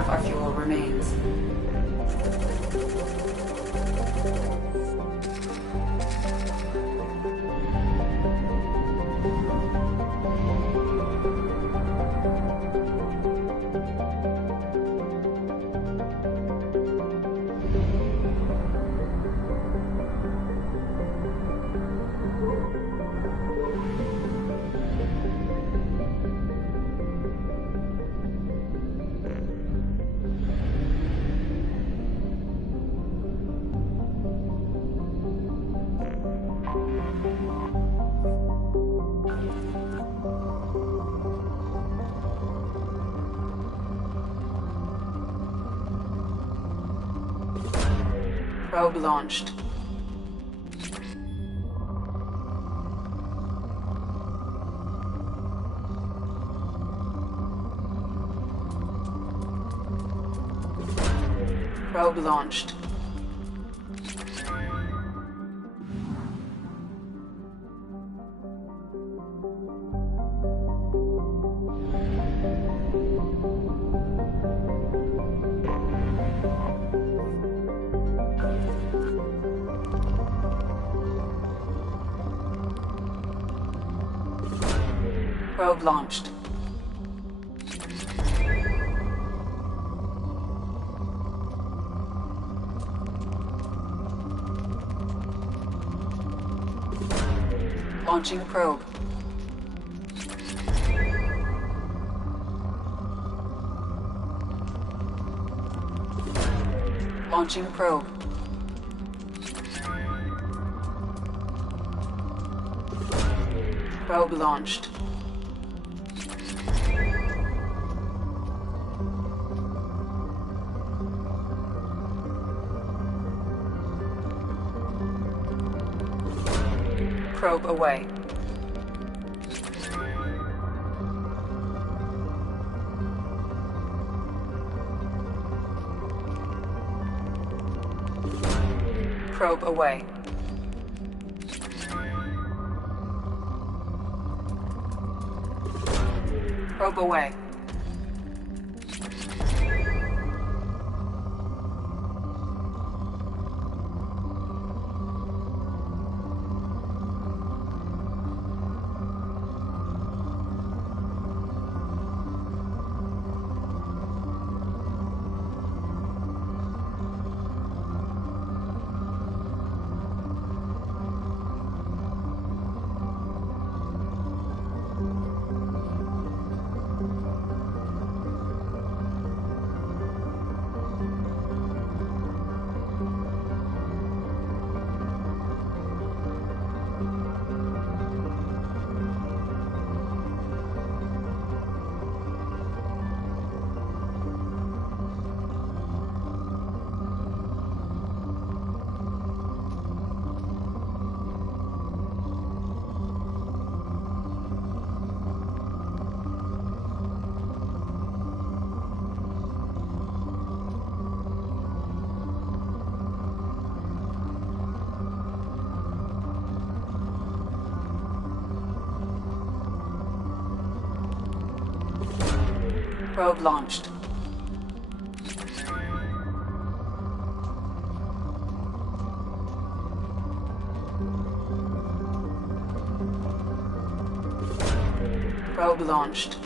half our fuel remains. Probe launched. Probe launched. Probe launched. Launching probe. Launching probe. Probe launched. Probe away. Probe away. Probe away. Probe launched. Probe launched.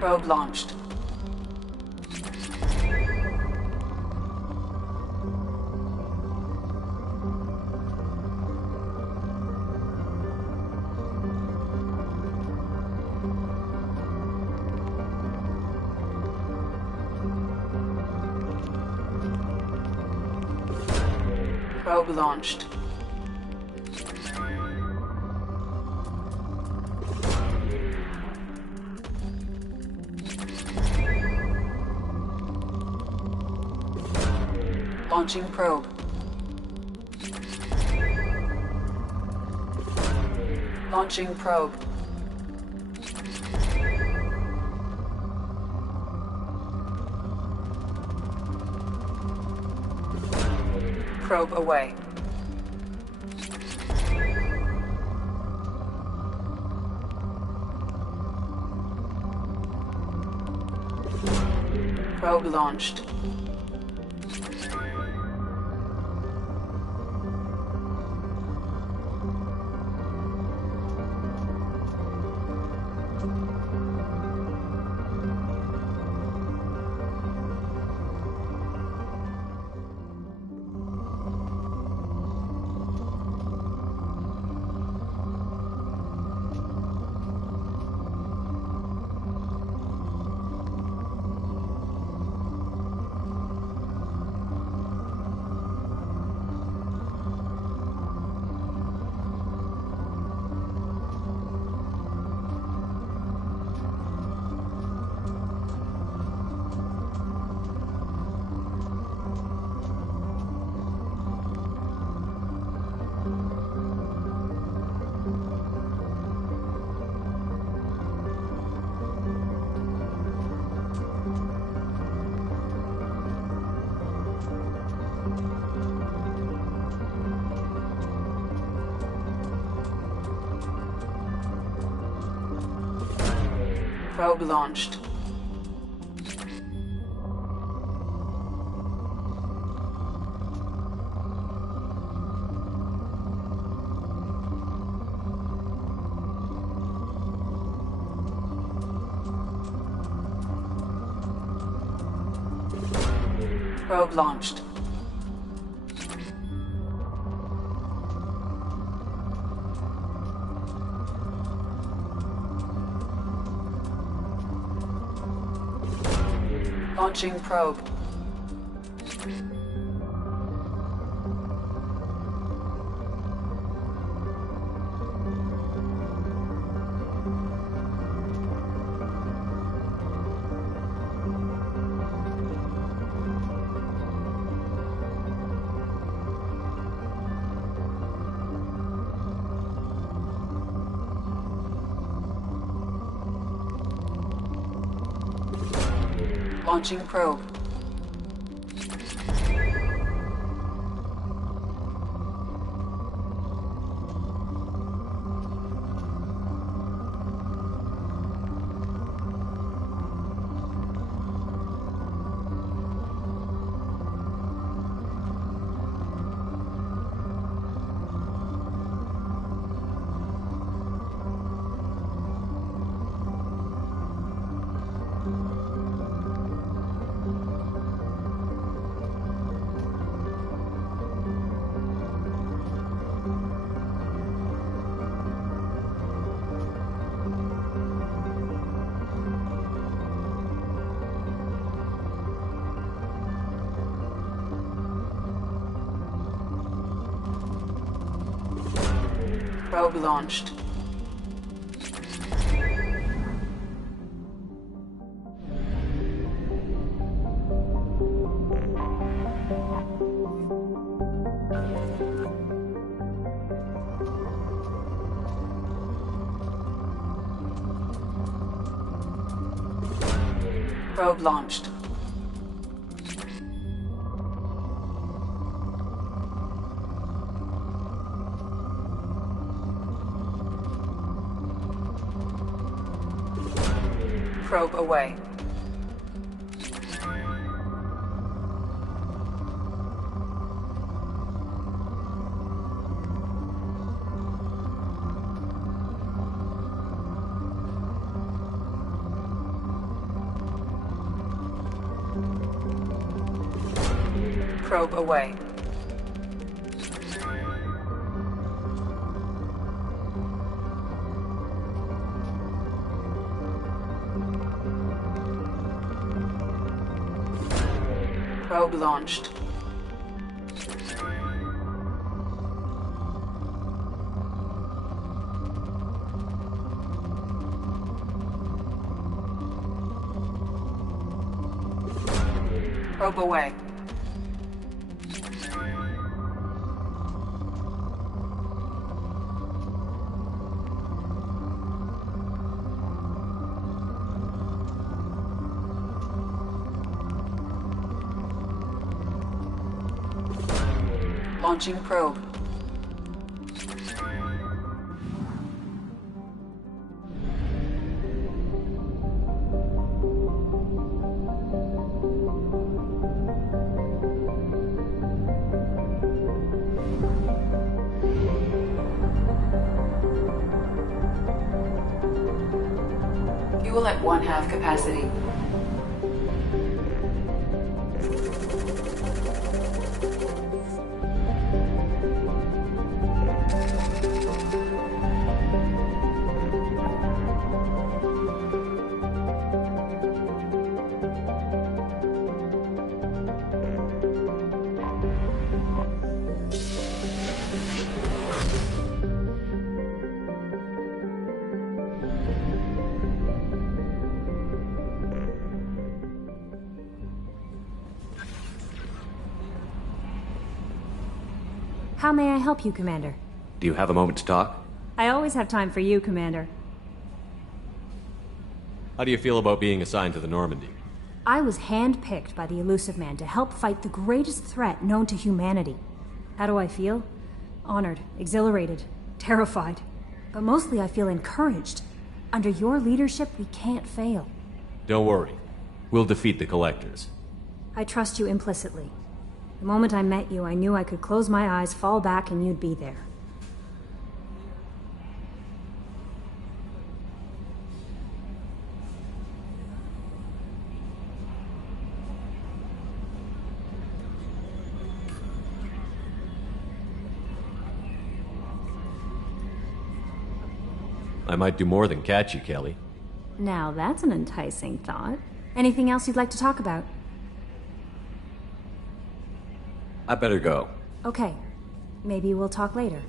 Probe launched. Probe launched. Launching probe. Launching probe. Probe away. Probe launched. Probe launched. Probe launched. Launching probe. Launching probe. Probe launched. Probe launched. Probe away. Probe away. Probe launched. Probe away. Launching probe. Fuel at 1/2 capacity. How may I help you, Commander? Do you have a moment to talk? I always have time for you, Commander. How do you feel about being assigned to the Normandy? I was handpicked by the Illusive Man to help fight the greatest threat known to humanity. How do I feel? Honored, exhilarated, terrified. But mostly I feel encouraged. Under your leadership, we can't fail. Don't worry. We'll defeat the Collectors. I trust you implicitly. The moment I met you, I knew I could close my eyes, fall back, and you'd be there. I might do more than catch you, Kelly. Now that's an enticing thought. Anything else you'd like to talk about? I better go. Okay. Maybe we'll talk later.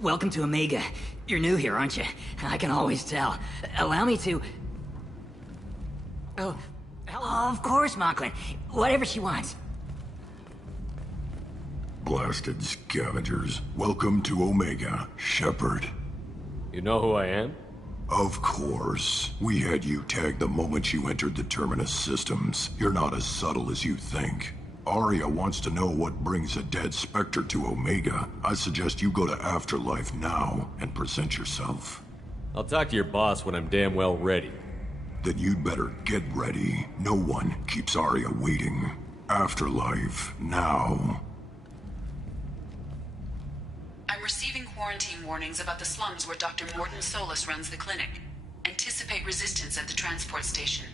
Welcome to Omega. You're new here, aren't you? I can always tell. Allow me to... Oh, of course, Mocklin. Whatever she wants. Blasted scavengers. Welcome to Omega, Shepard. You know who I am? Of course. We had you tagged the moment you entered the Terminus systems. You're not as subtle as you think. Aria wants to know what brings a dead Spectre to Omega. I suggest you go to Afterlife now and present yourself. I'll talk to your boss when I'm damn well ready. Then you'd better get ready. No one keeps Aria waiting. Afterlife now. I'm receiving quarantine warnings about the slums where Dr. Morton Solus runs the clinic. Anticipate resistance at the transport station.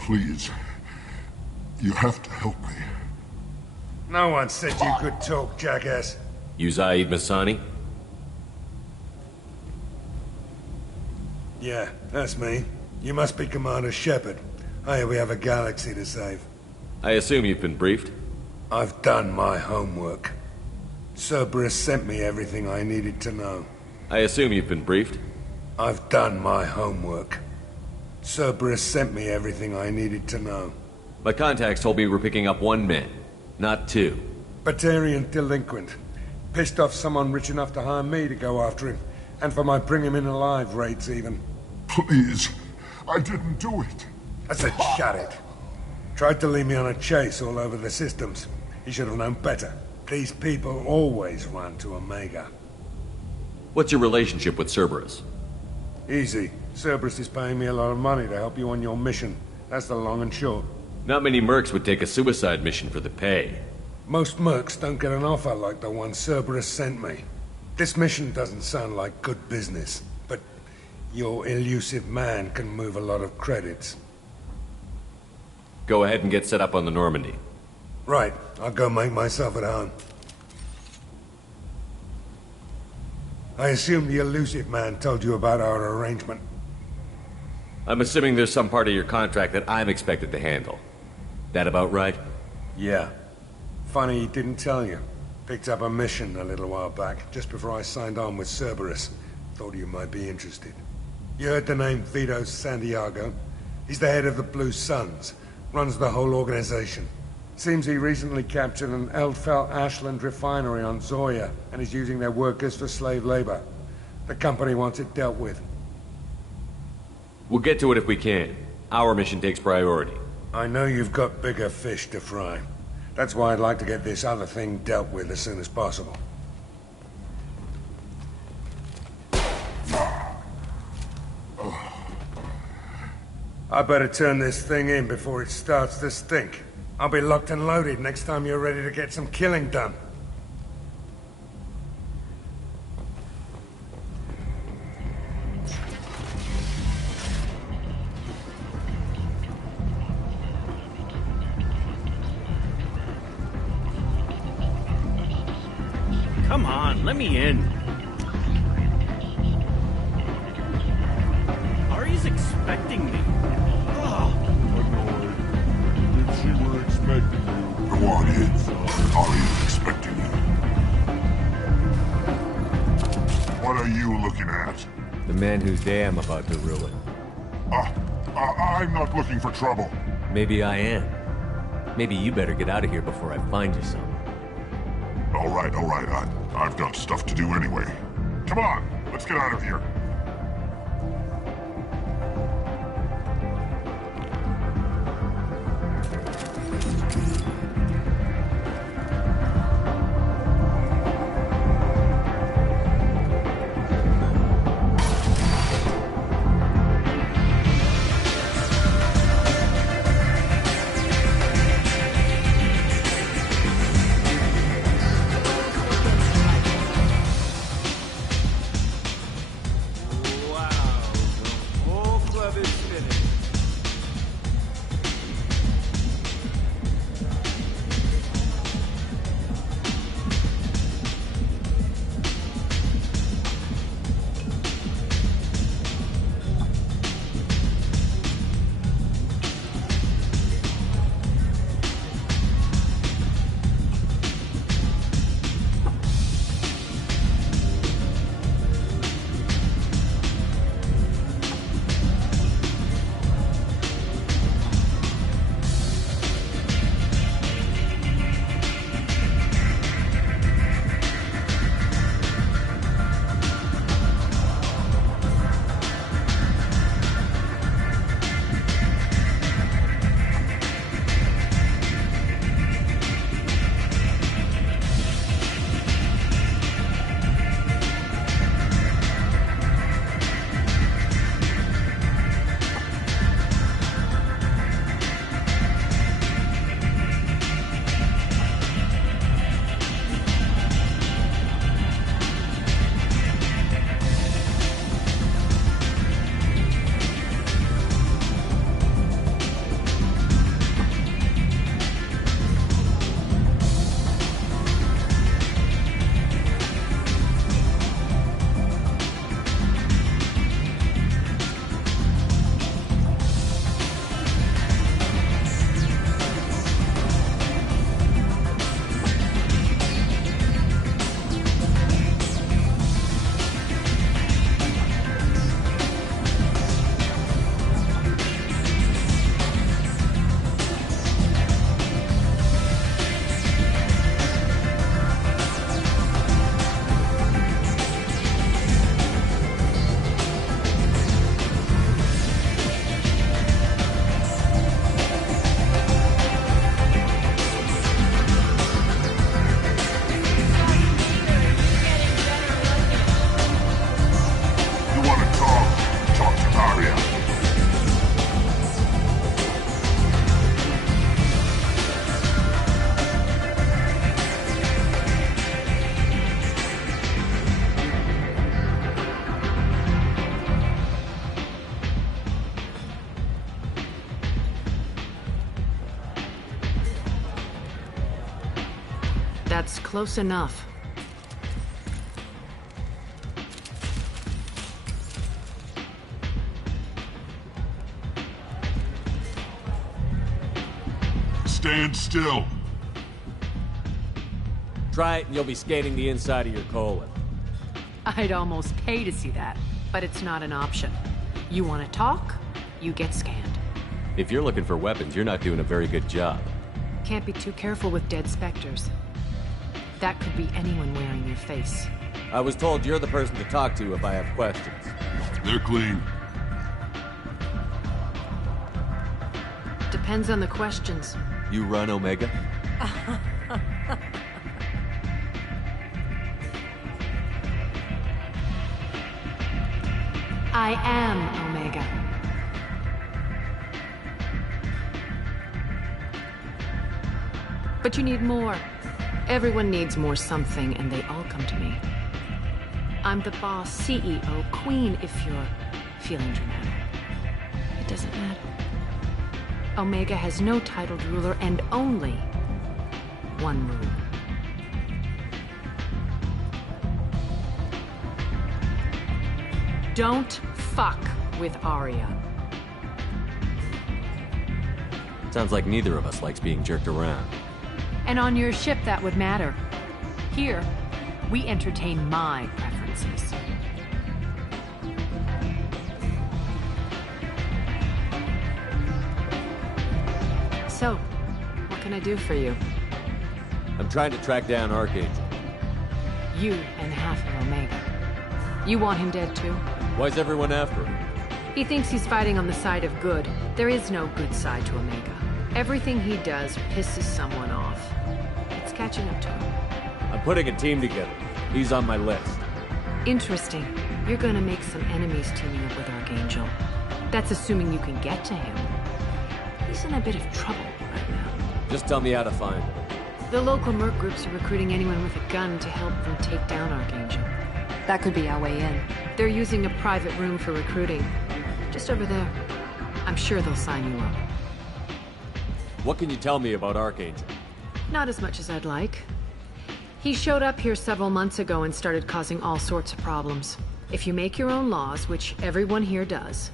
Please, you have to help me. No one said you could talk, jackass. You Zaid Masani? Yeah, that's me. You must be Commander Shepard. Hey, we have a galaxy to save. I assume you've been briefed? I've done my homework. Cerberus sent me everything I needed to know. I assume you've been briefed? I've done my homework. Cerberus sent me everything I needed to know. My contacts told me we're picking up one man, not two. Batarian delinquent. Pissed off someone rich enough to hire me to go after him. And for my bring him in alive rates even. Please, I didn't do it. I said shut it. Tried to lead me on a chase all over the systems. He should have known better. These people always run to Omega. What's your relationship with Cerberus? Easy. Cerberus is paying me a lot of money to help you on your mission. That's the long and short. Not many mercs would take a suicide mission for the pay. Most mercs don't get an offer like the one Cerberus sent me. This mission doesn't sound like good business, but your elusive man can move a lot of credits. Go ahead and get set up on the Normandy. Right, I'll go make myself at home. I assume the elusive man told you about our arrangement. I'm assuming there's some part of your contract that I'm expected to handle. That about right? Yeah. Funny he didn't tell you. Picked up a mission a little while back, just before I signed on with Cerberus. Thought you might be interested. You heard the name Vito Santiago? He's the head of the Blue Suns. Runs the whole organization. Seems he recently captured an Eldfell Ashland refinery on Zoya and is using their workers for slave labor. The company wants it dealt with. We'll get to it if we can. Our mission takes priority. I know you've got bigger fish to fry. That's why I'd like to get this other thing dealt with as soon as possible. I better turn this thing in before it starts to stink. I'll be locked and loaded next time you're ready to get some killing done. Come on, let me in. Ari's expecting me. Annoyed. If she were expecting you. Go on in. Ari's expecting you. What are you looking at? The man whose day I'm about to ruin. I'm not looking for trouble. Maybe I am. Maybe you better get out of here before I find you some. All right. I've got stuff to do anyway. Come on, let's get out of here. That's close enough. Stand still. Try it and you'll be scanning the inside of your colon. I'd almost pay to see that, but it's not an option. You want to talk, you get scanned. If you're looking for weapons, you're not doing a very good job. Can't be too careful with dead specters. That could be anyone wearing your face. I was told you're the person to talk to if I have questions. They're clean. Depends on the questions. You run, Omega? I am Omega. But you need more. Everyone needs more something, and they all come to me. I'm the boss, CEO, queen, if you're feeling dramatic. It doesn't matter. Omega has no titled ruler and only one rule. Don't fuck with Aria. Sounds like neither of us likes being jerked around. And on your ship, that would matter. Here, we entertain my preferences. So, what can I do for you? I'm trying to track down Archangel. You and half of Omega. You want him dead too? Why's everyone after him? He thinks he's fighting on the side of good. There is no good side to Omega. Everything he does pisses someone off. It's catching up to him. I'm putting a team together. He's on my list. Interesting. You're gonna make some enemies teaming up with Archangel. That's assuming you can get to him. He's in a bit of trouble right now. Just tell me how to find him. The local merc groups are recruiting anyone with a gun to help them take down Archangel. That could be our way in. They're using a private room for recruiting. Just over there. I'm sure they'll sign you up. What can you tell me about Archangel? Not as much as I'd like. He showed up here several months ago and started causing all sorts of problems. If you make your own laws, which everyone here does,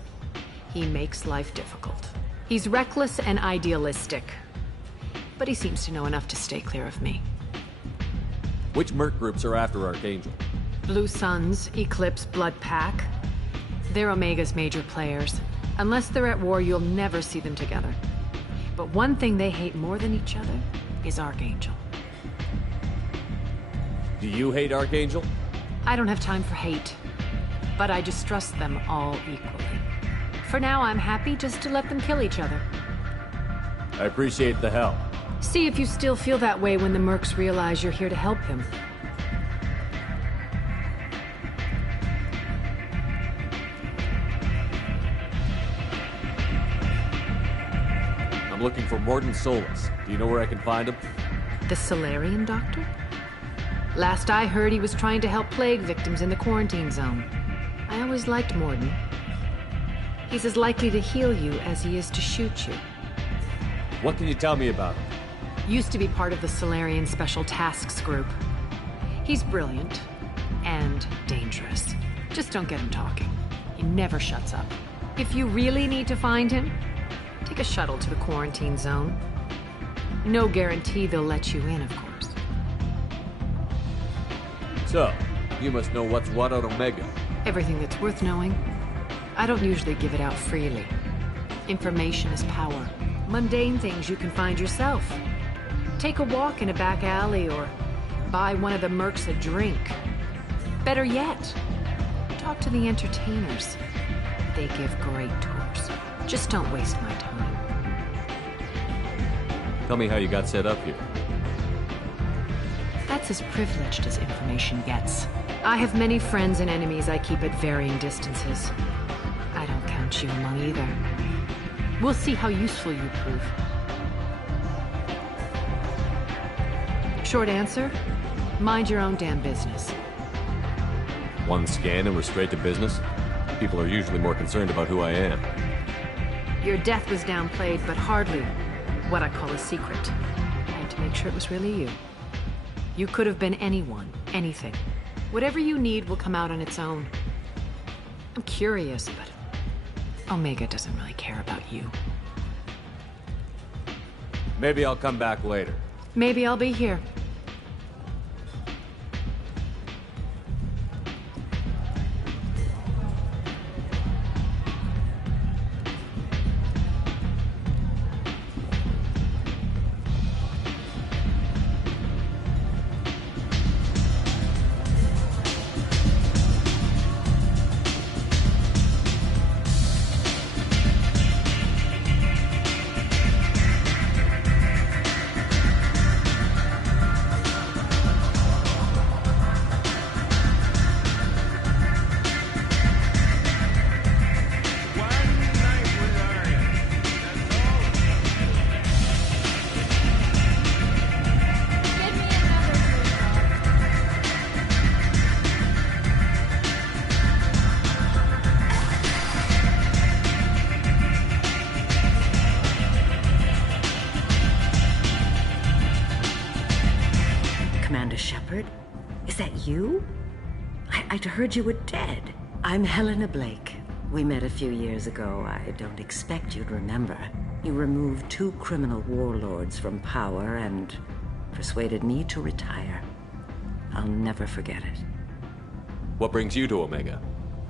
he makes life difficult. He's reckless and idealistic. But he seems to know enough to stay clear of me. Which merc groups are after Archangel? Blue Suns, Eclipse, Blood Pack. They're Omega's major players. Unless they're at war, you'll never see them together. But one thing they hate more than each other is Archangel. Do you hate Archangel? I don't have time for hate. But I distrust them all equally. For now, I'm happy just to let them kill each other. I appreciate the help. See if you still feel that way when the mercs realize you're here to help him. I'm looking for Mordin Solus. Do you know where I can find him? The Solarian doctor? Last I heard, he was trying to help plague victims in the quarantine zone. I always liked Mordin. He's as likely to heal you as he is to shoot you. What can you tell me about him? Used to be part of the Solarian Special Tasks Group. He's brilliant and dangerous. Just don't get him talking. He never shuts up. If you really need to find him, take a shuttle to the quarantine zone. No guarantee they'll let you in, of course. So, you must know what's what on Omega. Everything that's worth knowing. I don't usually give it out freely. Information is power. Mundane things you can find yourself. Take a walk in a back alley or buy one of the mercs a drink. Better yet, talk to the entertainers. They give great tours. Just don't waste my time. Tell me how you got set up here. That's as privileged as information gets. I have many friends and enemies I keep at varying distances. I don't count you among either. We'll see how useful you prove. Short answer, mind your own damn business. One scan and we're straight to business? People are usually more concerned about who I am. Your death was downplayed, but hardly what I call a secret. I had to make sure it was really you. You could have been anyone, anything. Whatever you need will come out on its own. I'm curious, but Omega doesn't really care about you. Maybe I'll come back later. Maybe I'll be here. Shepard? Is that you? I'd heard you were dead. I'm Helena Blake. We met a few years ago. I don't expect you'd remember. You removed 2 criminal warlords from power and persuaded me to retire. I'll never forget it. What brings you to Omega?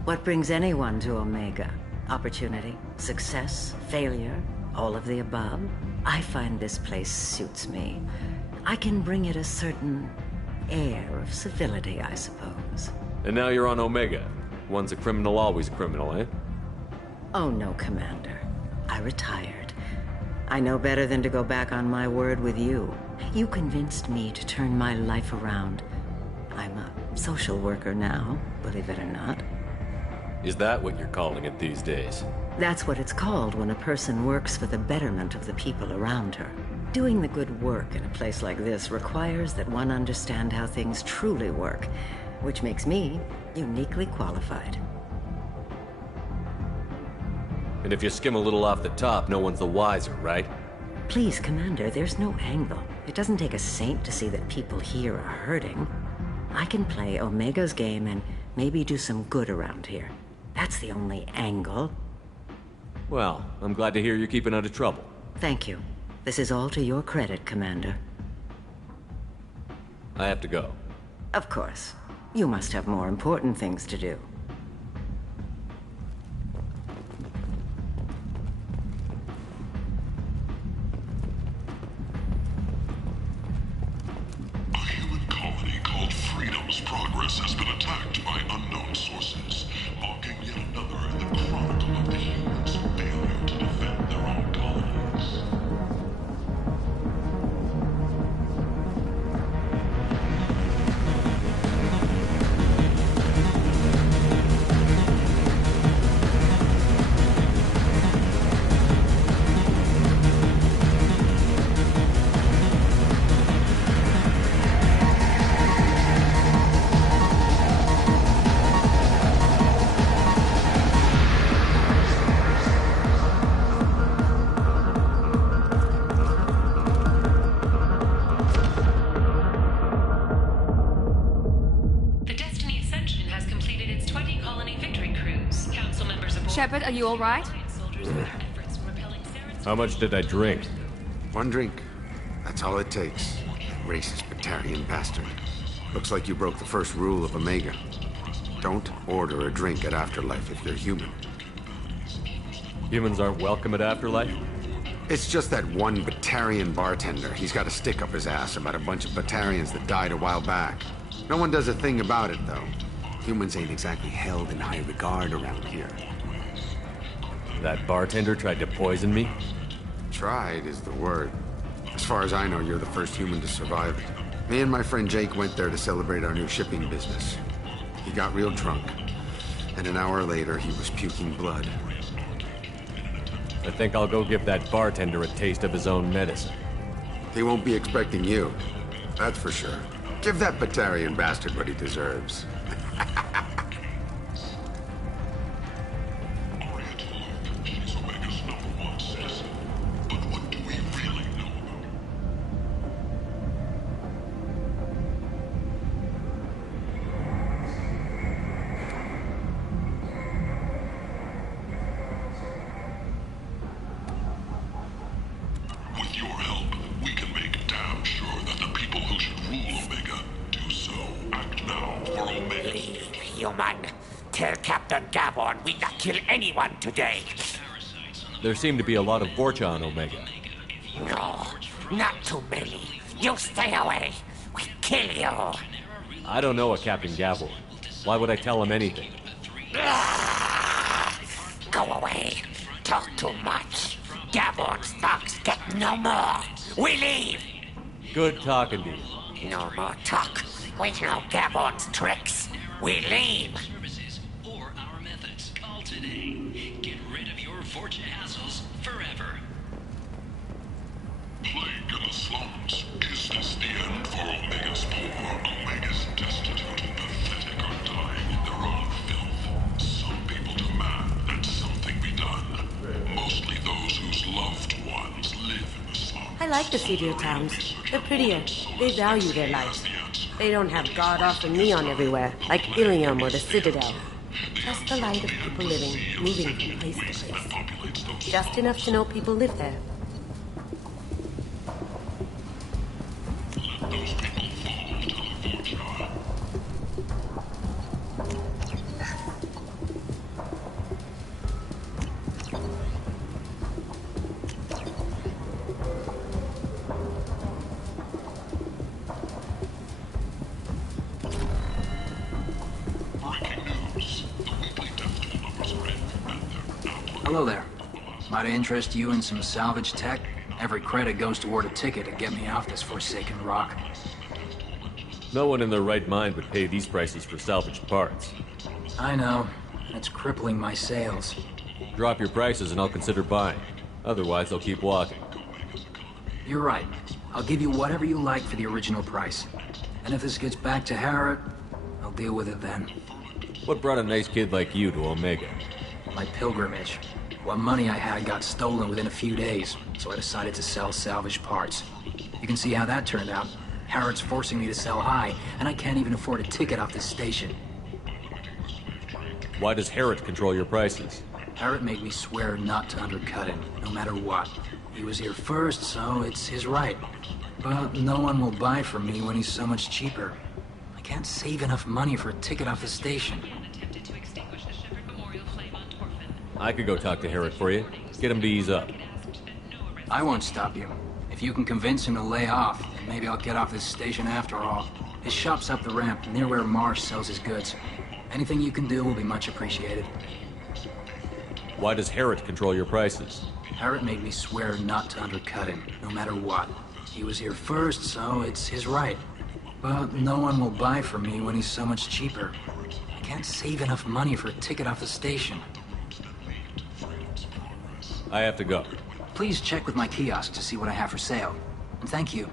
What brings anyone to Omega? Opportunity, success, failure, all of the above. I find this place suits me. I can bring it a certain air of civility, I suppose. And now you're on Omega. Once a criminal, always a criminal, eh? Oh no, Commander. I retired. I know better than to go back on my word with you. You convinced me to turn my life around. I'm a social worker now, believe it or not. Is that what you're calling it these days? That's what it's called when a person works for the betterment of the people around her. Doing the good work in a place like this requires that one understand how things truly work, which makes me uniquely qualified. And if you skim a little off the top, no one's the wiser, right? Please, Commander, there's no angle. It doesn't take a saint to see that people here are hurting. I can play Omega's game and maybe do some good around here. That's the only angle. Well, I'm glad to hear you're keeping out of trouble. Thank you. This is all to your credit, Commander. I have to go. Of course. You must have more important things to do. A human colony called Freedom's progress has been attacked by unknown sources, marking yet another in the chronicle of the humans' failure to defend their own colonies. Shepard, are you all right? How much did I drink? 1 drink. That's all it takes. Racist Batarian bastard. Looks like you broke the first rule of Omega. Don't order a drink at Afterlife if you're human. Humans aren't welcome at Afterlife? It's just that one Batarian bartender. He's got a stick up his ass about a bunch of Batarians that died a while back. No one does a thing about it, though. Humans ain't exactly held in high regard around here. That bartender tried to poison me? Tried is the word. As far as I know, you're the first human to survive it. Me and my friend Jake went there to celebrate our new shipping business. He got real drunk, and an hour later he was puking blood. I think I'll go give that bartender a taste of his own medicine. He won't be expecting you. That's for sure. Give that Batarian bastard what he deserves. human. Tell Captain Gavon we not kill anyone today. There seem to be a lot of Vorcha on Omega. No, not too many. You stay away. We kill you. I don't know a Captain Gavon. Why would I tell him anything? Go away. Talk too much. Gavon's thugs get no more. We leave. Good talking to you. No more talk. We know Gavon's tricks. We leave. Or our methods. Call today. Get rid of your Vorcha hassles forever. Plague in the slums. Is this the end for Omega's poor? Omega's destitute and pathetic are dying in their own filth. Some people demand that something be done. Mostly those whose loved ones live in the slums. I like the cedar towns. They're prettier. They value their life. They don't have god-awful neon everywhere, like Ilium or the Citadel. Just the light of people living, moving from place to place. Just enough to know people live there. Let those people fall to the Vorcha. Hello there. Might I interest you in some salvage tech? Every credit goes toward a ticket to get me off this forsaken rock. No one in their right mind would pay these prices for salvaged parts. I know. It's crippling my sales. Drop your prices and I'll consider buying. Otherwise, I'll keep walking. You're right. I'll give you whatever you like for the original price. And if this gets back to Harrod, I'll deal with it then. What brought a nice kid like you to Omega? My pilgrimage. What money I had got stolen within a few days, so I decided to sell salvaged parts. You can see how that turned out. Harrod's forcing me to sell high, and I can't even afford a ticket off this station. Why does Harrod control your prices? Harrod made me swear not to undercut him, no matter what. He was here first, so it's his right. But no one will buy from me when he's so much cheaper. I can't save enough money for a ticket off the station. I could go talk to Harrod for you. Get him to ease up. I won't stop you. If you can convince him to lay off, then maybe I'll get off this station after all. His shop's up the ramp, near where Marsh sells his goods. Anything you can do will be much appreciated. Why does Harrod control your prices? Harrod made me swear not to undercut him, no matter what. He was here first, so it's his right. But no one will buy from me when he's so much cheaper. I can't save enough money for a ticket off the station. I have to go. Please check with my kiosk to see what I have for sale. And thank you.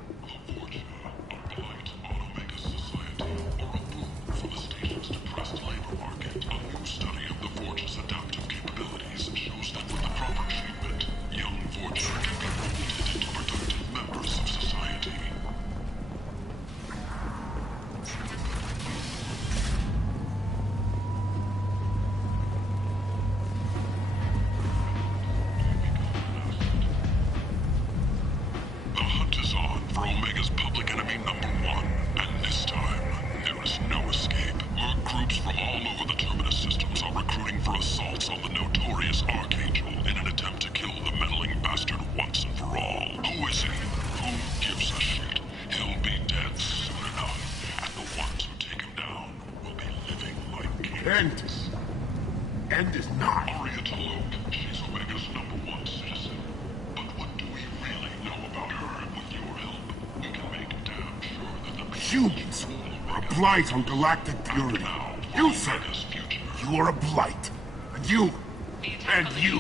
End is not. She's Omega's #1 citizen. But what do we really know about her? With your help, we can make damn sure that the humans are a blight on galactic purity. You said it. You are a blight. And you. And you.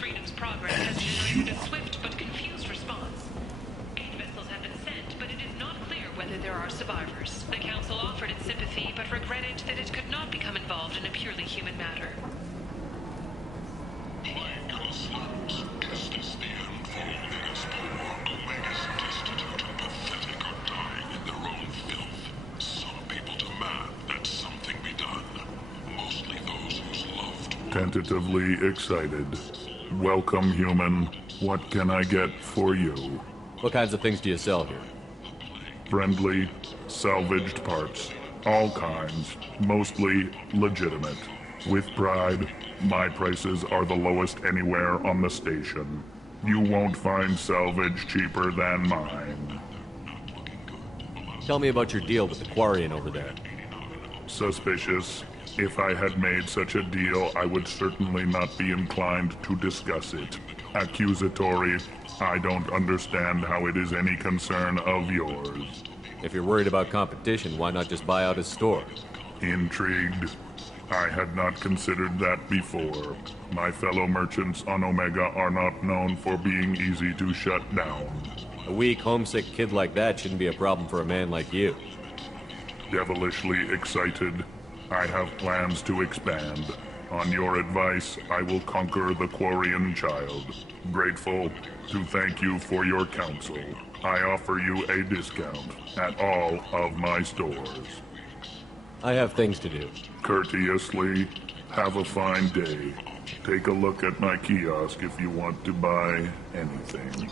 Freedom's Progress has generated a swift but confused response. 8 vessels have been sent, but it is not clear whether there are survivors. The Council offered its sympathy, but regretted that it could not become involved in a purely human matter. Tentatively excited. Welcome, human. What can I get for you? What kinds of things do you sell here? Friendly, salvaged parts. All kinds, mostly legitimate. With pride, my prices are the lowest anywhere on the station. You won't find salvage cheaper than mine. Tell me about your deal with the Quarian over there. Suspicious. If I had made such a deal, I would certainly not be inclined to discuss it. Accusatory. I don't understand how it is any concern of yours. If you're worried about competition, why not just buy out his store? Intrigued. I had not considered that before. My fellow merchants on Omega are not known for being easy to shut down. A weak, homesick kid like that shouldn't be a problem for a man like you. Devilishly excited. I have plans to expand. On your advice, I will conquer the Quarian child. Grateful to thank you for your counsel. I offer you a discount at all of my stores. I have things to do. Courteously, have a fine day. Take a look at my kiosk if you want to buy anything.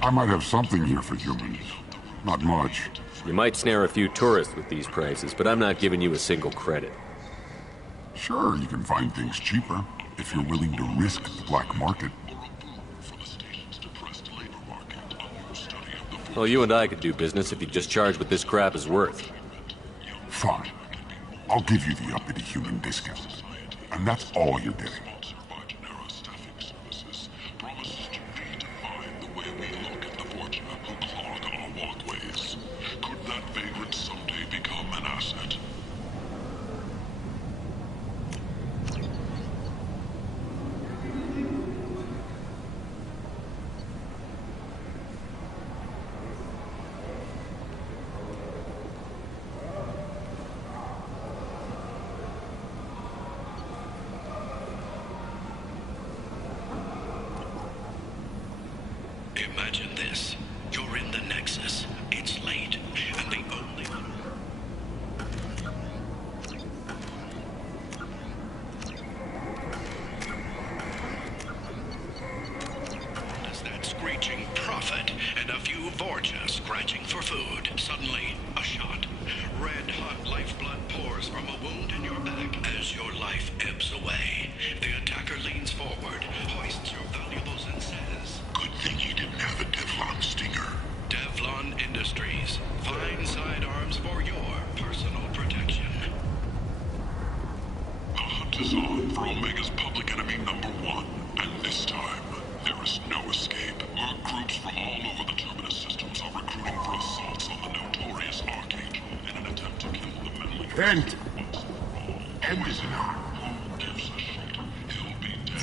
I might have something here for humans. Not much. You might snare a few tourists with these prices, but I'm not giving you a single credit. Sure, you can find things cheaper, if you're willing to risk the black market. Well, you and I could do business if you just charge what this crap is worth. Fine. I'll give you the uppity human discount. And that's all you're getting. Imagine this. You're in the Nexus. It's late, and the only one... As that screeching prophet and a few Vorja scratching for food. Suddenly, a shot. Red-hot lifeblood pours from a wound in your back as your life ebbs away. The attacker leans forward, hoists your valuables and says... Good thing he didn't have a Devlon stinger. Devlon Industries. Fine sidearms for your personal protection. The hunt is on for Omega's public enemy #1, and this time, there is no escape. Groups from all over the Terminus systems are recruiting for assaults on the notorious Archangel in an attempt to kill the memory. Kent! End is not. Who gives a shit? He'll be dead.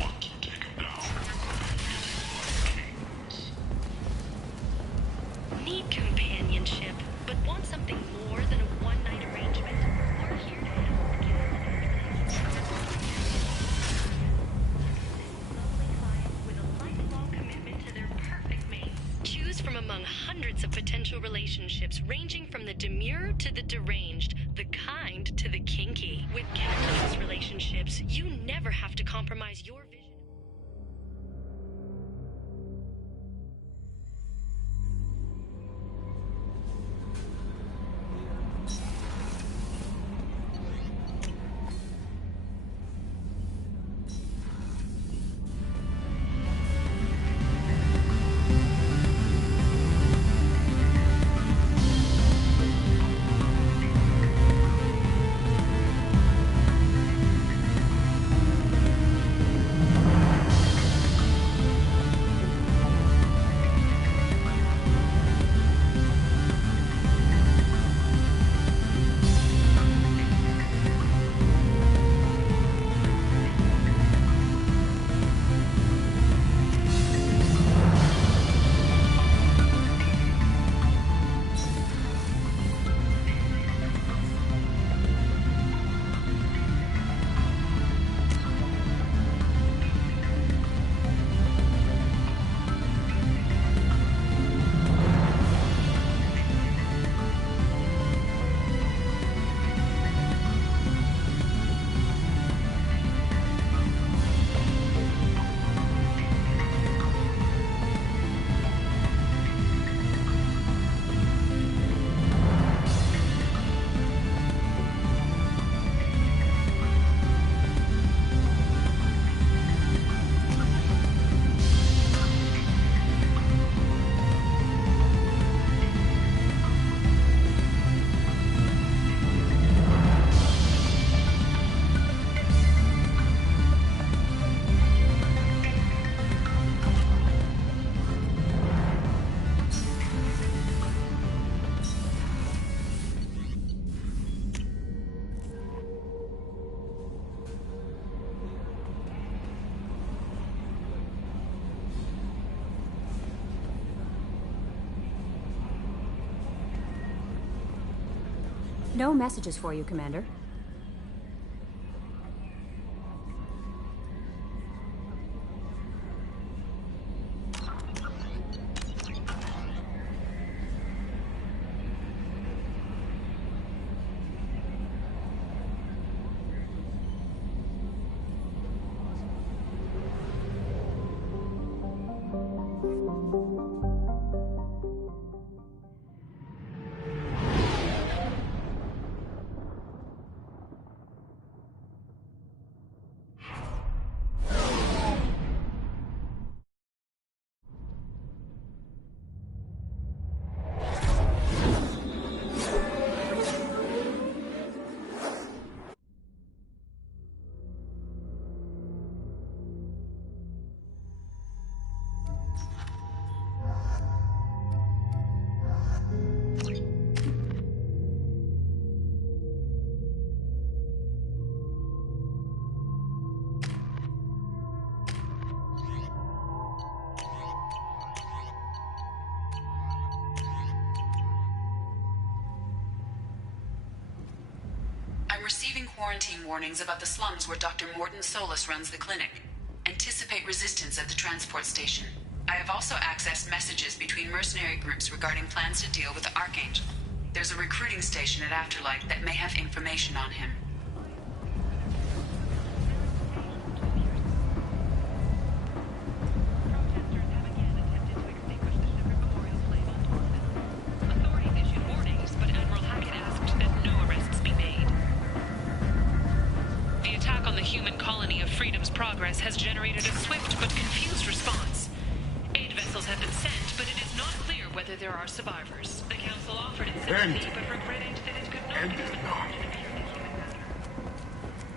Want to take him down? Need companionship, but want something more than a one-night arrangement? We're here to help you. With a lifelong commitment to their perfect mate. Choose from among hundreds of potential relationships ranging from the demure to the deranged, the kind to the kinky. With countless relationships, you never ever have to compromise your vision. No messages for you, Commander. I'm receiving quarantine warnings about the slums where Dr. Mordin Solus runs the clinic. Anticipate resistance at the transport station. I have also accessed messages between mercenary groups regarding plans to deal with the Archangel. There's a recruiting station at Afterlight that may have information on him. Has generated a swift but confused response. Aid vessels have been sent, but it is not clear whether there are survivors. The Council offered its sympathy, but regretted that it could not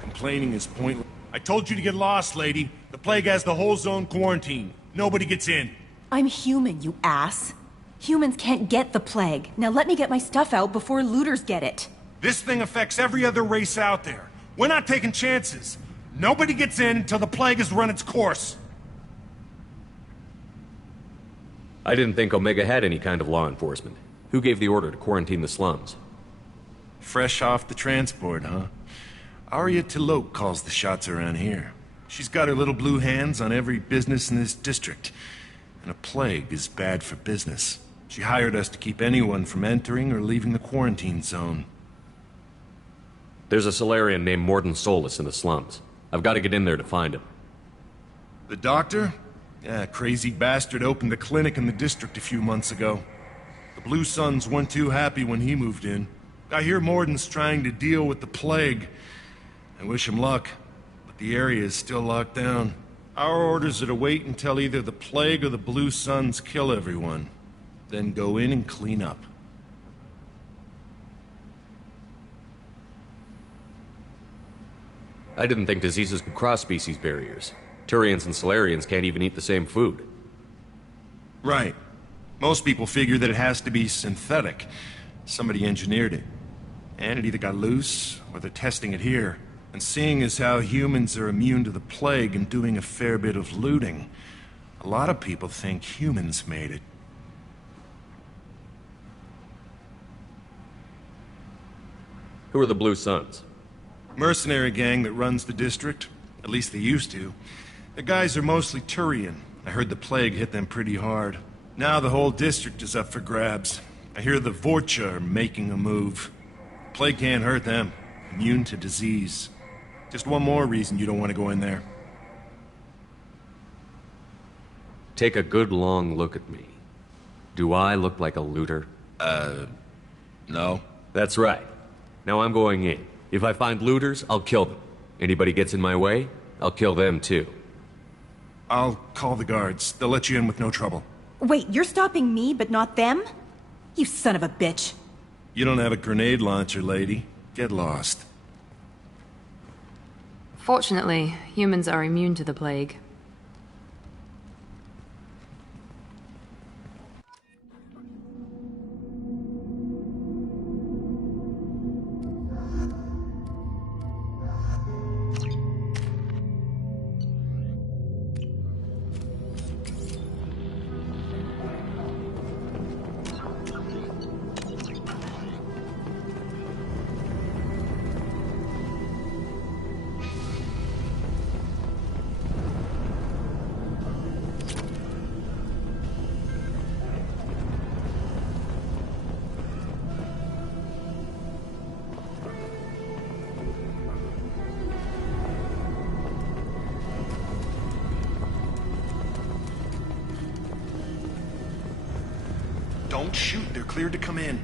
Complaining is pointless. I told you to get lost, lady. The plague has the whole zone quarantined. Nobody gets in. I'm human, you ass. Humans can't get the plague. Now let me get my stuff out before looters get it. This thing affects every other race out there. We're not taking chances. Nobody gets in until the plague has run its course. I didn't think Omega had any kind of law enforcement. Who gave the order to quarantine the slums? Fresh off the transport, huh? Arya T'Loak calls the shots around here. She's got her little blue hands on every business in this district. And a plague is bad for business. She hired us to keep anyone from entering or leaving the quarantine zone. There's a Solarian named Mordin Solus in the slums. I've got to get in there to find him. The doctor? Yeah, crazy bastard opened a clinic in the district a few months ago. The Blue Suns weren't too happy when he moved in. I hear Morden's trying to deal with the plague. I wish him luck, but the area is still locked down. Our orders are to wait until either the plague or the Blue Suns kill everyone. Then go in and clean up. I didn't think diseases could cross species barriers. Turians and Salarians can't even eat the same food. Right. Most people figure that it has to be synthetic. Somebody engineered it. And it either got loose, or they're testing it here. And seeing as how humans are immune to the plague and doing a fair bit of looting, a lot of people think humans made it. Who are the Blue Suns? Mercenary gang that runs the district. At least they used to. The guys are mostly Turian. I heard the plague hit them pretty hard. Now the whole district is up for grabs. I hear the Vorcha are making a move. Plague can't hurt them. Immune to disease. Just one more reason you don't want to go in there. Take a good long look at me. Do I look like a looter? No. That's right. Now I'm going in. If I find looters, I'll kill them. Anybody gets in my way, I'll kill them too. I'll call the guards. They'll let you in with no trouble. Wait, you're stopping me, but not them? You son of a bitch. You don't have a grenade launcher, lady. Get lost. Fortunately, humans are immune to the plague. Don't shoot. They're cleared to come in.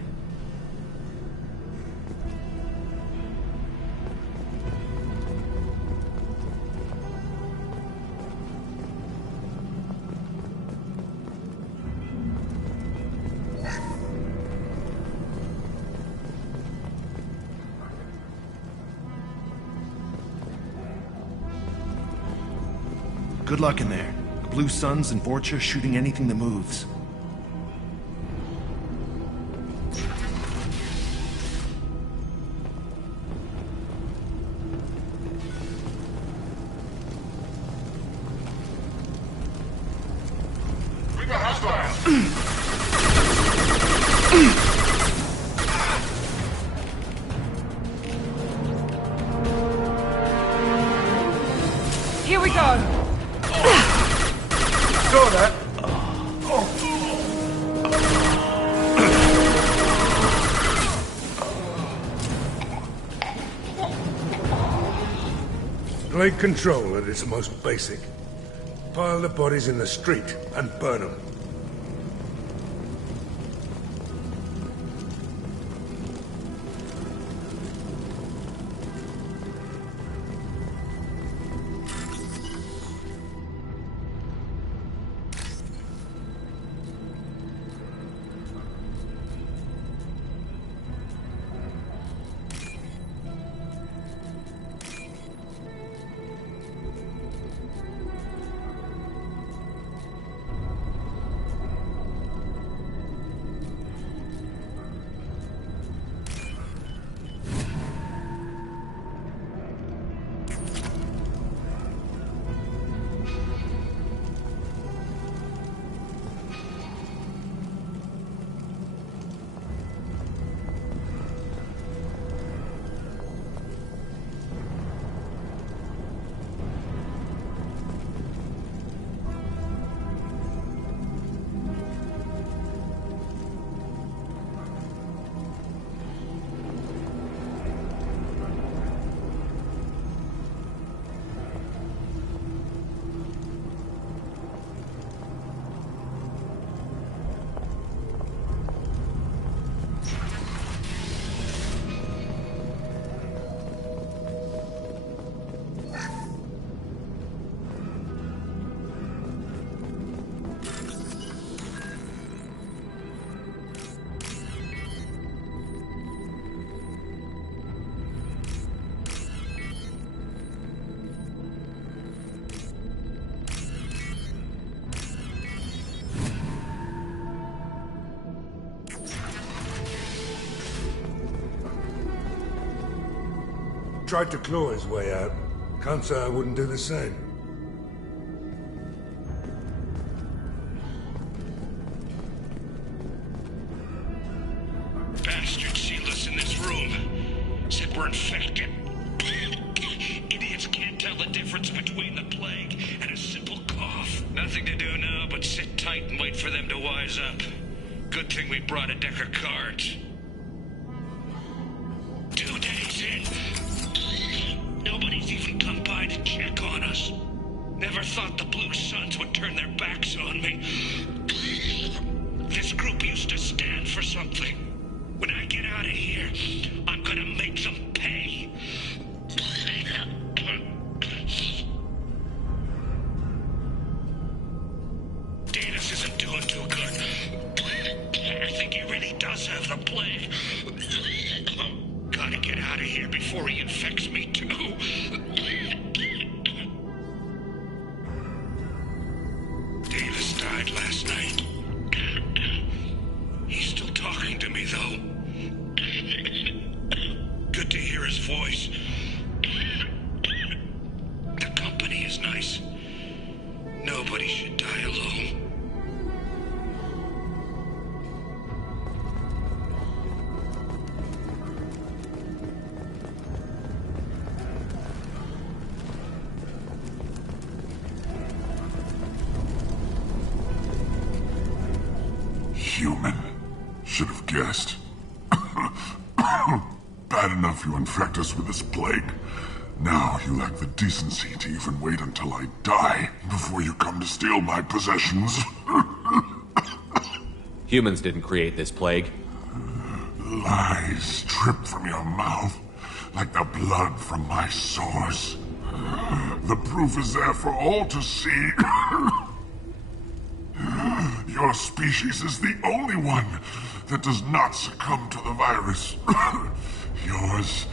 Good luck in there. The Blue Suns and Vorcha shooting anything that moves. Here we go! Saw that. Plague control at its most basic. Pile the bodies in the street and burn them. tried to claw his way out. Can't say I wouldn't do the same. Bastards sealed us in this room. Said we're infected. Idiots can't tell the difference between the plague and a simple cough. Nothing to do now but sit tight and wait for them to wise up. Good thing we brought a deck of cards. 2 days in. Nobody's even come by to check on us. Never thought the Blue Suns would turn their backs on me. This group used to stand for something. When I get out of here, I'm gonna make them pay. Danis isn't doing too good. I think he really does have the plague. Gotta get out of here before he infects me too. Davis died last night. He's still talking to me, though. Good to hear his voice. The company is nice. Nobody should die alone. Human. Should have guessed. Bad enough you infect us with this plague. Now you lack the decency to even wait until I die before you come to steal my possessions. Humans didn't create this plague. Lies drip from your mouth like the blood from my sores. The proof is there for all to see. Your species is the only one that does not succumb to the virus. Yours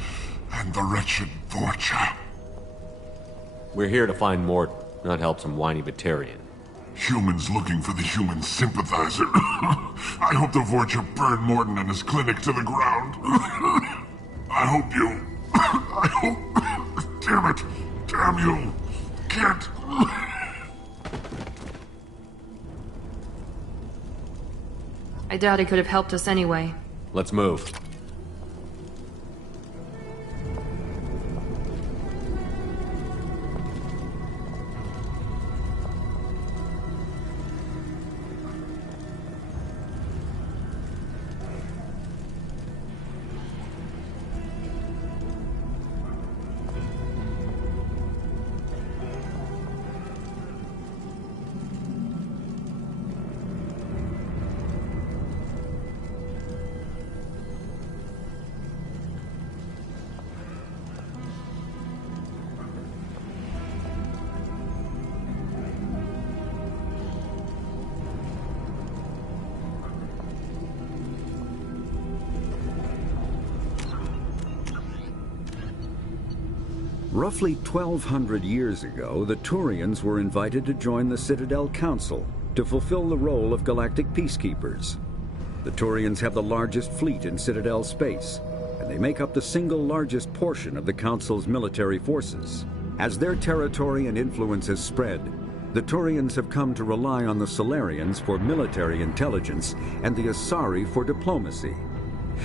and the wretched Vorcha. We're here to find Mort, not help some whiny Batarian. Humans looking for the human sympathizer. I hope the Vorcha burn Morton and his clinic to the ground. I hope you... I hope... Damn it. Damn you. Can't... I doubt he could have helped us anyway. Let's move. Roughly 1,200 years ago, the Turians were invited to join the Citadel Council to fulfill the role of galactic peacekeepers. The Turians have the largest fleet in Citadel space, and they make up the single largest portion of the Council's military forces. As their territory and influence has spread, the Turians have come to rely on the Salarians for military intelligence and the Asari for diplomacy.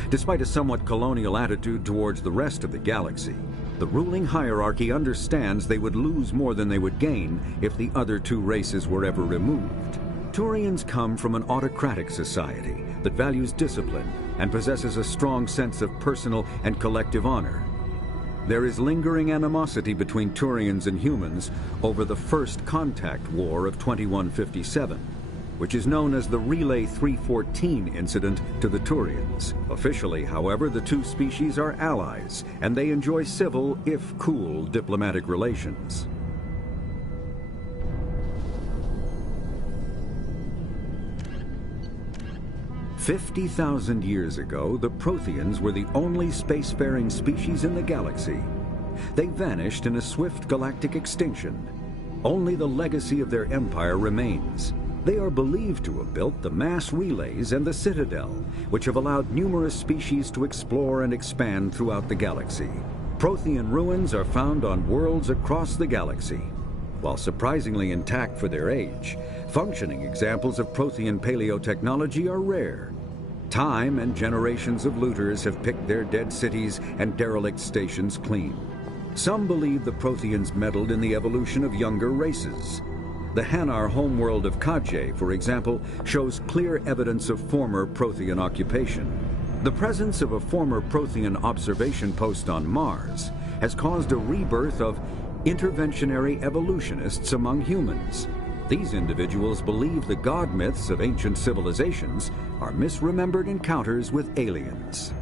Despite a somewhat colonial attitude towards the rest of the galaxy, the ruling hierarchy understands they would lose more than they would gain if the other two races were ever removed. Turians come from an autocratic society that values discipline and possesses a strong sense of personal and collective honor. There is lingering animosity between Turians and humans over the First Contact War of 2157, which is known as the Relay 314 incident to the Turians. Officially, however, the two species are allies, and they enjoy civil, if cool, diplomatic relations. "50,000 years ago, the Protheans were the only spacefaring species in the galaxy. They vanished in a swift galactic extinction. Only the legacy of their empire remains. They are believed to have built the mass relays and the Citadel, which have allowed numerous species to explore and expand throughout the galaxy. Prothean ruins are found on worlds across the galaxy. While surprisingly intact for their age, functioning examples of Prothean paleotechnology are rare. Time and generations of looters have picked their dead cities and derelict stations clean. Some believe the Protheans meddled in the evolution of younger races. The Hanar homeworld of Kaje, for example, shows clear evidence of former Prothean occupation. The presence of a former Prothean observation post on Mars has caused a rebirth of interventionary evolutionists among humans. These individuals believe the god myths of ancient civilizations are misremembered encounters with aliens.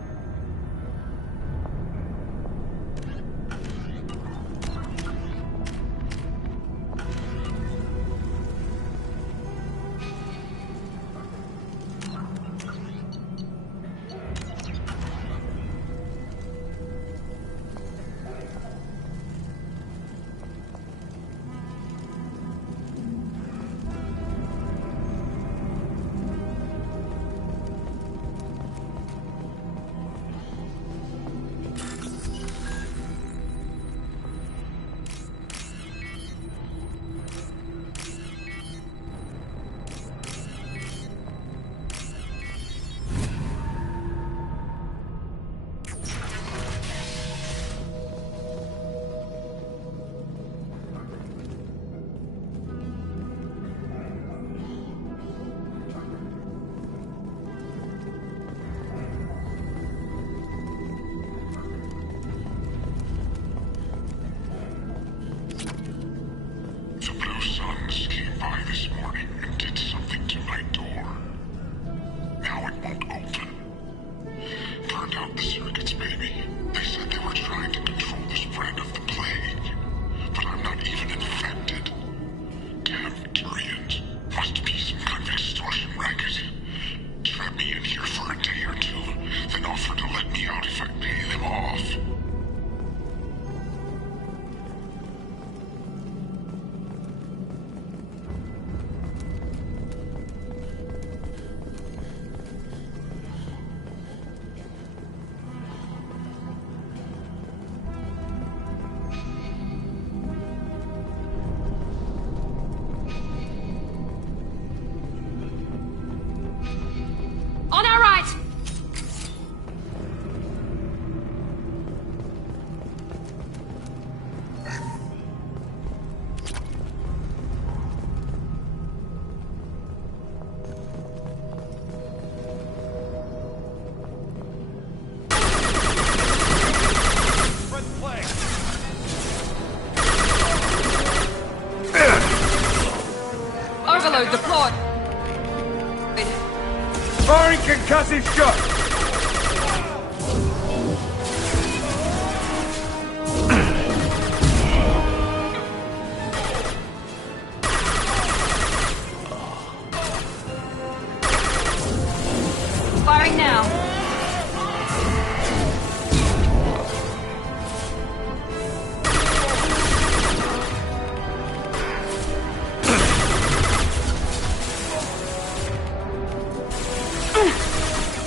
Deploy! Firing concussive shot! Firing now.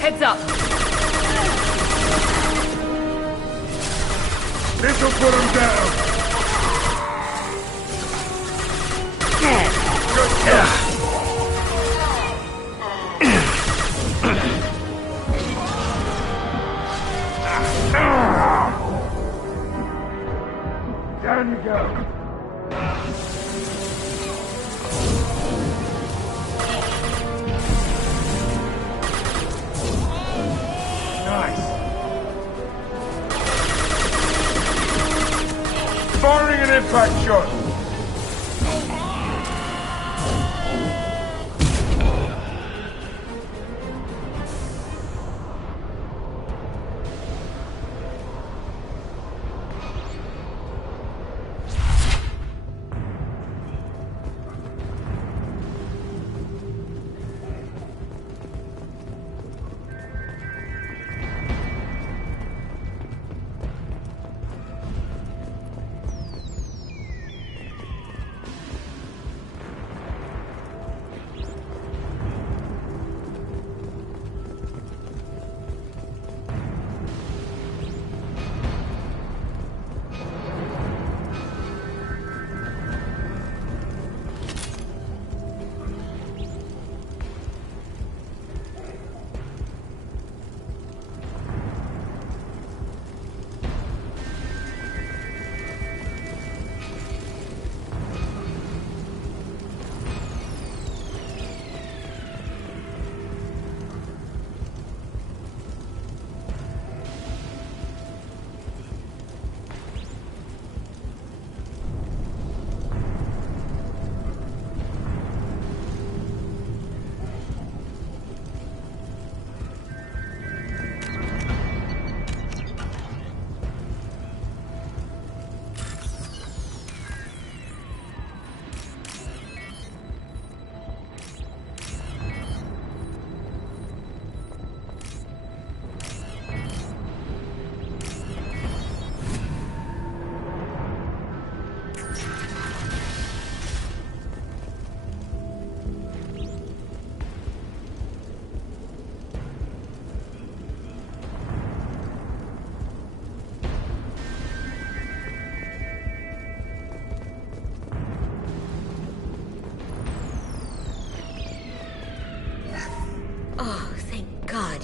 Heads up. This'll put him down. Down you go. Firing an impact shot!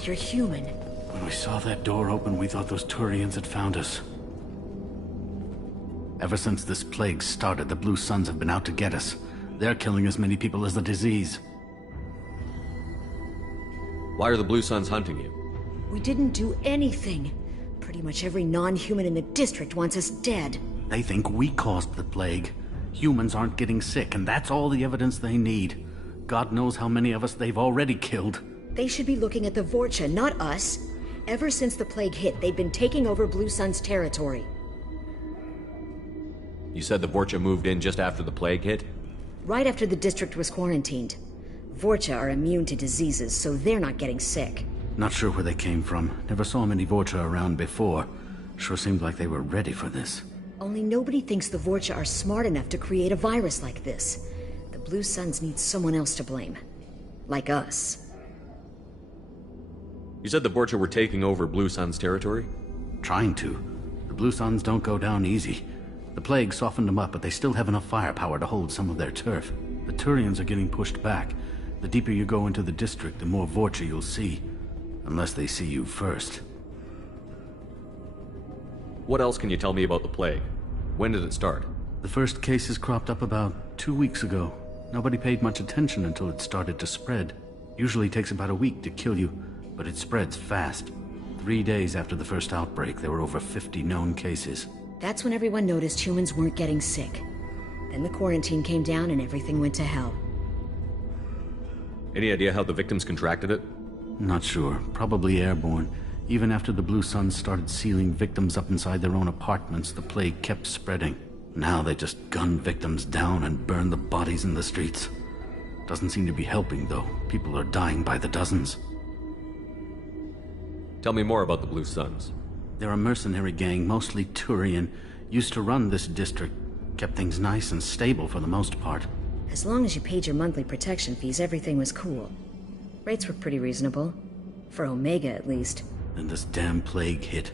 God, you're human. When we saw that door open, we thought those Turians had found us. Ever since this plague started, the Blue Suns have been out to get us. They're killing as many people as the disease. Why are the Blue Suns hunting you? We didn't do anything. Pretty much every non-human in the district wants us dead. They think we caused the plague. Humans aren't getting sick, and that's all the evidence they need. God knows how many of us they've already killed. They should be looking at the Vorcha, not us. Ever since the plague hit, they've been taking over Blue Sun's territory. You said the Vorcha moved in just after the plague hit? Right after the district was quarantined. Vorcha are immune to diseases, so they're not getting sick. Not sure where they came from. Never saw many Vorcha around before. Sure seemed like they were ready for this. Only nobody thinks the Vorcha are smart enough to create a virus like this. The Blue Suns need someone else to blame. Like us. You said the Vorcha were taking over Blue Sun's territory? Trying to. The Blue Suns don't go down easy. The plague softened them up, but they still have enough firepower to hold some of their turf. The Turians are getting pushed back. The deeper you go into the district, the more Vorcha you'll see. Unless they see you first. What else can you tell me about the plague? When did it start? The first cases cropped up about 2 weeks ago. Nobody paid much attention until it started to spread. Usually takes about a week to kill you, but it spreads fast. 3 days after the first outbreak, there were over 50 known cases. That's when everyone noticed humans weren't getting sick. Then the quarantine came down and everything went to hell. Any idea how the victims contracted it? Not sure. Probably airborne. Even after the Blue Suns started sealing victims up inside their own apartments, the plague kept spreading. Now they just gun victims down and burn the bodies in the streets. Doesn't seem to be helping, though. People are dying by the dozens. Tell me more about the Blue Suns. They're a mercenary gang, mostly Turian. Used to run this district. Kept things nice and stable for the most part. As long as you paid your monthly protection fees, everything was cool. Rates were pretty reasonable. For Omega, at least. Then this damn plague hit.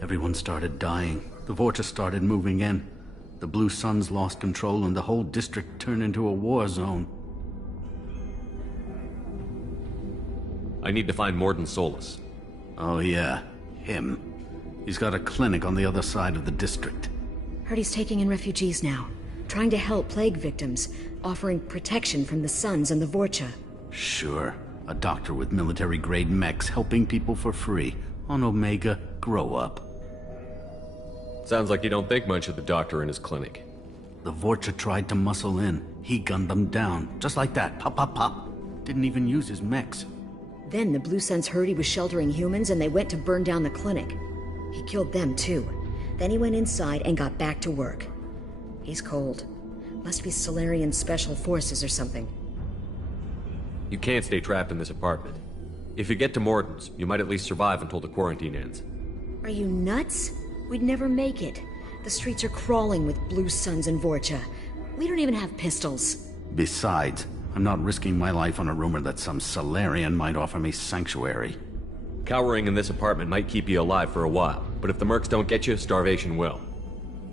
Everyone started dying. The Vorcha started moving in. The Blue Suns lost control and the whole district turned into a war zone. I need to find Mordin Solus. Oh yeah, him. He's got a clinic on the other side of the district. Heard he's taking in refugees now. Trying to help plague victims. Offering protection from the Suns and the Vorcha. Sure. A doctor with military-grade mechs helping people for free. On Omega, grow up. Sounds like you don't think much of the doctor in his clinic. The Vorcha tried to muscle in. He gunned them down. Just like that. Pop, pop, pop. Didn't even use his mechs. Then the Blue Suns heard he was sheltering humans and they went to burn down the clinic. He killed them too. Then he went inside and got back to work. He's cold. Must be Solarian Special Forces or something. You can't stay trapped in this apartment. If you get to Mordin's, you might at least survive until the quarantine ends. Are you nuts? We'd never make it. The streets are crawling with Blue Suns and Vorcha. We don't even have pistols. Besides, I'm not risking my life on a rumor that some Solarian might offer me sanctuary. Cowering in this apartment might keep you alive for a while, but if the mercs don't get you, starvation will.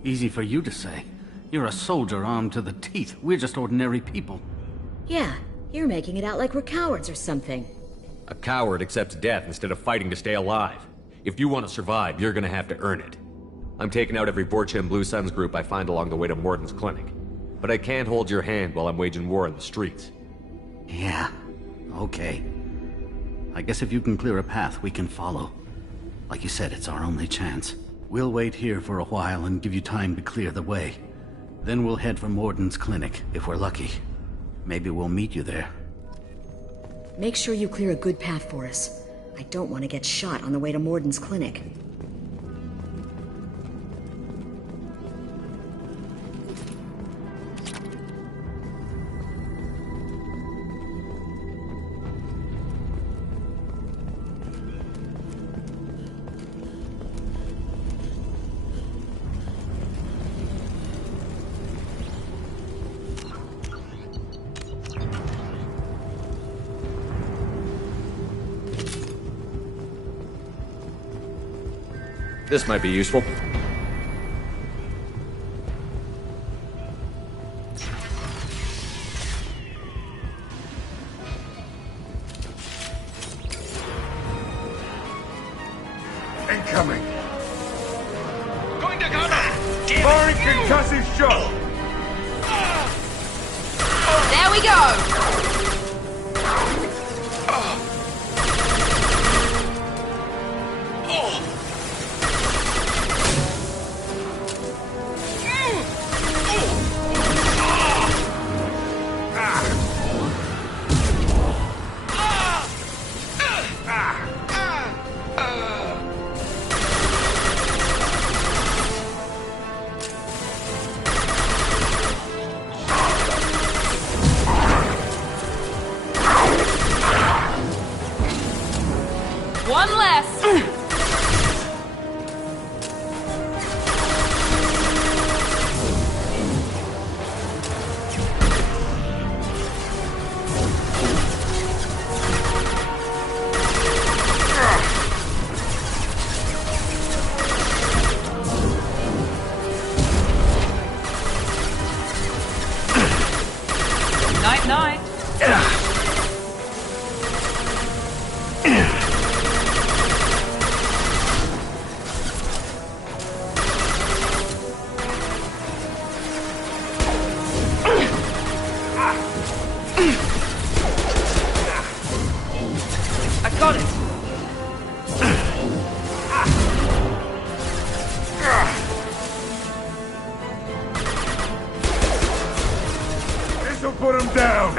Easy for you to say. You're a soldier armed to the teeth. We're just ordinary people. Yeah, you're making it out like we're cowards or something. A coward accepts death instead of fighting to stay alive. If you want to survive, you're gonna have to earn it. I'm taking out every Vorcha and Blue Suns group I find along the way to Mordin's clinic. But I can't hold your hand while I'm waging war in the streets. Yeah, okay. I guess if you can clear a path, we can follow. Like you said, it's our only chance. We'll wait here for a while and give you time to clear the way. Then we'll head for Mordin's clinic, if we're lucky. Maybe we'll meet you there. Make sure you clear a good path for us. I don't want to get shot on the way to Mordin's clinic. This might be useful. Concussive shot! There we go! One less! Night, night. I got it. This'll put him down!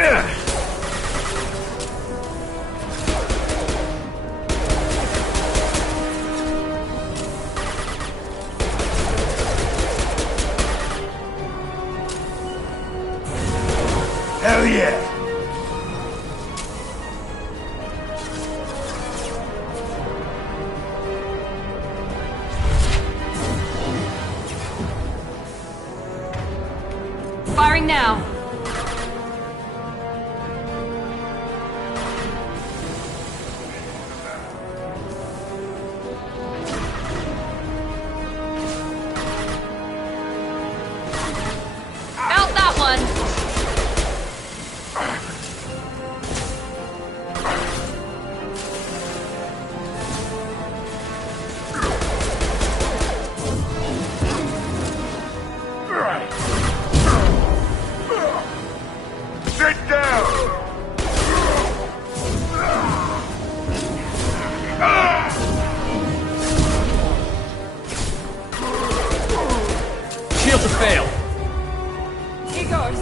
Hell yeah! Firing now. Felt that one. Sit down! Shield to fail. Here goes.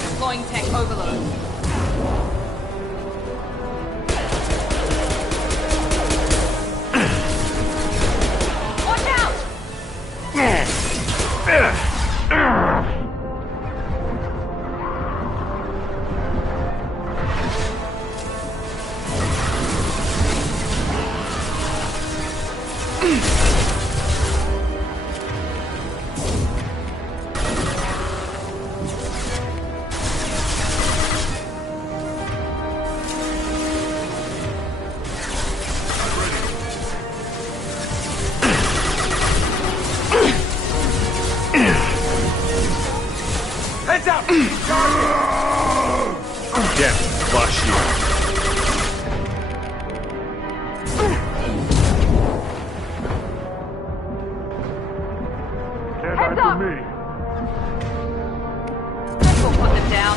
Deploying tank overload. Watch out! Heads up! Yeah, flush you. Can't Heads hide up! from me. This will put them down.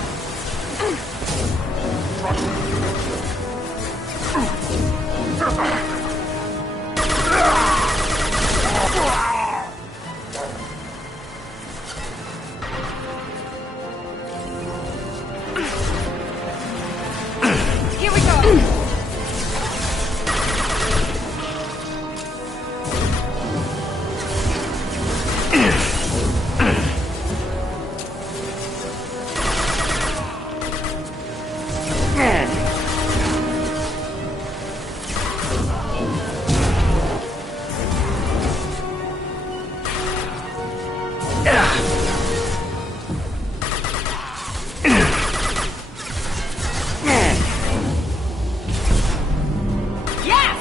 Here we go. Yes!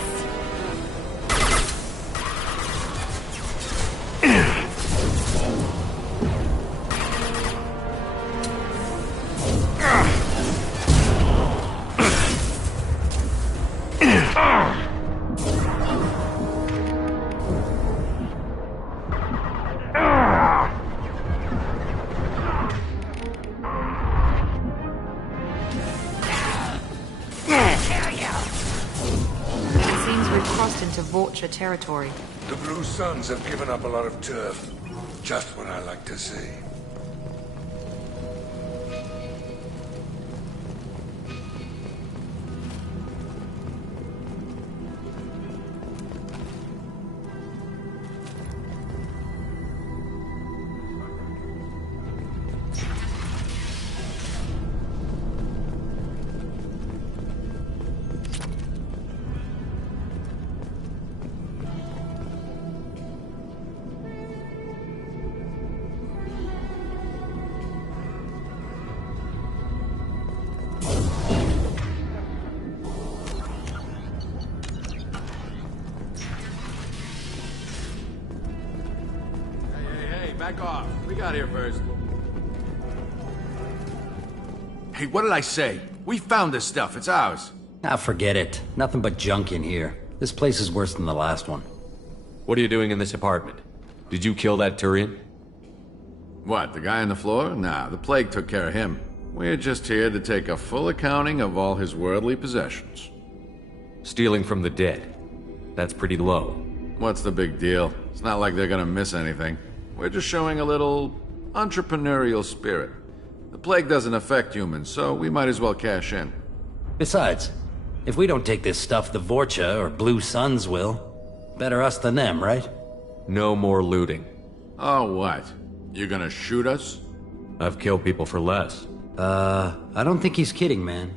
Vorcha territory. The Blue Suns have given up a lot of turf. Just what I like to see. Back off. We got here first. Hey, what did I say? We found this stuff. It's ours. Ah, forget it. Nothing but junk in here. This place is worse than the last one. What are you doing in this apartment? Did you kill that Turian? What, the guy on the floor? Nah, the plague took care of him. We're just here to take a full accounting of all his worldly possessions. Stealing from the dead. That's pretty low. What's the big deal? It's not like they're gonna miss anything. We're just showing a little entrepreneurial spirit. The plague doesn't affect humans, so we might as well cash in. Besides, if we don't take this stuff, the Vorcha or Blue Suns will. Better us than them, right? No more looting. Oh, what? You gonna shoot us? I've killed people for less. I don't think he's kidding, man.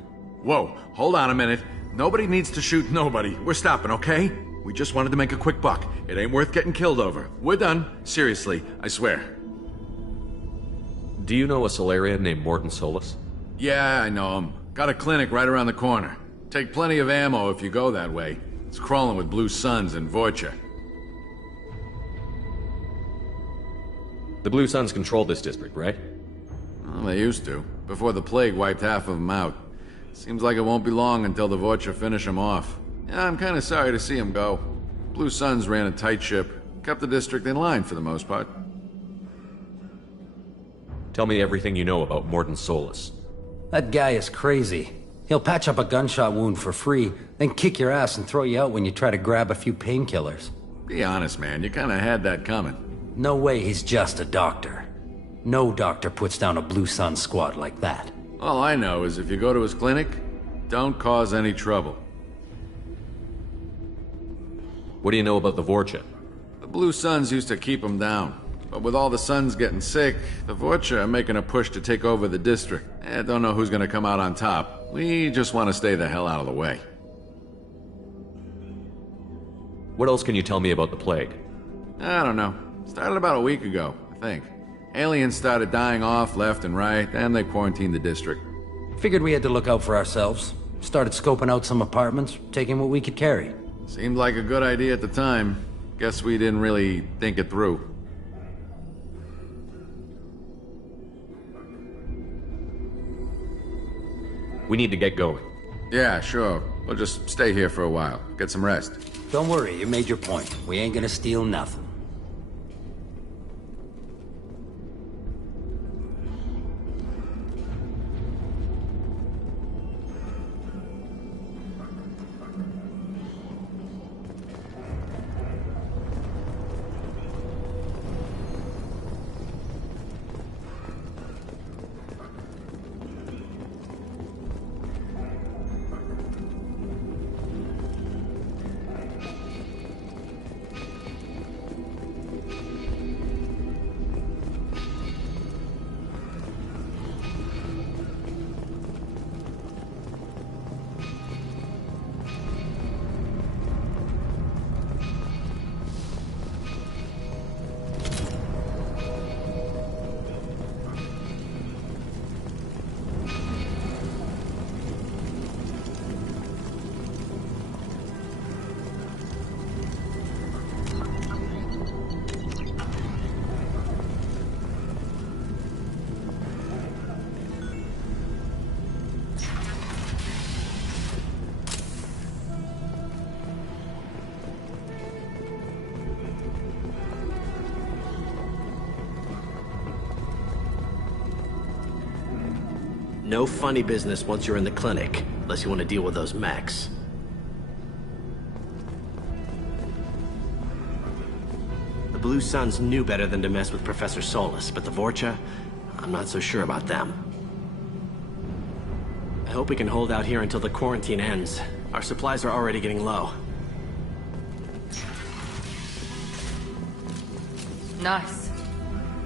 Whoa, hold on a minute. Nobody needs to shoot nobody. We're stopping, okay? We just wanted to make a quick buck. It ain't worth getting killed over. We're done. Seriously, I swear. Do you know a Solarian named Mordin Solus? Yeah, I know him. Got a clinic right around the corner. Take plenty of ammo if you go that way. It's crawling with Blue Suns and Vorcha. The Blue Suns control this district, right? Well, they used to, before the plague wiped half of them out. Seems like it won't be long until the Vorcha finish them off. Yeah, I'm kinda sorry to see him go. Blue Suns ran a tight ship, kept the district in line for the most part. Tell me everything you know about Mordin Solus. That guy is crazy. He'll patch up a gunshot wound for free, then kick your ass and throw you out when you try to grab a few painkillers. Be honest, man, you kinda had that coming. No way he's just a doctor. No doctor puts down a Blue Sun squad like that. All I know is if you go to his clinic, don't cause any trouble. What do you know about the Vorcha? The Blue Suns used to keep them down. But with all the Suns getting sick, the Vorcha are making a push to take over the district. Don't know who's gonna come out on top. We just want to stay the hell out of the way. What else can you tell me about the plague? I don't know. Started about a week ago, I think. Aliens started dying off left and right, and they quarantined the district. Figured we had to look out for ourselves. Started scoping out some apartments, taking what we could carry. Seemed like a good idea at the time. Guess we didn't really think it through. We need to get going. Yeah, sure. We'll just stay here for a while. Get some rest. Don't worry, you made your point. We ain't gonna steal nothing. No funny business once you're in the clinic, unless you want to deal with those mechs. Blue Suns knew better than to mess with Professor Solus, but the Vorcha, I'm not so sure about them. I hope we can hold out here until the quarantine ends. Our supplies are already getting low. Nice.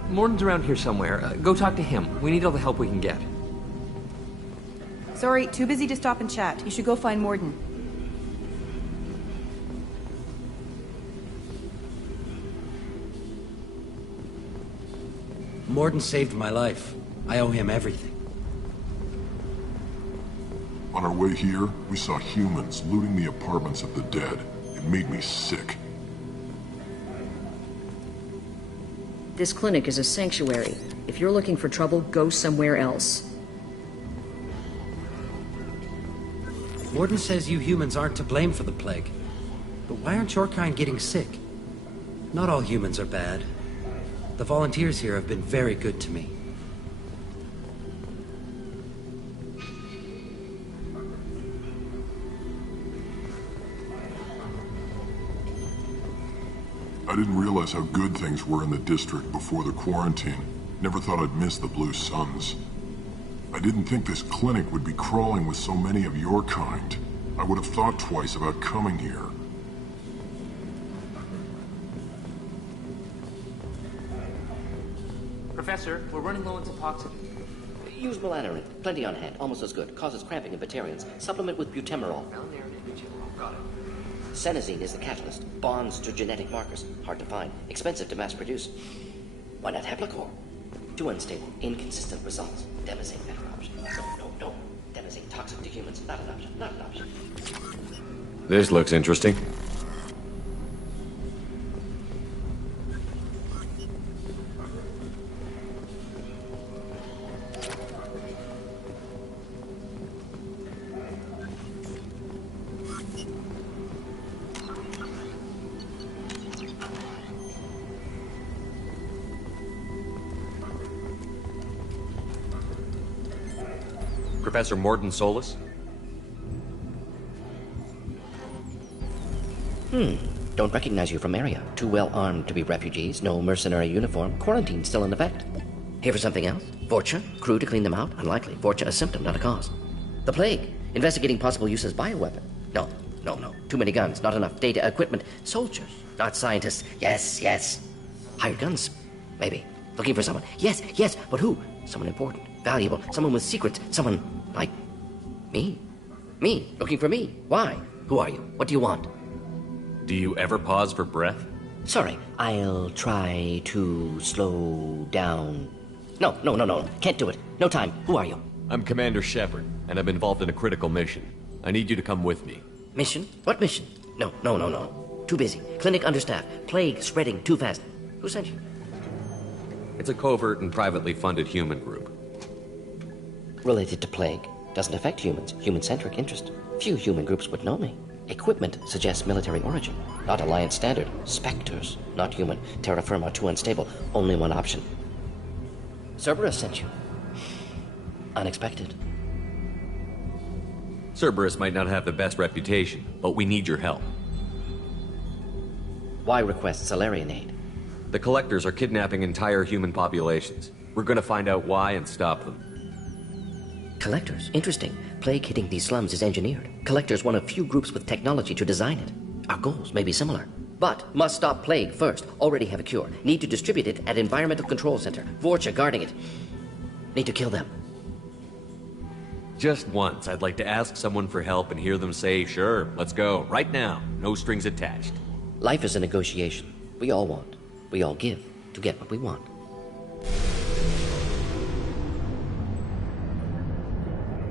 Morden's around here somewhere. Go talk to him. We need all the help we can get. Sorry, too busy to stop and chat. You should go find Morden. Morden saved my life. I owe him everything. On our way here, we saw humans looting the apartments of the dead. It made me sick. This clinic is a sanctuary. If you're looking for trouble, go somewhere else. Morden says you humans aren't to blame for the plague. But why aren't your kind getting sick? Not all humans are bad. The volunteers here have been very good to me. I didn't realize how good things were in the district before the quarantine. Never thought I'd miss the Blue Suns. I didn't think this clinic would be crawling with so many of your kind. I would have thought twice about coming here. Professor, we're running low on Suboxone. Use melanorin. Plenty on hand. Almost as good. Causes cramping in Batarians. Supplement with butemerol. Got it. Senesine is the catalyst. Bonds to genetic markers. Hard to find. Expensive to mass produce. Why not Heplicor? Too unstable. Inconsistent results. Demazine, better option. No. Demazine, toxic to humans. Not an option. Not an option. This looks interesting. Professor Morden Solus? Don't recognize you from area. Too well armed to be refugees. No mercenary uniform. Quarantine still in effect. Here for something else? Vorcha? Crew to clean them out? Unlikely. Vorcha a symptom, not a cause. The plague. Investigating possible use as bioweapon. No. Too many guns. Not enough data, equipment. Soldiers, not scientists. Yes. Hired guns? Maybe. Looking for someone. Yes. But who? Someone important. Valuable. Someone with secrets. Someone like me. Me. Looking for me. Why? Who are you? What do you want? Do you ever pause for breath? Sorry, I'll try to slow down. No. Can't do it. No time. Who are you? I'm Commander Shepard, and I'm involved in a critical mission. I need you to come with me. Mission? What mission? No. Too busy. Clinic understaffed. Plague spreading too fast. Who sent you? It's a covert and privately funded human group. Related to plague. Doesn't affect humans. Human-centric interest. Few human groups would know me. Equipment suggests military origin. Not Alliance standard. Spectres. Not human. Terra firma too unstable. Only one option. Cerberus sent you. Unexpected. Cerberus might not have the best reputation, but we need your help. Why request Salarian aid? The Collectors are kidnapping entire human populations. We're gonna find out why and stop them. Collectors? Interesting. Plague hitting these slums is engineered. Collectors one of few groups with technology to design it. Our goals may be similar. But must stop plague first. Already have a cure. Need to distribute it at Environmental Control Center. Vorcha guarding it. Need to kill them. Just once, I'd like to ask someone for help and hear them say, sure, let's go, right now. No strings attached. Life is a negotiation. We all want. We all give to get what we want.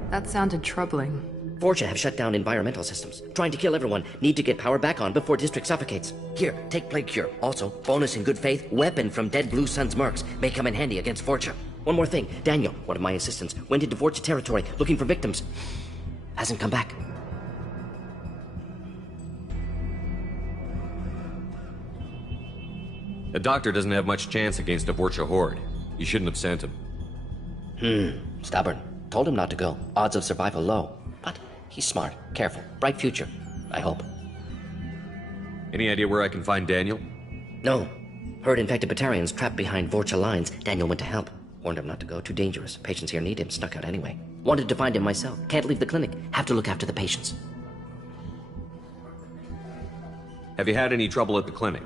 That sounded troubling. Vorcha have shut down environmental systems. Trying to kill everyone. Need to get power back on before district suffocates. Here, take Plague Cure. Also, bonus in good faith, weapon from dead Blue Suns mercs. May come in handy against Vorcha. One more thing. Daniel, one of my assistants, went into Vorcha territory looking for victims. Hasn't come back. The doctor doesn't have much chance against a Vorcha horde. You shouldn't have sent him. Stubborn. Told him not to go. Odds of survival low. But he's smart, careful, bright future. I hope. Any idea where I can find Daniel? No. Heard infected Batarians trapped behind Vorcha lines. Daniel went to help. Warned him not to go, too dangerous. Patients here need him, snuck out anyway. Wanted to find him myself. Can't leave the clinic. Have to look after the patients. Have you had any trouble at the clinic?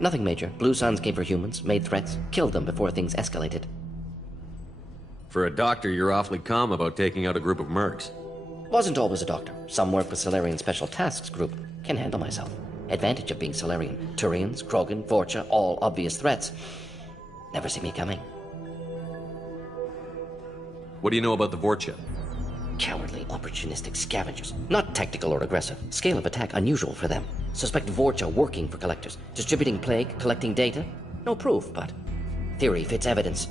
Nothing major. Blue Suns came for humans, made threats, killed them before things escalated. For a doctor, you're awfully calm about taking out a group of mercs. Wasn't always a doctor. Some work with Salarian Special Tasks Group. Can handle myself. Advantage of being Salarian. Turians, Krogan, Vorcha, all obvious threats. Never see me coming. What do you know about the Vorcha? Cowardly, opportunistic scavengers. Not tactical or aggressive. Scale of attack unusual for them. Suspect Vorcha working for collectors. Distributing plague, collecting data. No proof, but theory fits evidence.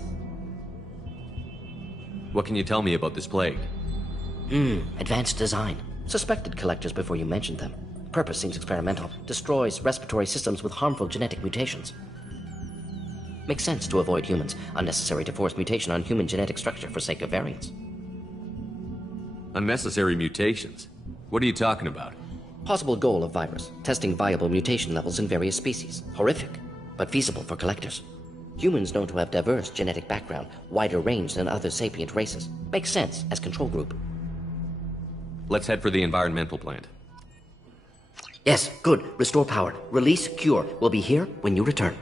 What can you tell me about this plague? Advanced design. Suspected collectors before you mentioned them. Purpose seems experimental. Destroys respiratory systems with harmful genetic mutations. Makes sense to avoid humans. Unnecessary to force mutation on human genetic structure for sake of variance. Unnecessary mutations? What are you talking about? Possible goal of virus. Testing viable mutation levels in various species. Horrific, but feasible for collectors. Humans known to have diverse genetic background, wider range than other sapient races. Makes sense as control group. Let's head for the environmental plant. Yes, good. Restore power. Release cure. We'll be here when you return.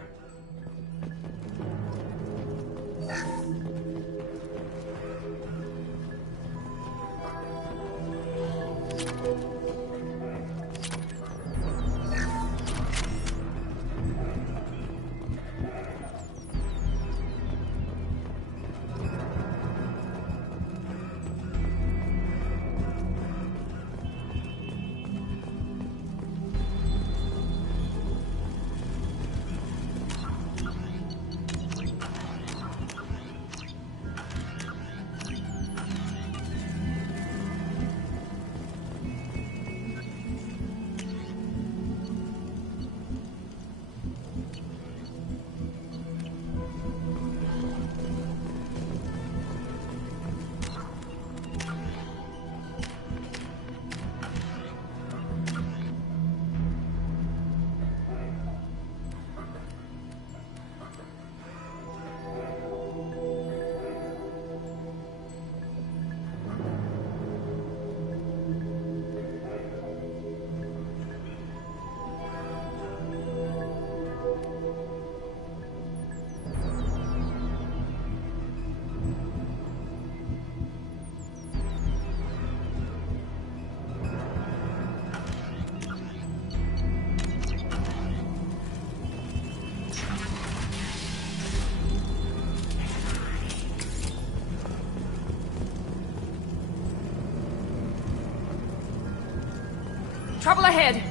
Trouble ahead.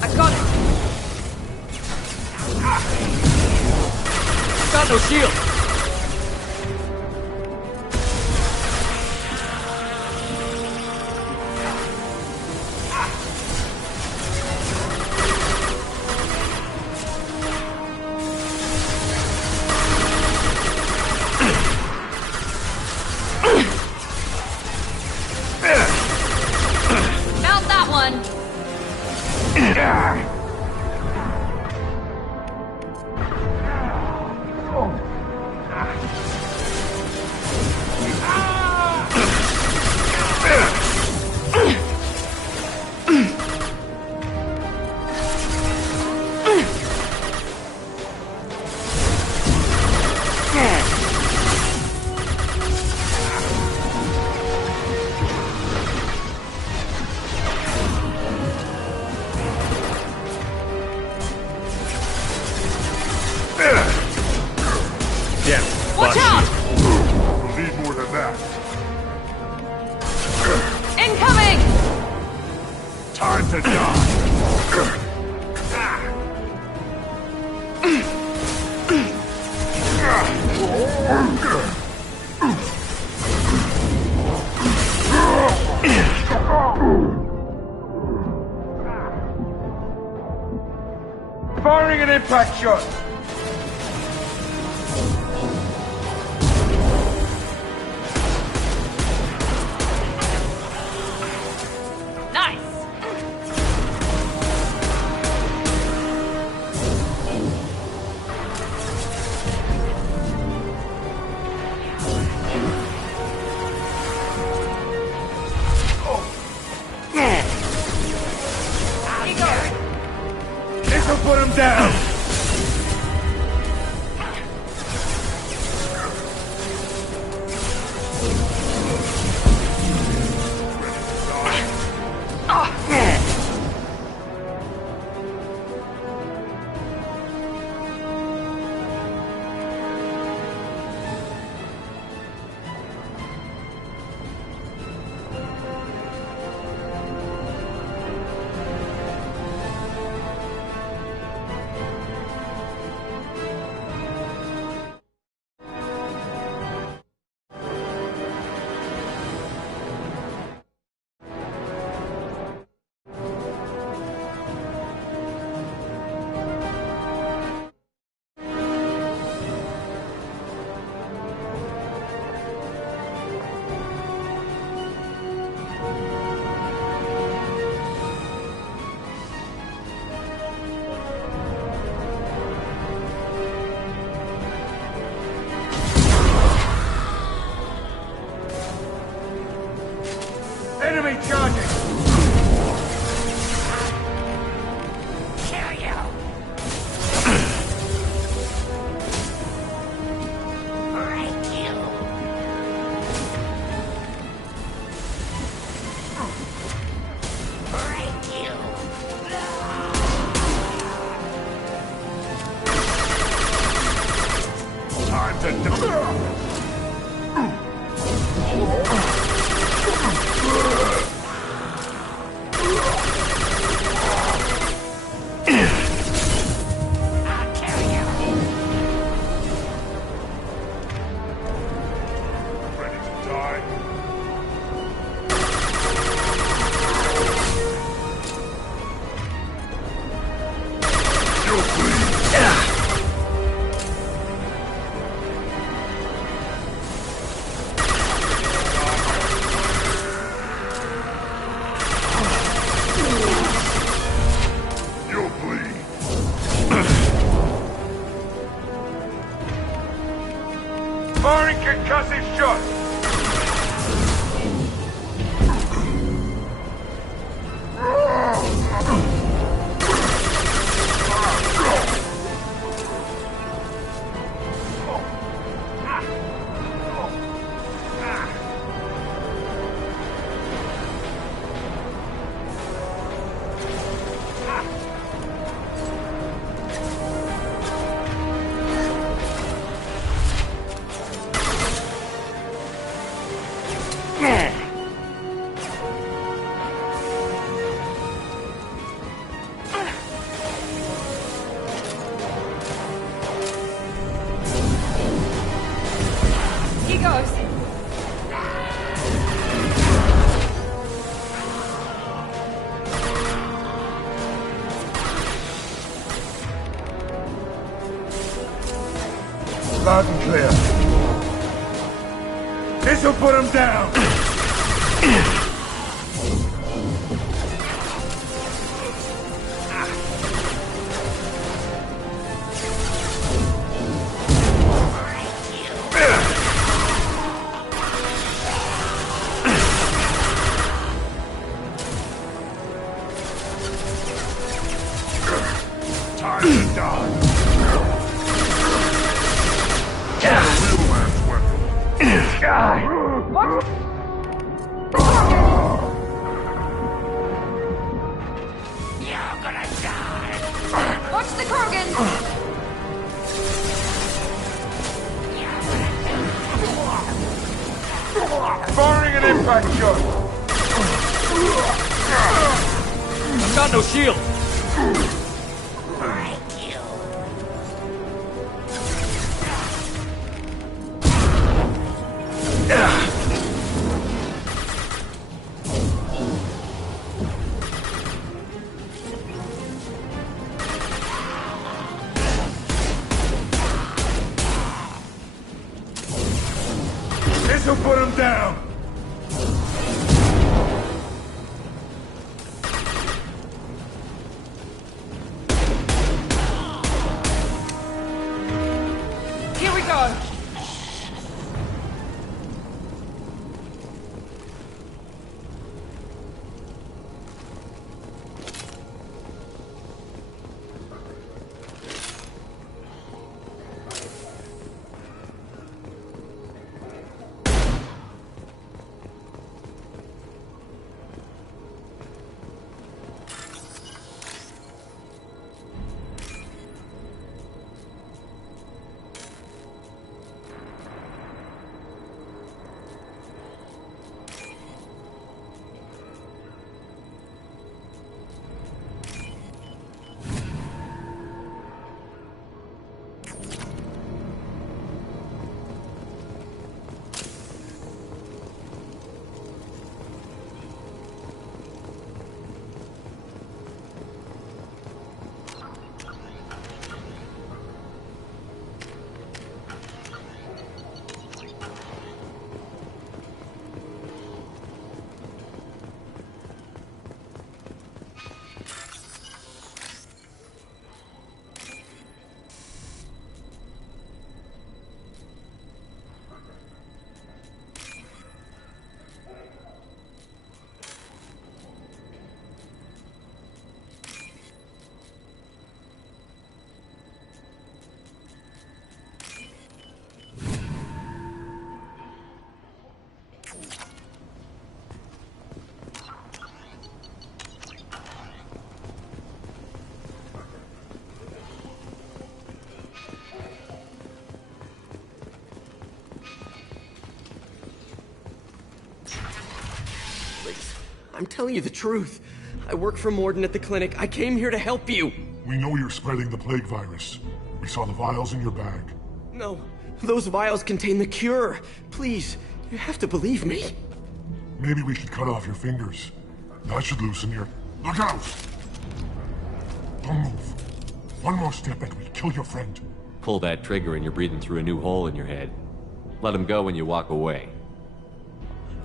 I got it. Got no shield. Mount that one. Watch out! We'll need more than that. Incoming! Time to die. Firing an impact shot! Nice! Firing concussive shot! He goes. Loud and clear. This'll put him down! Time to die! You're gonna die! Watch the Krogan! Firing an impact shot! I've got no shield! This'll put him down! Here we go. I'm telling you the truth. I work for Morden at the clinic. I came here to help you. We know you're spreading the plague virus. We saw the vials in your bag. No, those vials contain the cure. Please, you have to believe me. Maybe we should cut off your fingers. That should loosen your... Look out! Don't move. One more step and we kill your friend. Pull that trigger and you're breathing through a new hole in your head. Let him go when you walk away.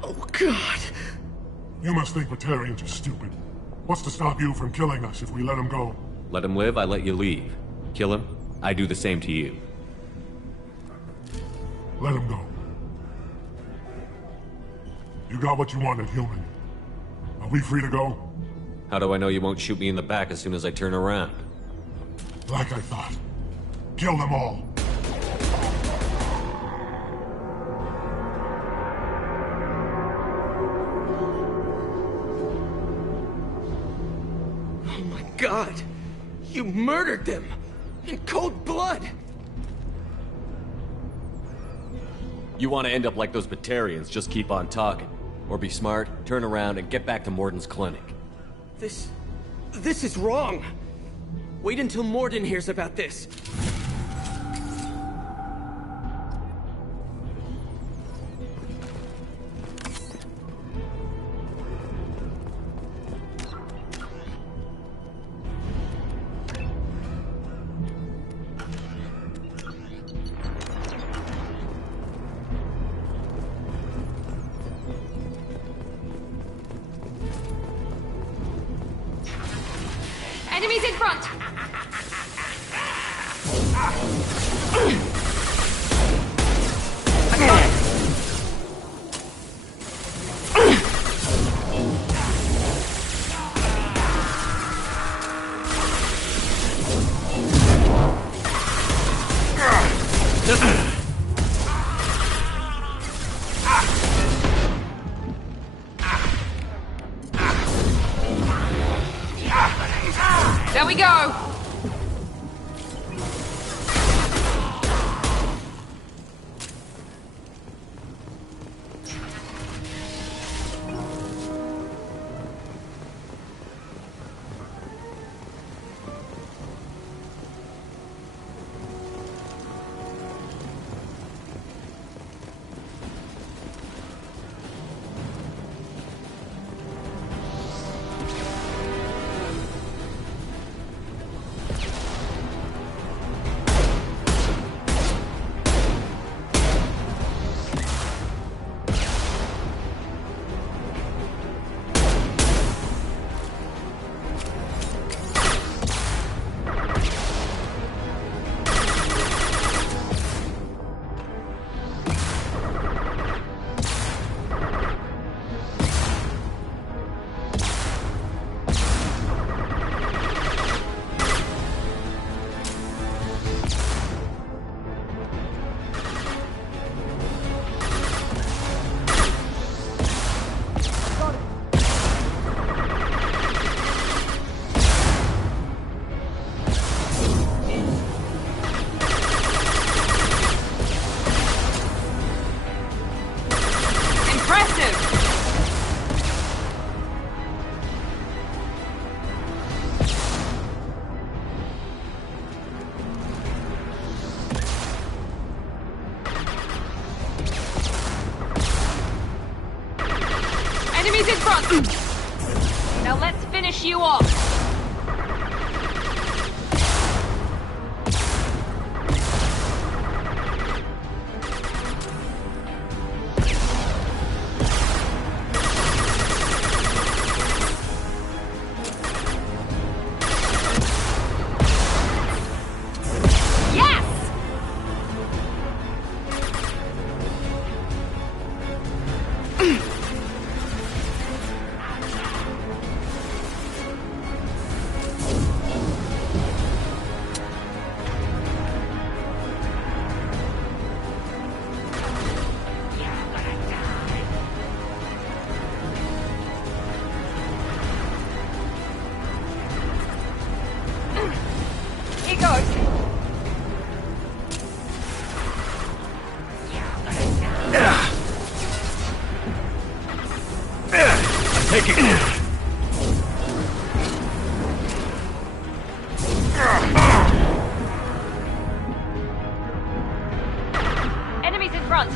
Oh, God. You must think Batarians are stupid. What's to stop you from killing us if we let him go? Let him live, I let you leave. Kill him, I do the same to you. Let him go. You got what you wanted, human. Are we free to go? How do I know you won't shoot me in the back as soon as I turn around? Like I thought. Kill them all. Oh my God! You murdered them! In cold blood! You want to end up like those Batarians, just keep on talking. Or be smart, turn around, and get back to Morden's clinic. This is wrong! Wait until Morden hears about this. Enemies in front! There we go! Enemies in front! Now let's finish you off! front.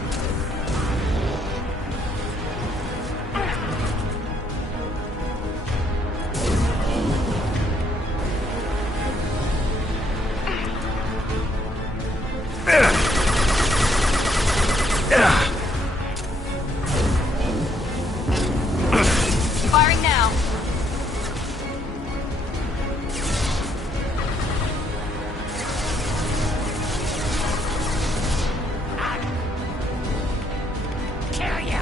Firing now. Kill you!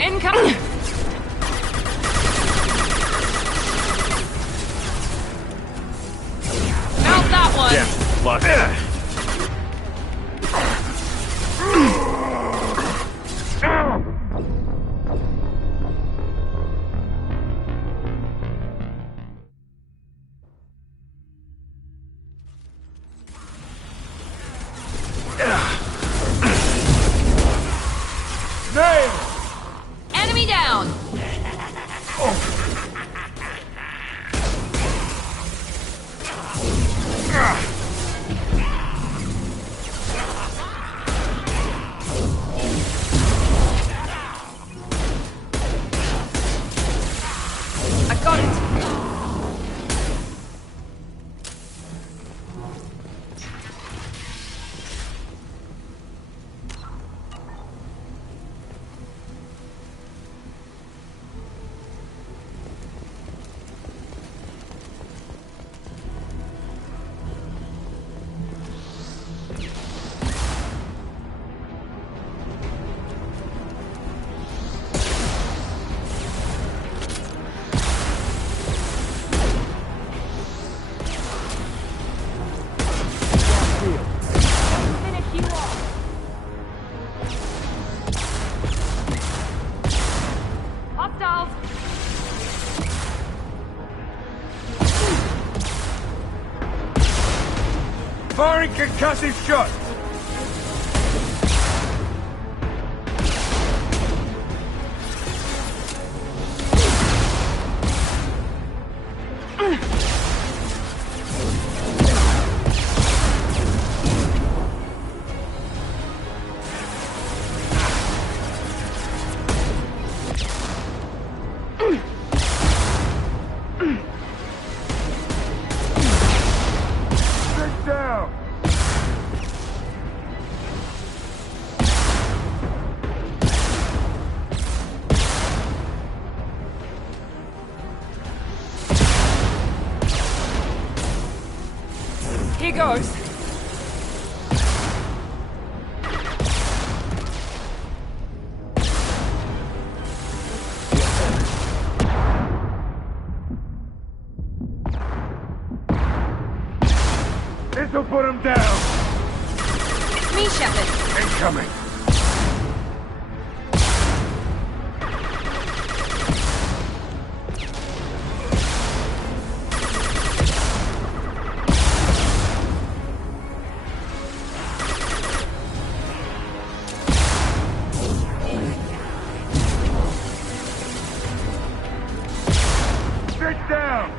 Incoming! Melt that one! Yeah, lost. Enemy down! I got it! Hostiles! Firing concussive shot! Sit down! Here goes! This'll put him down! It's me, Shepard! Incoming! Sit down!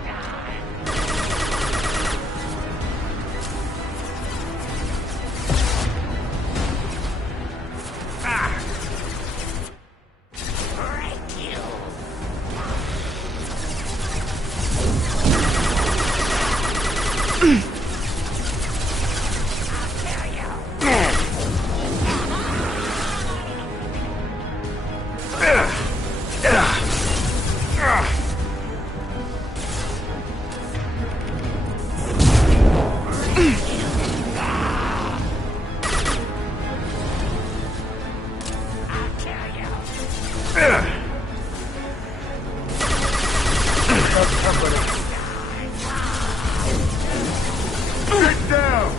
Get down!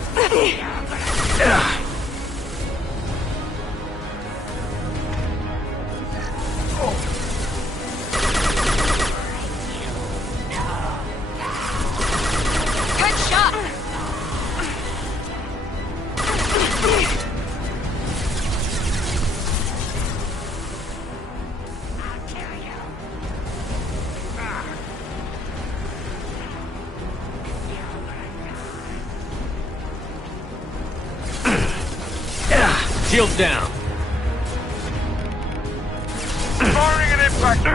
Good shot! Shields down. Firing an impact!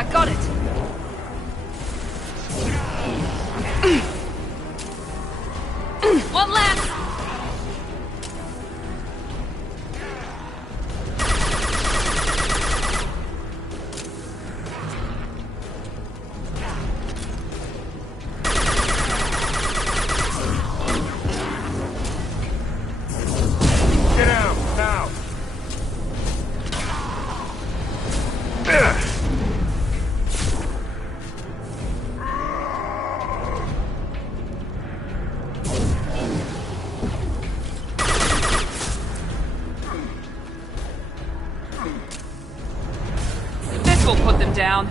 I got it! One left! Get down, now! This will put them down.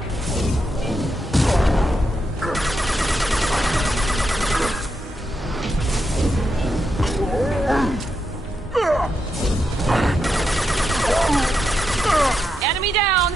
Enemy down!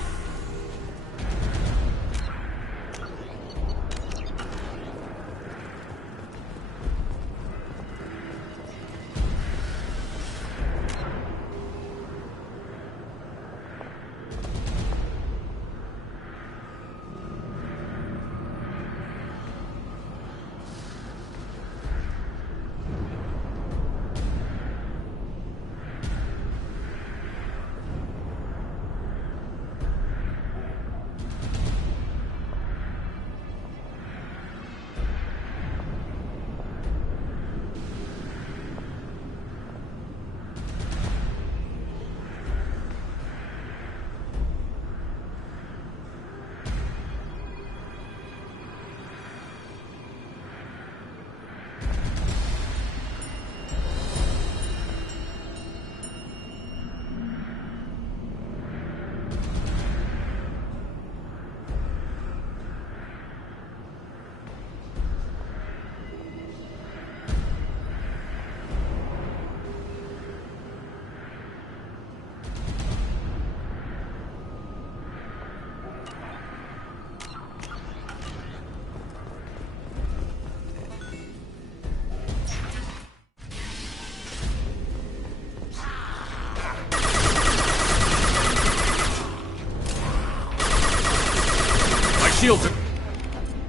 Shields are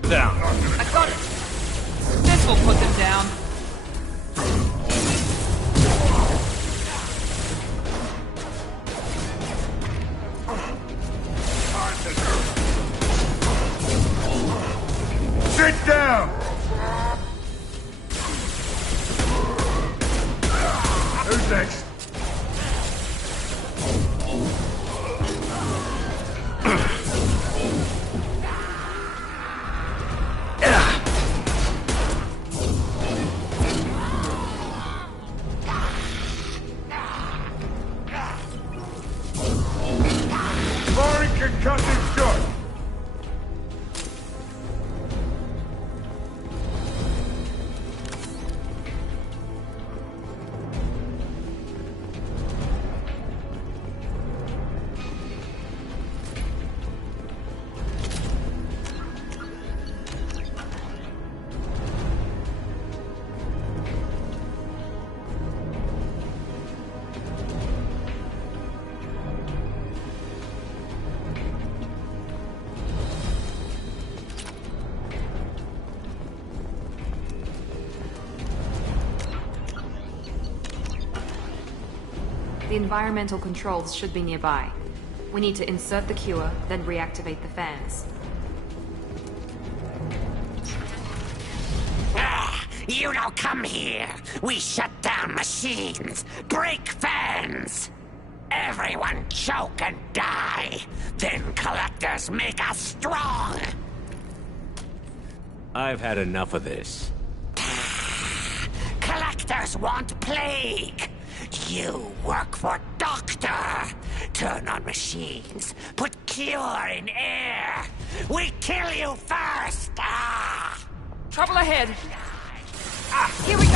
down. I got it! This will put them down. Sit down! Who's next? Firing concussive shot! The environmental controls should be nearby. We need to insert the cure, then reactivate the fans. You don't come here. We shut down machines, break fans. Everyone choke and die. Then collectors make us strong. I've had enough of this. Collectors want plague. You work for Doctor. Turn on machines. Put cure in air. We kill you first. Trouble ahead. Here we go.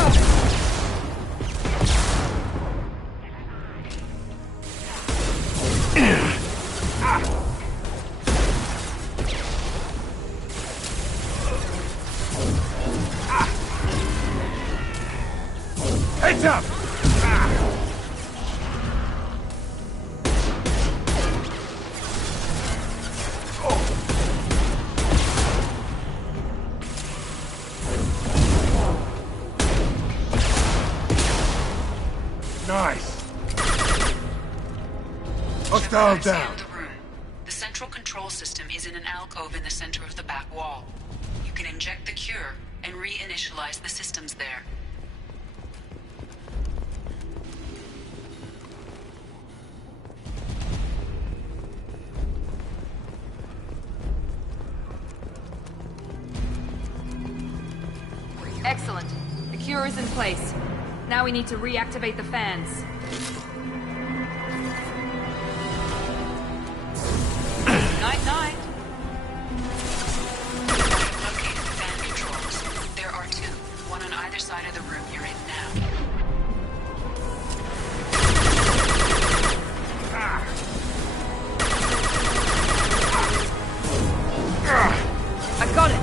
Heads up! Nice. Hostile down. The central control system is in an alcove in the center of the back wall. You can inject the cure and reinitialize the systems there. Excellent. The cure is in place. Now we need to reactivate the fans. Night-night. Located the fan controls. There are two, one on either side of the room you're in now. I got it.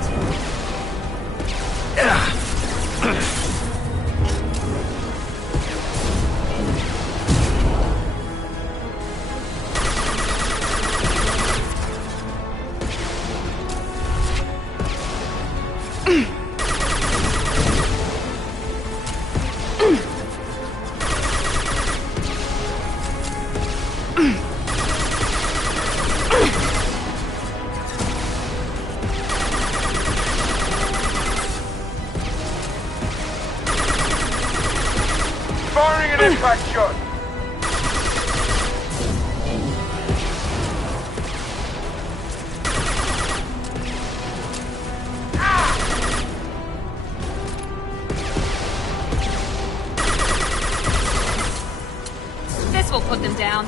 Firing an impact shot. This will put them down.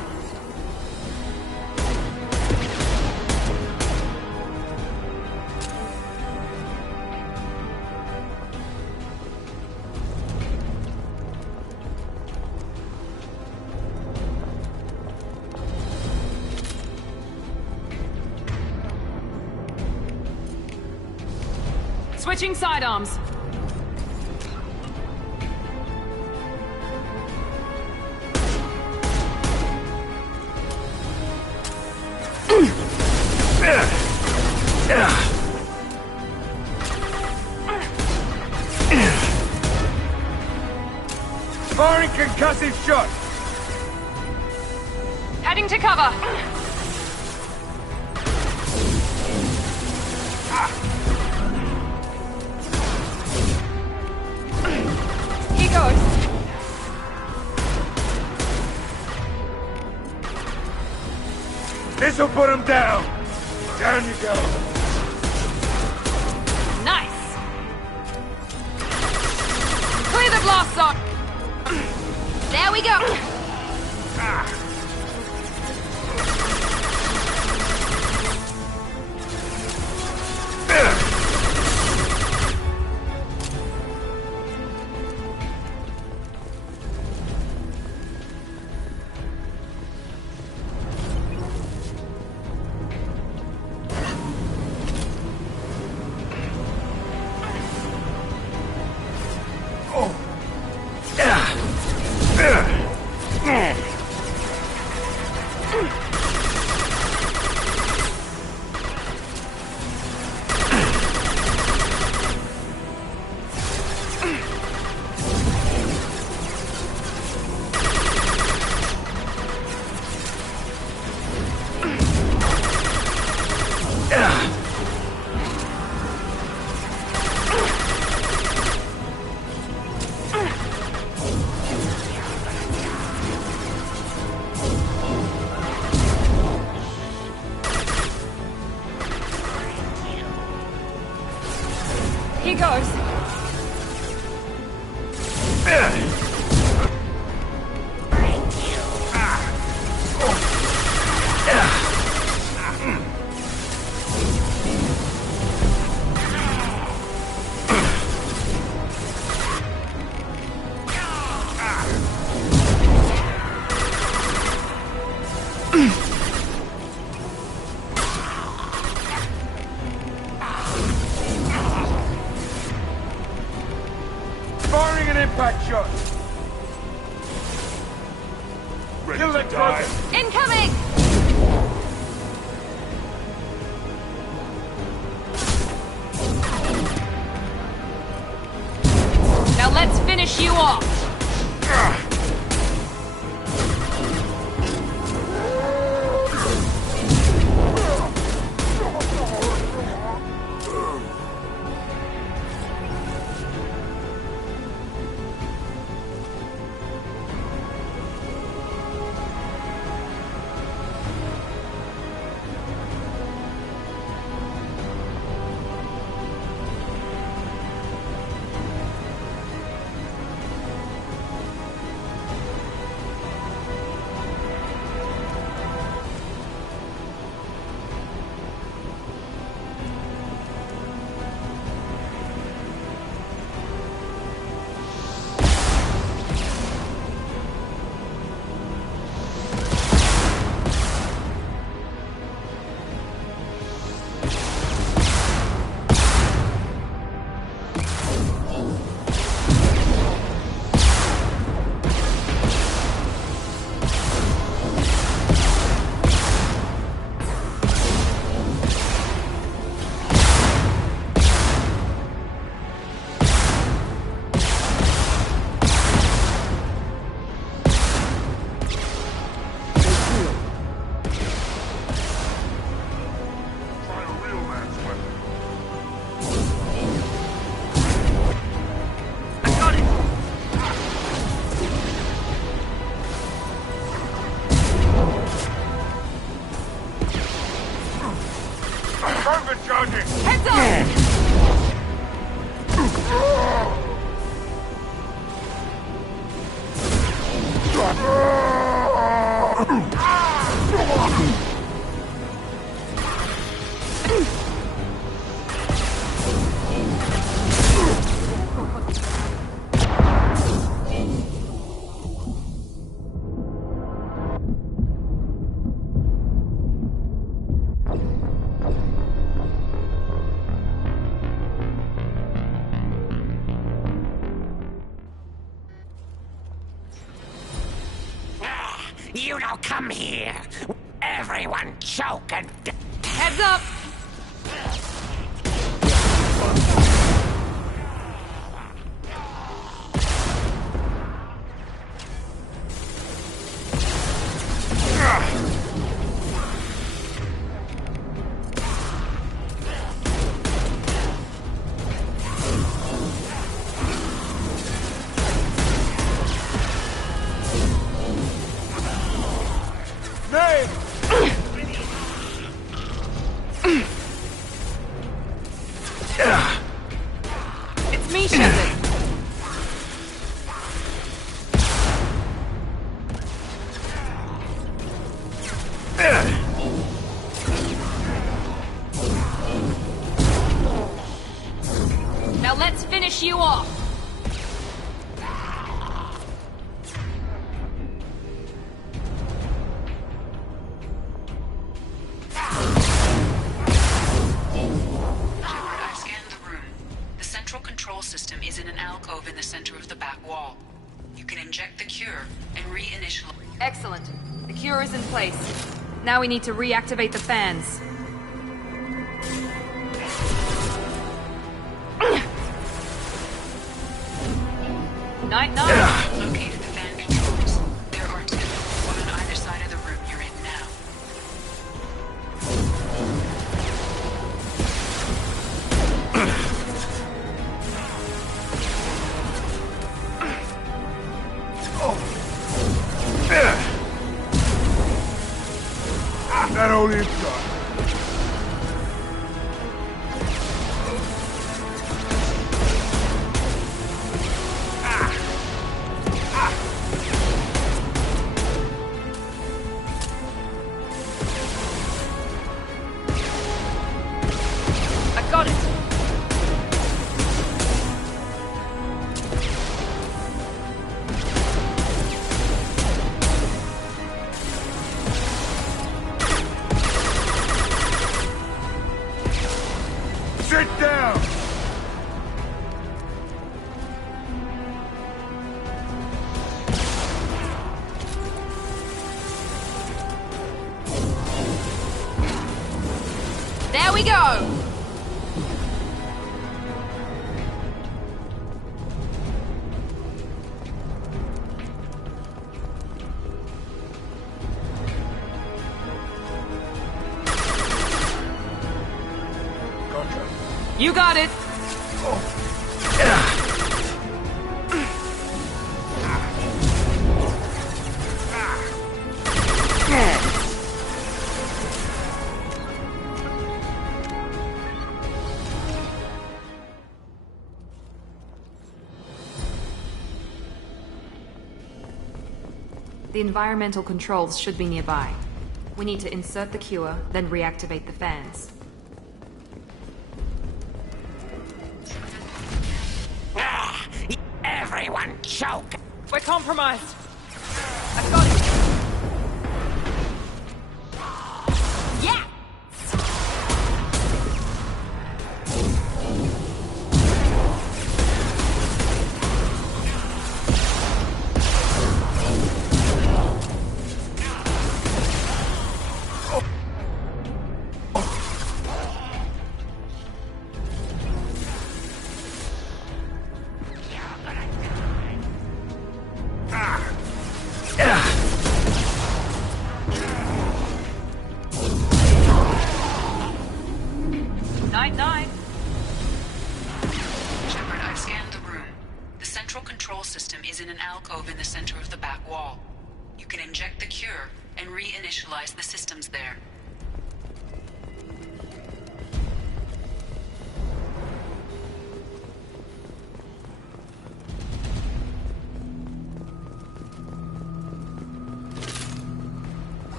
Switching sidearms. Firing concussive shot. Heading to cover. Here goes. This'll put him down. Down you go. Nice. Clear the blast zone. There we go. ready to die? Incoming! Now let's finish you off! Heads up! You don't come here. Everyone choke and... Heads up! It's me, Shepard. Now let's finish you off. System is in an alcove in the center of the back wall. You can inject the cure and reinitialize. Excellent. The cure is in place. Now we need to reactivate the fans. Night. Located the fan controls. There are two, one on either side of the room you're in now. That only is done. I got it. we go! You got it! The environmental controls should be nearby. We need to insert the cure, then reactivate the fans. Everyone choke! We're compromised. I've got it. Yeah! Night-night. Shepard, I've scanned the room. The central control system is in an alcove in the center of the back wall. You can inject the cure and reinitialize the systems there.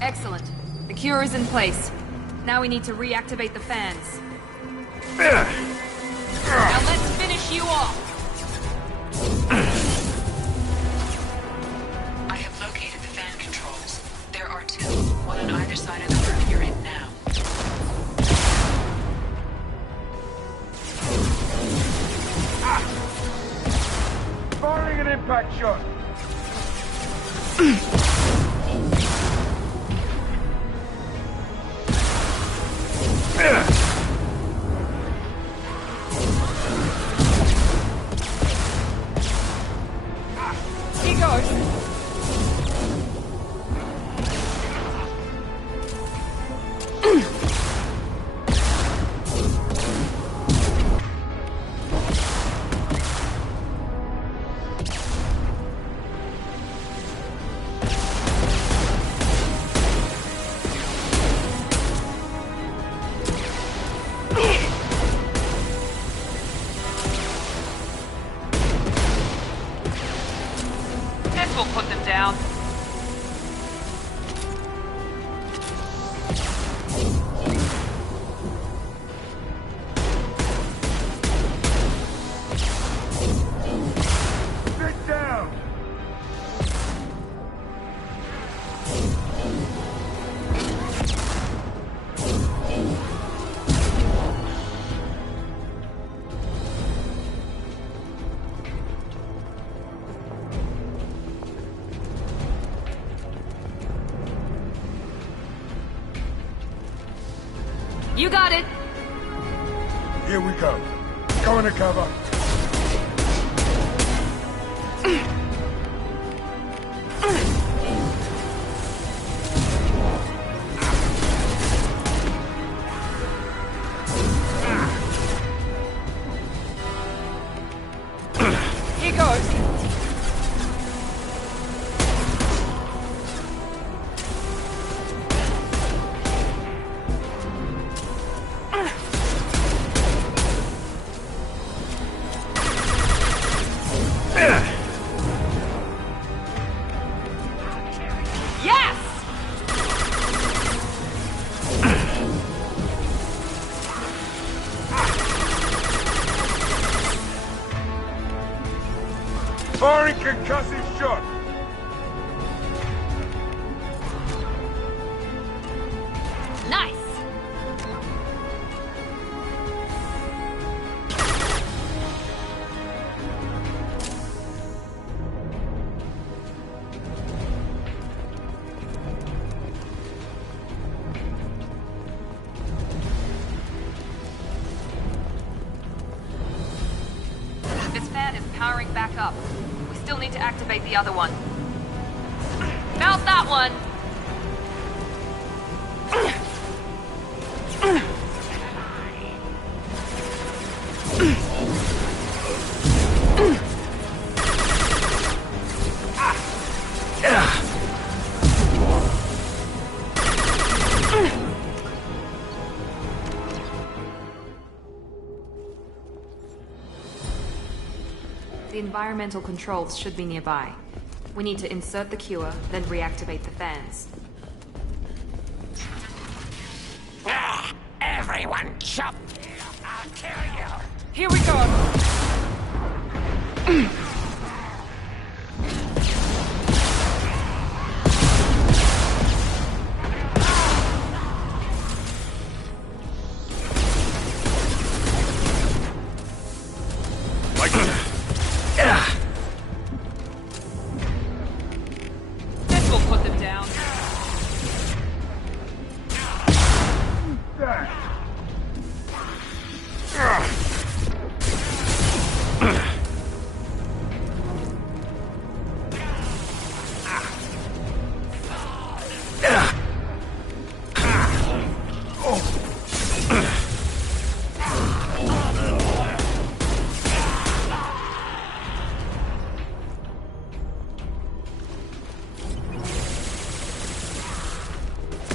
Excellent. The cure is in place. Now we need to reactivate the fans. Now let's finish you off! I have located the fan controls. There are two, one on either side of the room you're in now. Firing an impact shot! He goes. This will put them down. Sit down! You got it! Here we go. Go under cover. Here goes. Yes! Firing concussive shot! Nice! reactivate the other one. Mount that one! The environmental controls should be nearby. We need to insert the cure, then reactivate the fans. Everyone jump! I'll kill you! Here we go! This will put them down.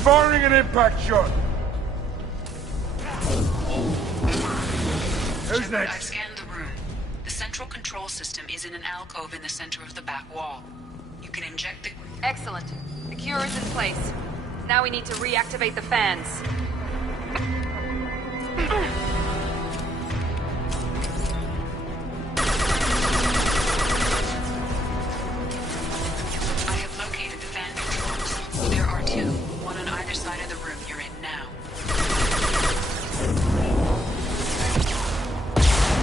Firing an impact shot! Who's Shepard, next? I've scanned the room. The central control system is in an alcove in the center of the back wall. You can inject the... Excellent. The cure is in place. Now we need to reactivate the fans. I have located the fan controls. There are two, one on either side of the room you're in now.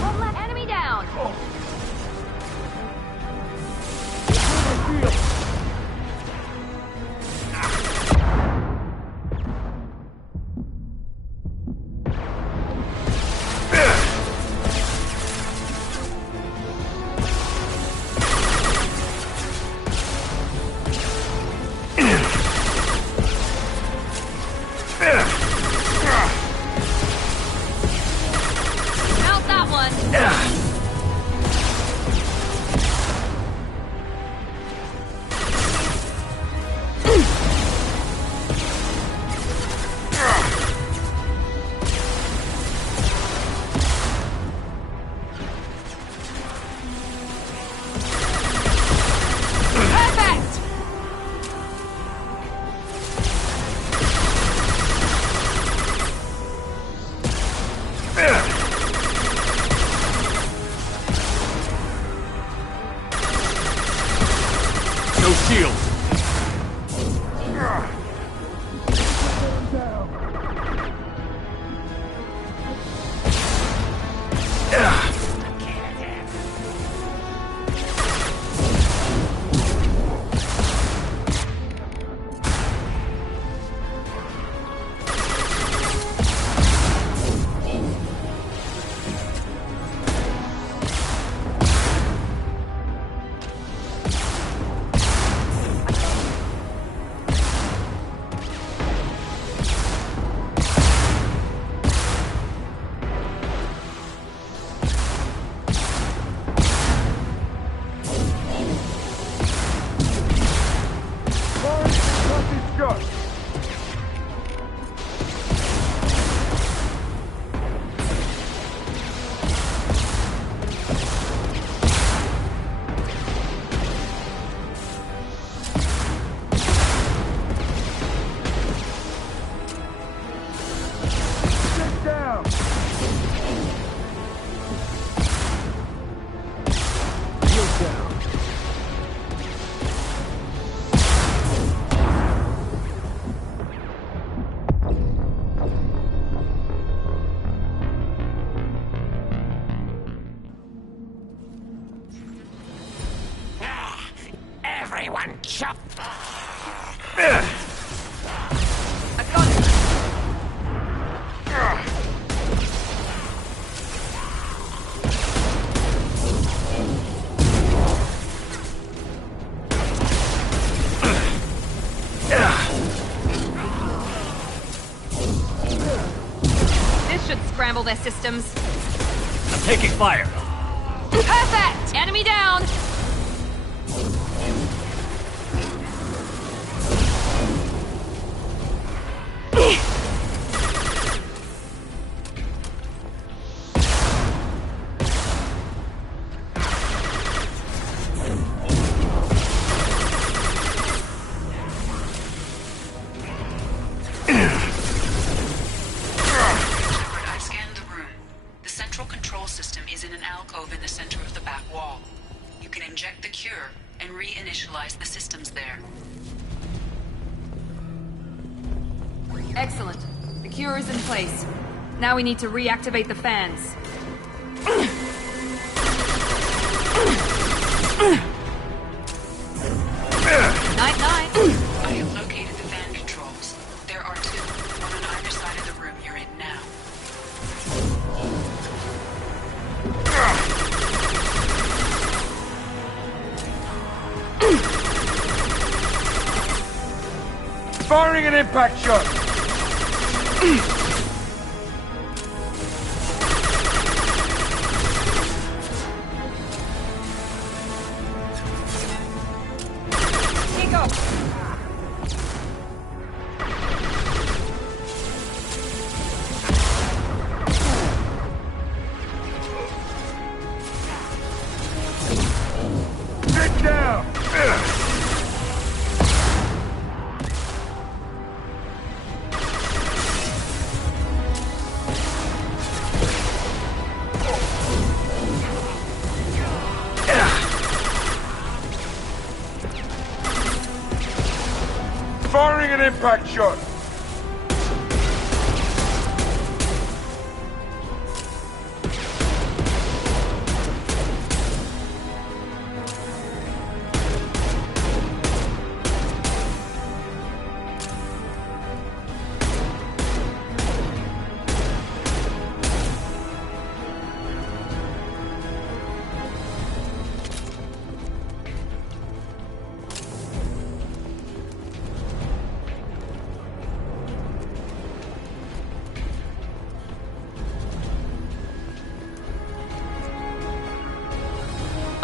Won't let enemy down! Mount that one! Perfect! No shield. Everyone jump! scramble their systems. I'm taking fire. Perfect! Enemy down! I've scanned the room. The central control system is in an alcove in the center of the back wall. You can inject the cure and reinitialize the systems there. Excellent. The cure is in place. Now we need to reactivate the fans. Night-night. I have located the fan controls. There are two, one on either side of the room you're in now. Firing an impact shot! Take off. Get down! Firing an impact shot!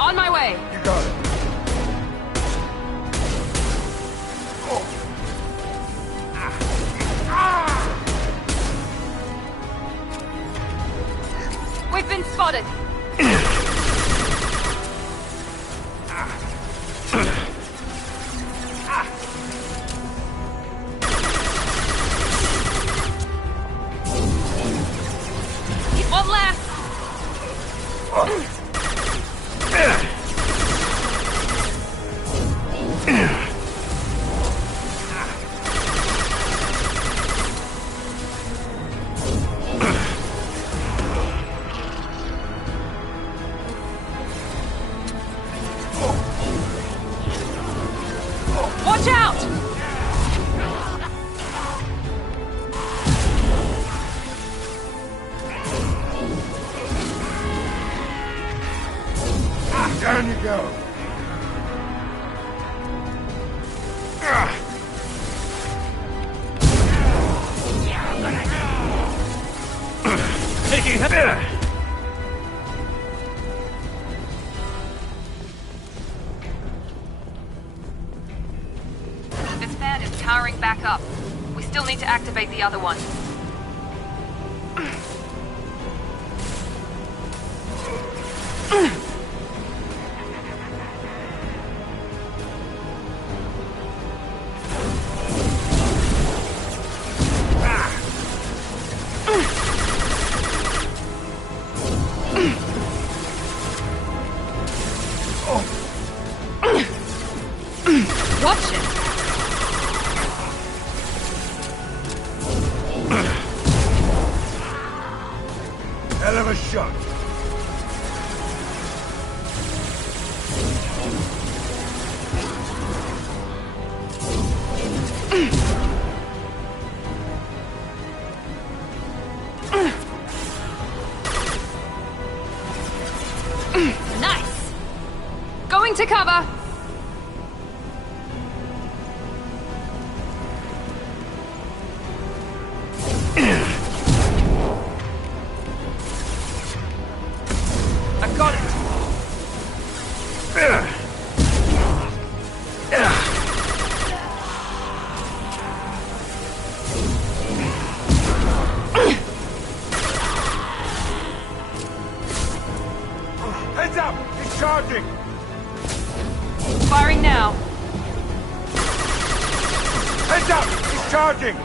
On my way. You got it. We've been spotted. One left. Watch out! Down you go. Taking This fan is powering back up. We still need to activate the other one. Watch it! Hell of a shot. Nice! Going to cover! Heads up! He's charging!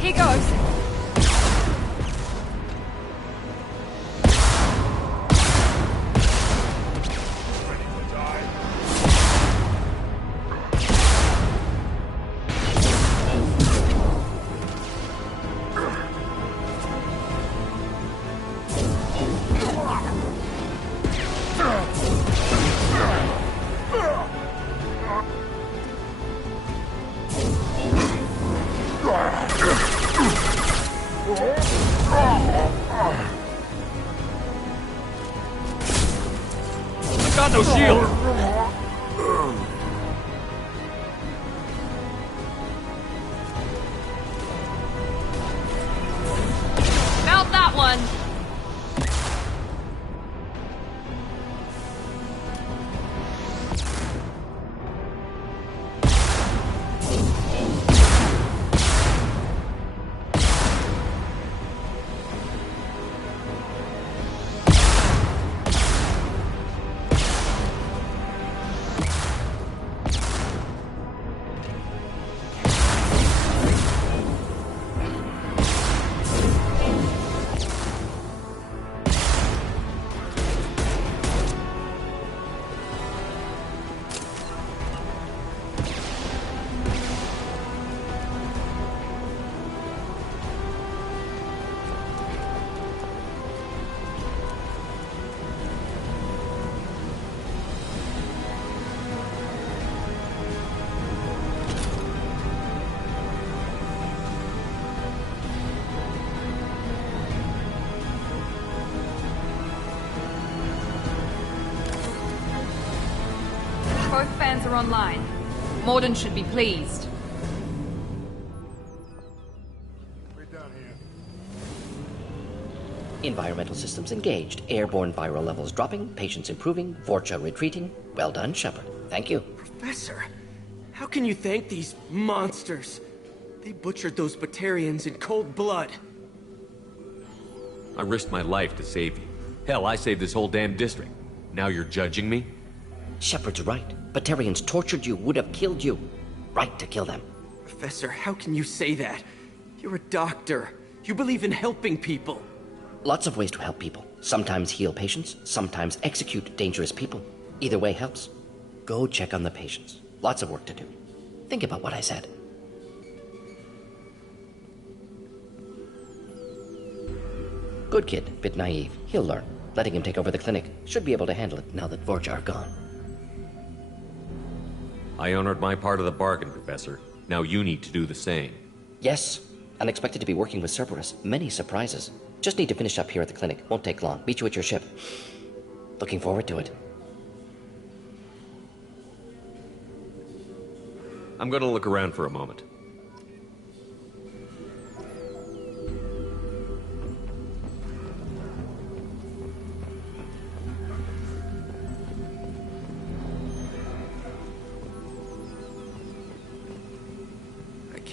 Here goes. Got no shield! Mount that one! Both fans are online. Morden should be pleased. Environmental systems engaged. Airborne viral levels dropping. Patients improving. Vorcha retreating. Well done, Shepard. Thank you. Professor, how can you thank these monsters? They butchered those Batarians in cold blood. I risked my life to save you. Hell, I saved this whole damn district. Now you're judging me? Shepard's right. Batarians tortured you, would have killed you. Right to kill them. Professor, how can you say that? You're a doctor. You believe in helping people. Lots of ways to help people. Sometimes heal patients, sometimes execute dangerous people. Either way helps. Go check on the patients. Lots of work to do. Think about what I said. Good kid, bit naive. He'll learn. Letting him take over the clinic. Should be able to handle it now that Vorcha are gone. I honored my part of the bargain, Professor. Now you need to do the same. Yes. Unexpected to be working with Cerberus. Many surprises. Just need to finish up here at the clinic. Won't take long. Meet you at your ship. Looking forward to it. I'm gonna look around for a moment.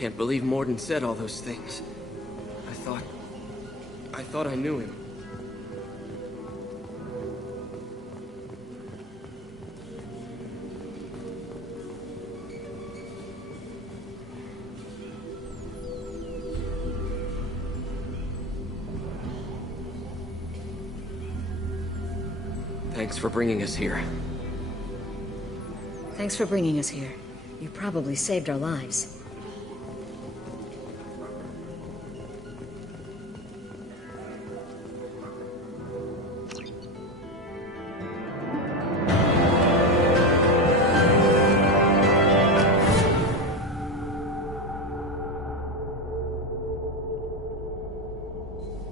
can't believe Morden said all those things. I thought I knew him. Thanks for bringing us here. Thanks for bringing us here. You probably saved our lives.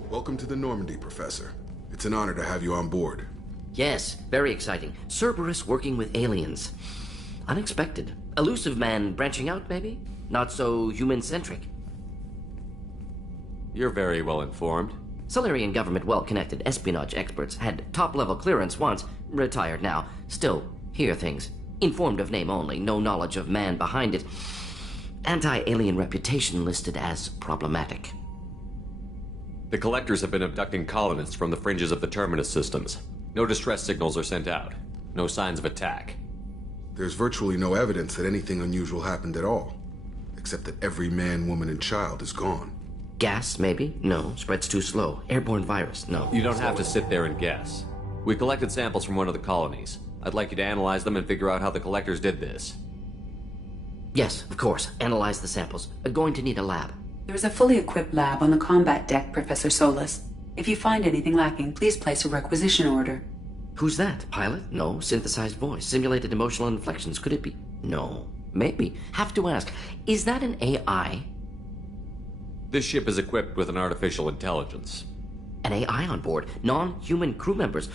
Welcome to the Normandy, Professor. It's an honor to have you on board. Yes, very exciting. Cerberus working with aliens. Unexpected. Elusive man branching out, maybe? Not so human-centric. You're very well informed. Solarian government well-connected espionage experts had top-level clearance once, retired now. Still, hear things. Informed of name only, no knowledge of man behind it. Anti-alien reputation listed as problematic. The Collectors have been abducting colonists from the fringes of the Terminus systems. No distress signals are sent out. No signs of attack. There's virtually no evidence that anything unusual happened at all. Except that every man, woman, and child is gone. Gas, maybe? No. Spreads too slow. Airborne virus? No. You don't have to sit there and guess. We collected samples from one of the colonies. I'd like you to analyze them and figure out how the Collectors did this. Yes, of course. Analyze the samples. Going to need a lab. There is a fully equipped lab on the combat deck, Professor Solis. If you find anything lacking, please place a requisition order. Who's that? Pilot? No. Synthesized voice. Simulated emotional inflections. Could it be? No. Maybe. Have to ask. Is that an AI? This ship is equipped with an artificial intelligence. An AI on board? Non-human crew members?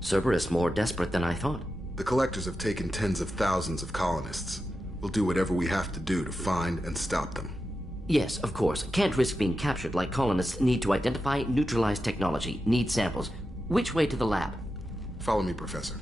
Cerberus more desperate than I thought. The Collectors have taken tens of thousands of colonists. We'll do whatever we have to do to find and stop them. Yes, of course. Can't risk being captured like colonists need to identify, neutralize technology, need samples. Which way to the lab? Follow me, Professor.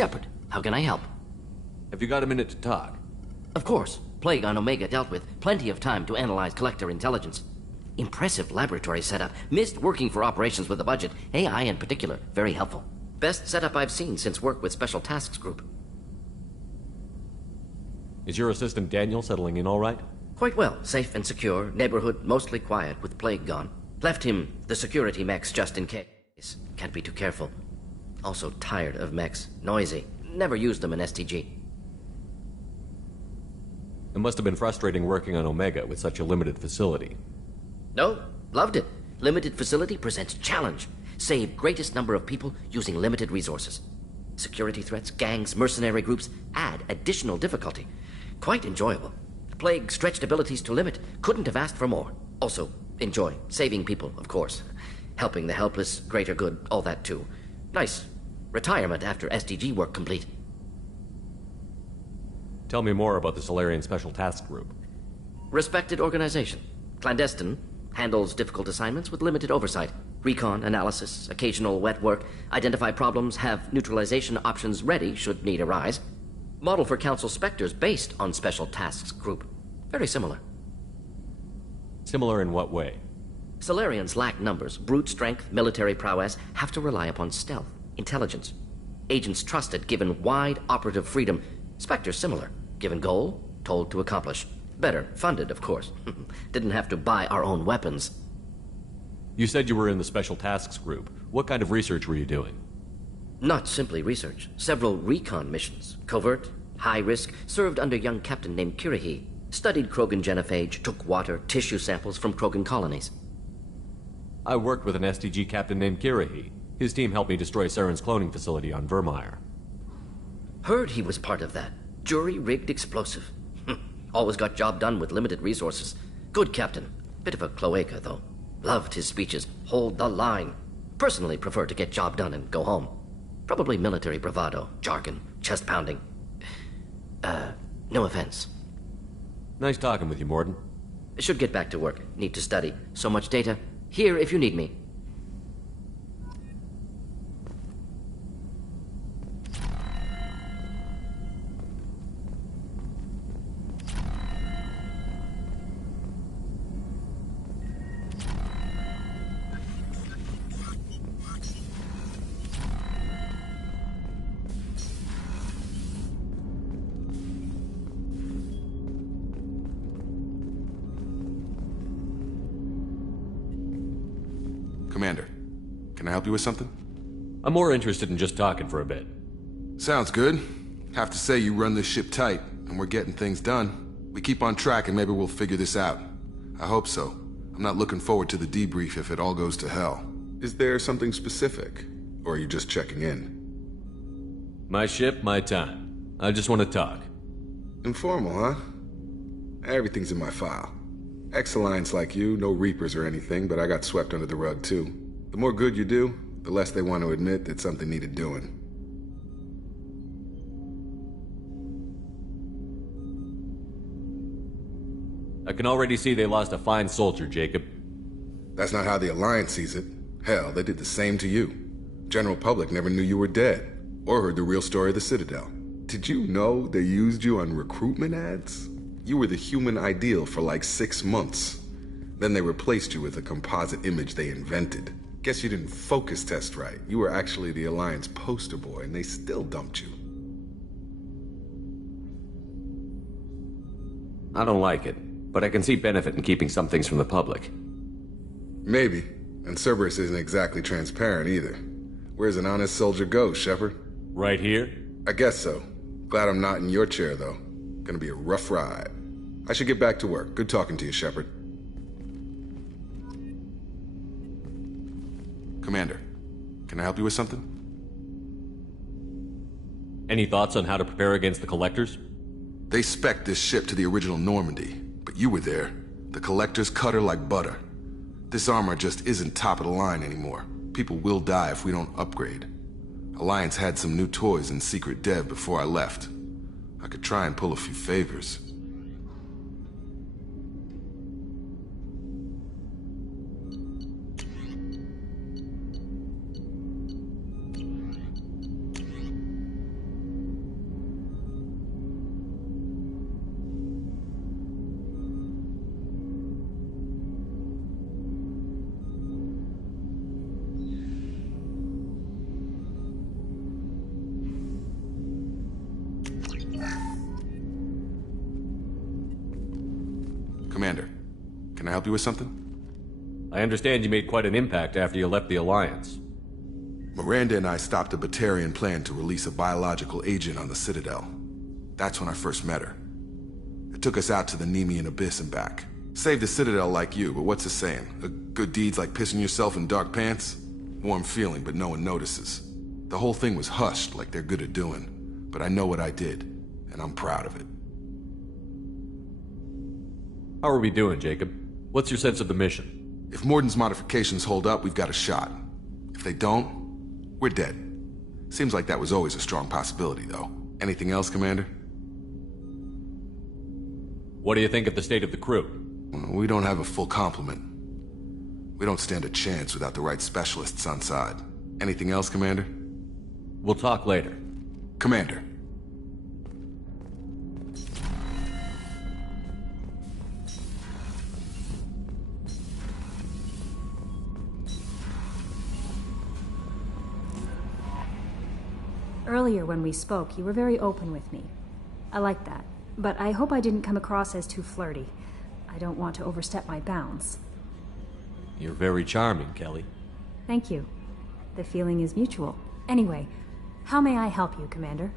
Shepard, how can I help? Have you got a minute to talk? Of course. Plague on Omega dealt with. Plenty of time to analyze Collector intelligence. Impressive laboratory setup. Missed working for operations with a budget. AI in particular, very helpful. Best setup I've seen since work with Special Tasks Group. Is your assistant Daniel settling in all right? Quite well. Safe and secure. Neighborhood mostly quiet with Plague gone. Left him the security mechs just in case. Can't be too careful. Also tired of mechs. Noisy. Never used them in STG. It must have been frustrating working on Omega with such a limited facility. No, loved it. Limited facility presents challenge. Save greatest number of people using limited resources. Security threats, gangs, mercenary groups add additional difficulty. Quite enjoyable. Plague stretched abilities to limit. Couldn't have asked for more. Also, enjoy. Saving people, of course. Helping the helpless, greater good, all that too. Nice. Retirement after SDG work complete. Tell me more about the Solarian Special Task Group. Respected organization. Clandestine. Handles difficult assignments with limited oversight. Recon, analysis, occasional wet work. Identify problems, have neutralization options ready should need arise. Model for Council Spectres based on Special Tasks Group. Very similar. Similar in what way? Solarians lack numbers, brute strength, military prowess, have to rely upon stealth, intelligence. Agents trusted, given wide operative freedom. Spectres similar, given goal, told to accomplish. Better, funded, of course. Didn't have to buy our own weapons. You said you were in the Special Tasks Group. What kind of research were you doing? Not simply research. Several recon missions. Covert, high risk, served under a young captain named Kirahi. Studied Krogan genophage, took water, tissue samples from Krogan colonies. I worked with an STG captain named Kirahi. His team helped me destroy Saren's cloning facility on Vermeer. Heard he was part of that. Jury-rigged explosive. Always got job done with limited resources. Good captain. Bit of a cloaca, though. Loved his speeches. Hold the line. Personally prefer to get job done and go home. Probably military bravado, jargon, chest pounding. No offense. Nice talking with you, Mordin. Should get back to work. Need to study. So much data. Here if you need me. Commander, can I help you with something? I'm more interested in just talking for a bit. Sounds good. Have to say you run this ship tight, and we're getting things done. We keep on track and maybe we'll figure this out. I hope so. I'm not looking forward to the debrief if it all goes to hell. Is there something specific? Or are you just checking in? My ship, my time. I just want to talk. Informal, huh? Everything's in my file. Ex-Alliance like you, no Reapers or anything, but I got swept under the rug too. The more good you do, the less they want to admit that something needed doing. I can already see they lost a fine soldier, Jacob. That's not how the Alliance sees it. Hell, they did the same to you. General public never knew you were dead, or heard the real story of the Citadel. Did you know they used you on recruitment ads? You were the human ideal for like 6 months. Then they replaced you with a composite image they invented. Guess you didn't focus test right. You were actually the Alliance poster boy, and they still dumped you. I don't like it, but I can see benefit in keeping some things from the public. Maybe. And Cerberus isn't exactly transparent either. Where's an honest soldier go, Shepard? Right here? I guess so. Glad I'm not in your chair, though. Gonna be a rough ride. I should get back to work. Good talking to you, Shepard. Commander, can I help you with something? Any thoughts on how to prepare against the Collectors? They spec'd this ship to the original Normandy, but you were there. The Collectors cut her like butter. This armor just isn't top of the line anymore. People will die if we don't upgrade. Alliance had some new toys in secret dev before I left. I could try and pull a few favors. Commander, can I help you with something? I understand you made quite an impact after you left the Alliance. Miranda and I stopped a Batarian plan to release a biological agent on the Citadel. That's when I first met her. It took us out to the Nemean Abyss and back. Saved the Citadel like you, but what's the saying? A good deed's like pissing yourself in dark pants? Warm feeling, but no one notices. The whole thing was hushed like they're good at doing. But I know what I did, and I'm proud of it. How are we doing, Jacob? What's your sense of the mission? If Morden's modifications hold up, we've got a shot. If they don't, we're dead. Seems like that was always a strong possibility, though. Anything else, Commander? What do you think of the state of the crew? We don't have a full complement. We don't stand a chance without the right specialists on side. Anything else, Commander? We'll talk later. Commander. Earlier when we spoke, you were very open with me. I like that, but I hope I didn't come across as too flirty. I don't want to overstep my bounds. You're very charming, Kelly. Thank you. The feeling is mutual. Anyway, how may I help you, Commander?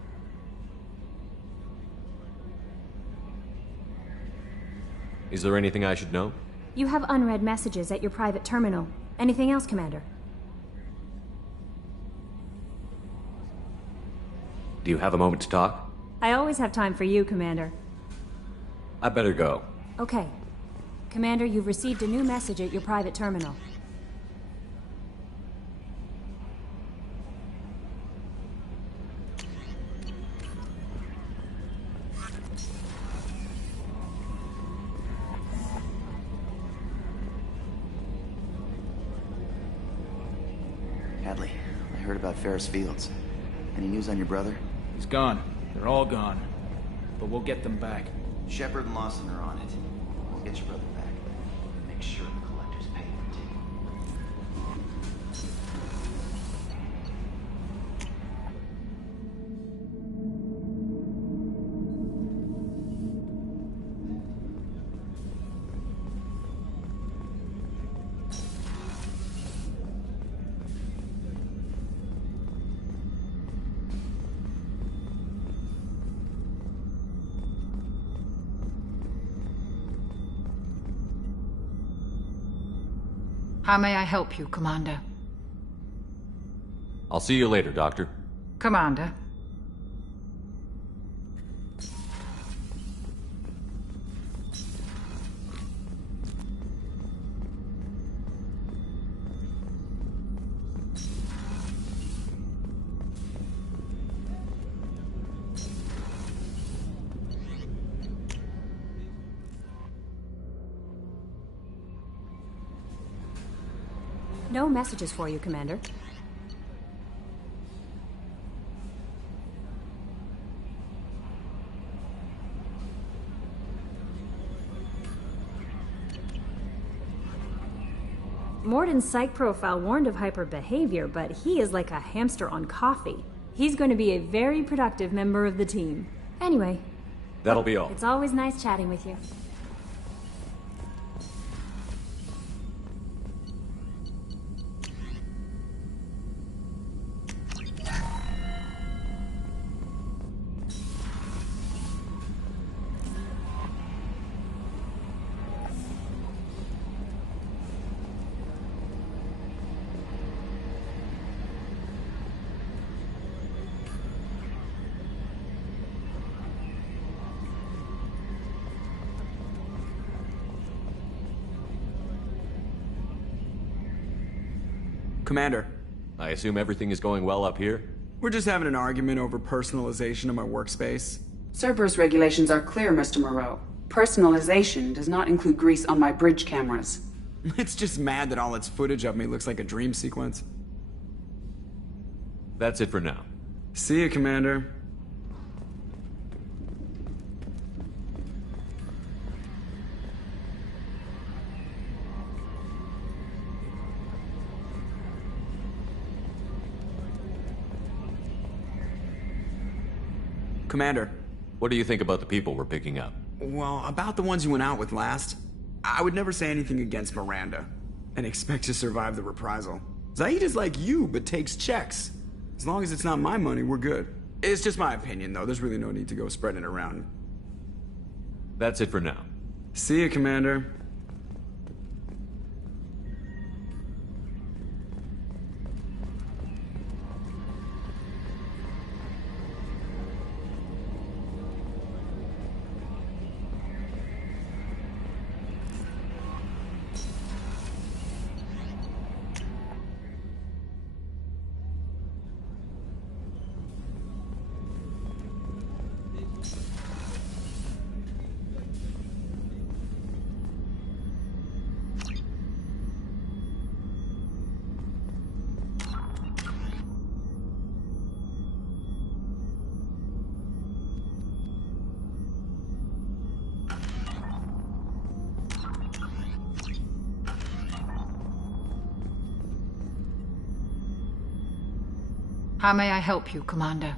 Is there anything I should know? You have unread messages at your private terminal. Anything else, Commander? Do you have a moment to talk? I always have time for you, Commander. I better go. Okay. Commander, you've received a new message at your private terminal. Hadley, I heard about Ferris Fields. Any news on your brother? He's gone. They're all gone. But we'll get them back. Shepard and Lawson are on it. We'll get your brother back. Make sure the collectors pay for it. How may I help you, Commander? I'll see you later, Doctor. Commander. No messages for you, Commander. Morden's psych profile warned of hyper behavior, but he is like a hamster on coffee. He's going to be a very productive member of the team. Anyway. That'll be all. It's always nice chatting with you. Commander. I assume everything is going well up here? We're just having an argument over personalization of my workspace. Cerberus regulations are clear, Mr. Moreau. Personalization does not include grease on my bridge cameras. It's just mad that all its footage of me looks like a dream sequence. That's it for now. See you, Commander. Commander. What do you think about the people we're picking up? Well, about the ones you went out with last. I would never say anything against Miranda and expect to survive the reprisal. Zaid is like you, but takes checks. As long as it's not my money, we're good. It's just my opinion, though. There's really no need to go spreading it around. That's it for now. See you, Commander. How may I help you, Commander?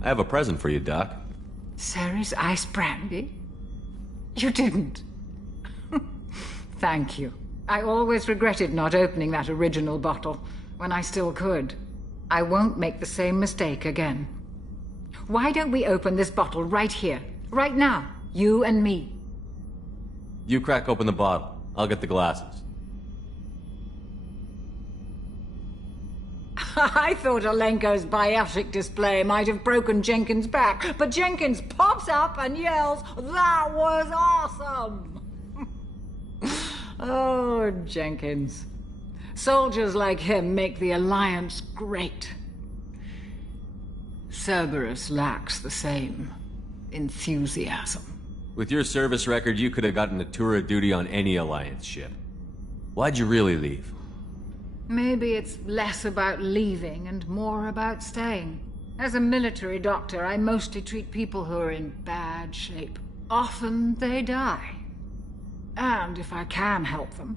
I have a present for you, Doc. Ceres ice brandy? You didn't. Thank you. I always regretted not opening that original bottle when I still could. I won't make the same mistake again. Why don't we open this bottle right here, right now, you and me? You crack open the bottle. I'll get the glasses. I thought Alenko's biotic display might have broken Jenkins' back, but Jenkins pops up and yells, "That was awesome!" Oh, Jenkins. Soldiers like him make the Alliance great. Cerberus lacks the same enthusiasm. With your service record, you could have gotten a tour of duty on any Alliance ship. Why'd you really leave? Maybe it's less about leaving and more about staying. As a military doctor, I mostly treat people who are in bad shape. Often they die. And if I can help them,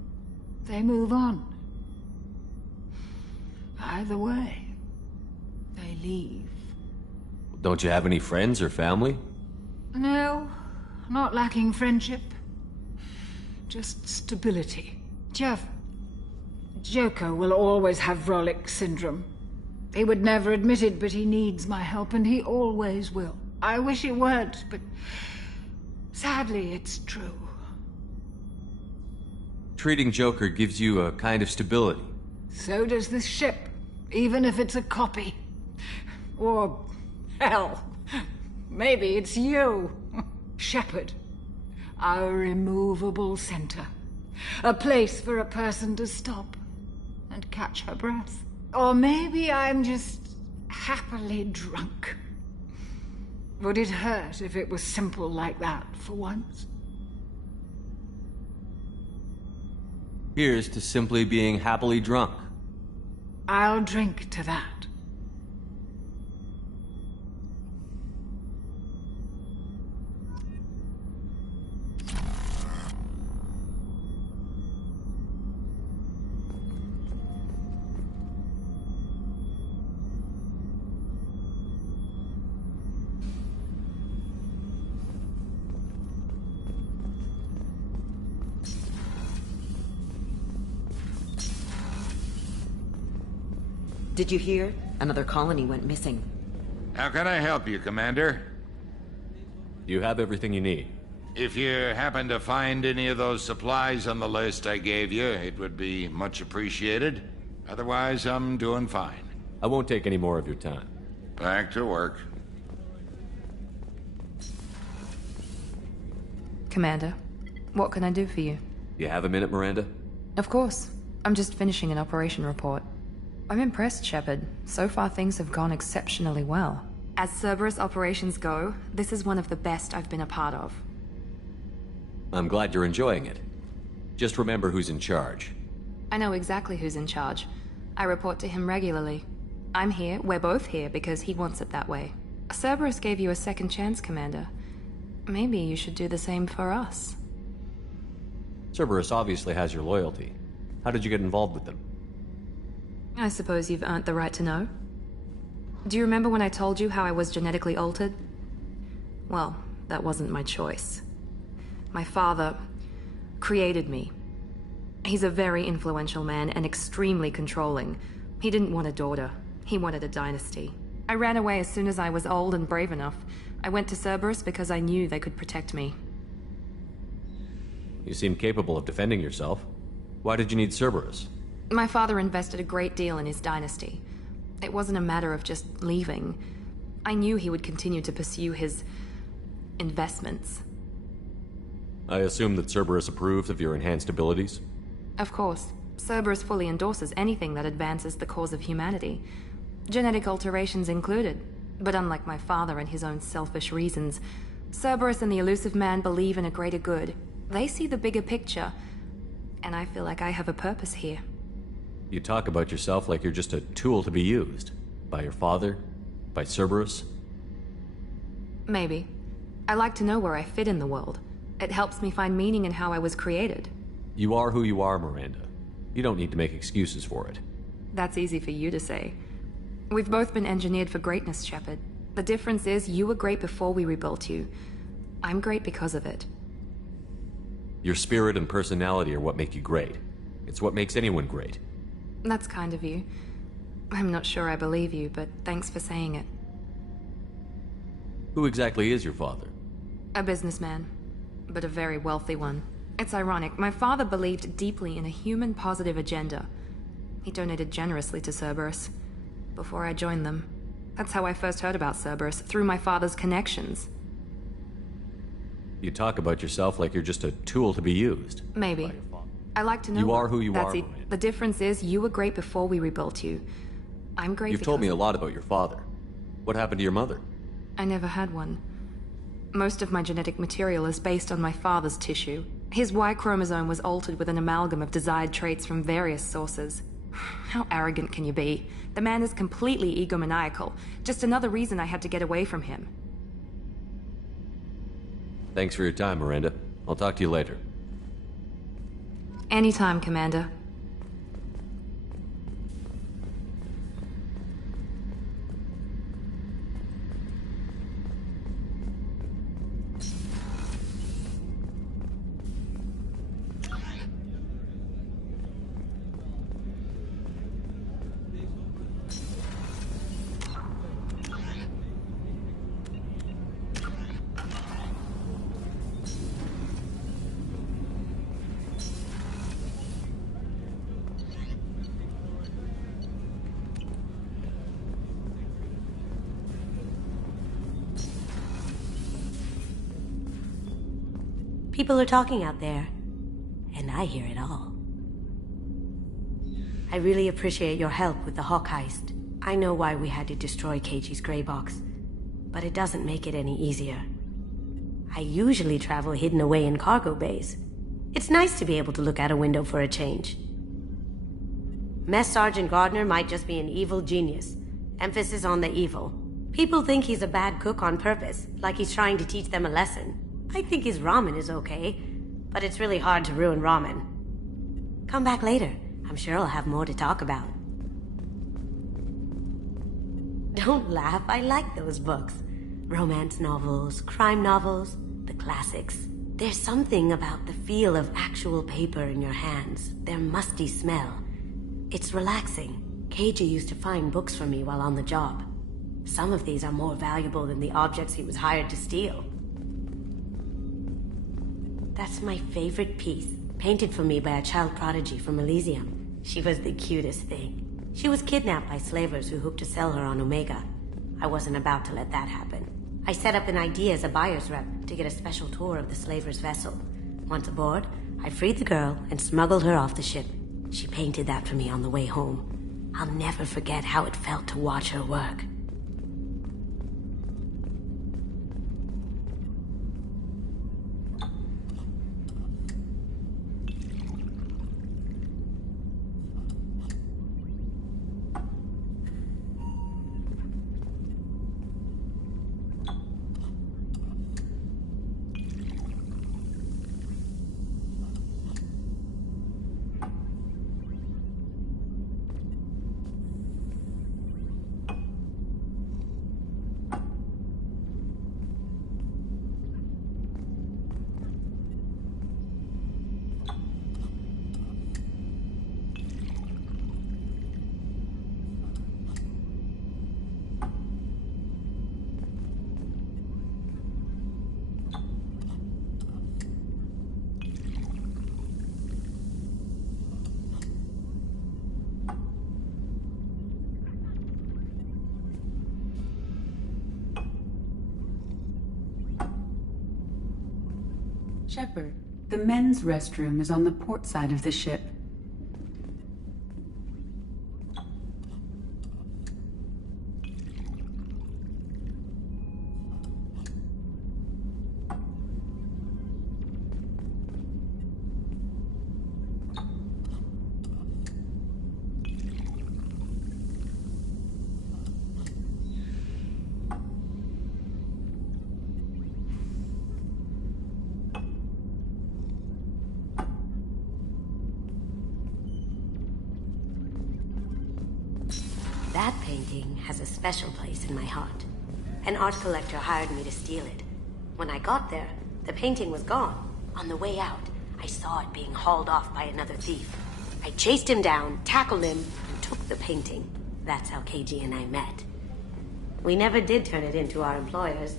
they move on. Either way, they leave. Don't you have any friends or family? No, not lacking friendship. Just stability. Jeff, Joker will always have Vrolik syndrome. He would never admit it, but he needs my help, and he always will. I wish it weren't, but sadly, it's true. Treating Joker gives you a kind of stability. So does this ship, even if it's a copy. Or, hell, maybe it's you, Shepard. Our immovable center. A place for a person to stop and catch her breath. Or maybe I'm just happily drunk. Would it hurt if it was simple like that for once? Here's to simply being happily drunk. I'll drink to that. Did you hear? Another colony went missing. How can I help you, Commander? You have everything you need. If you happen to find any of those supplies on the list I gave you, it would be much appreciated. Otherwise, I'm doing fine. I won't take any more of your time. Back to work. Commander, what can I do for you? You have a minute, Miranda? Of course. I'm just finishing an operation report. I'm impressed, Shepard. So far, things have gone exceptionally well. As Cerberus operations go, this is one of the best I've been a part of. I'm glad you're enjoying it. Just remember who's in charge. I know exactly who's in charge. I report to him regularly. I'm here, we're both here, because he wants it that way. Cerberus gave you a second chance, Commander. Maybe you should do the same for us. Cerberus obviously has your loyalty. How did you get involved with them? I suppose you've earned the right to know. Do you remember when I told you how I was genetically altered? Well, that wasn't my choice. My father created me. He's a very influential man and extremely controlling. He didn't want a daughter. He wanted a dynasty. I ran away as soon as I was old and brave enough. I went to Cerberus because I knew they could protect me. You seem capable of defending yourself. Why did you need Cerberus? My father invested a great deal in his dynasty. It wasn't a matter of just leaving. I knew he would continue to pursue his investments. I assume that Cerberus approves of your enhanced abilities? Of course. Cerberus fully endorses anything that advances the cause of humanity. Genetic alterations included. But unlike my father and his own selfish reasons, Cerberus and the Elusive Man believe in a greater good. They see the bigger picture, and I feel like I have a purpose here. You talk about yourself like you're just a tool to be used. By your father? By Cerberus? Maybe. I like to know where I fit in the world. It helps me find meaning in how I was created. You are who you are, Miranda. You don't need to make excuses for it. That's easy for you to say. We've both been engineered for greatness, Shepard. The difference is you were great before we rebuilt you. I'm great because of it. Your spirit and personality are what make you great. It's what makes anyone great. That's kind of you. I'm not sure I believe you, but thanks for saying it. Who exactly is your father? A businessman, but a very wealthy one. It's ironic, my father believed deeply in a human-positive agenda. He donated generously to Cerberus before I joined them. That's how I first heard about Cerberus, through my father's connections. You talk about yourself like you're just a tool to be used. Maybe. I like to know. You are who you That's are. it. The difference is you were great before we rebuilt you. I'm great You've told me a lot about your father. What happened to your mother? I never had one. Most of my genetic material is based on my father's tissue. His Y chromosome was altered with an amalgam of desired traits from various sources. How arrogant can you be? The man is completely egomaniacal. Just another reason I had to get away from him. Thanks for your time, Miranda. I'll talk to you later. Anytime, Commander. People are talking out there, and I hear it all. I really appreciate your help with the Hawk heist. I know why we had to destroy KG's gray box, but it doesn't make it any easier. I usually travel hidden away in cargo bays. It's nice to be able to look out a window for a change. Mess Sergeant Gardner might just be an evil genius. Emphasis on the evil. People think he's a bad cook on purpose, like he's trying to teach them a lesson. I think his ramen is okay, but it's really hard to ruin ramen. Come back later. I'm sure I'll have more to talk about. Don't laugh, I like those books. Romance novels, crime novels, the classics. There's something about the feel of actual paper in your hands, their musty smell. It's relaxing. KG used to find books for me while on the job. Some of these are more valuable than the objects he was hired to steal. That's my favorite piece, painted for me by a child prodigy from Elysium. She was the cutest thing. She was kidnapped by slavers who hoped to sell her on Omega. I wasn't about to let that happen. I set up an ID as a buyer's rep to get a special tour of the slaver's vessel. Once aboard, I freed the girl and smuggled her off the ship. She painted that for me on the way home. I'll never forget how it felt to watch her work. Shepard, the men's restroom is on the port side of the ship. That painting has a special place in my heart. An art collector hired me to steal it. When I got there, the painting was gone. On the way out, I saw it being hauled off by another thief. I chased him down, tackled him, and took the painting. That's how KG and I met. We never did turn it into our employers.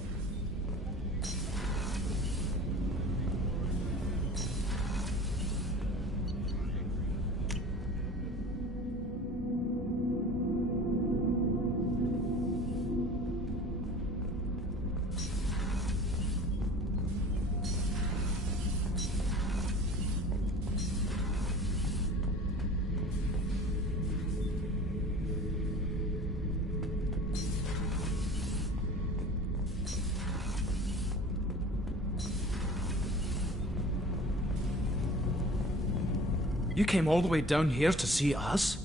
You came all the way down here to see us?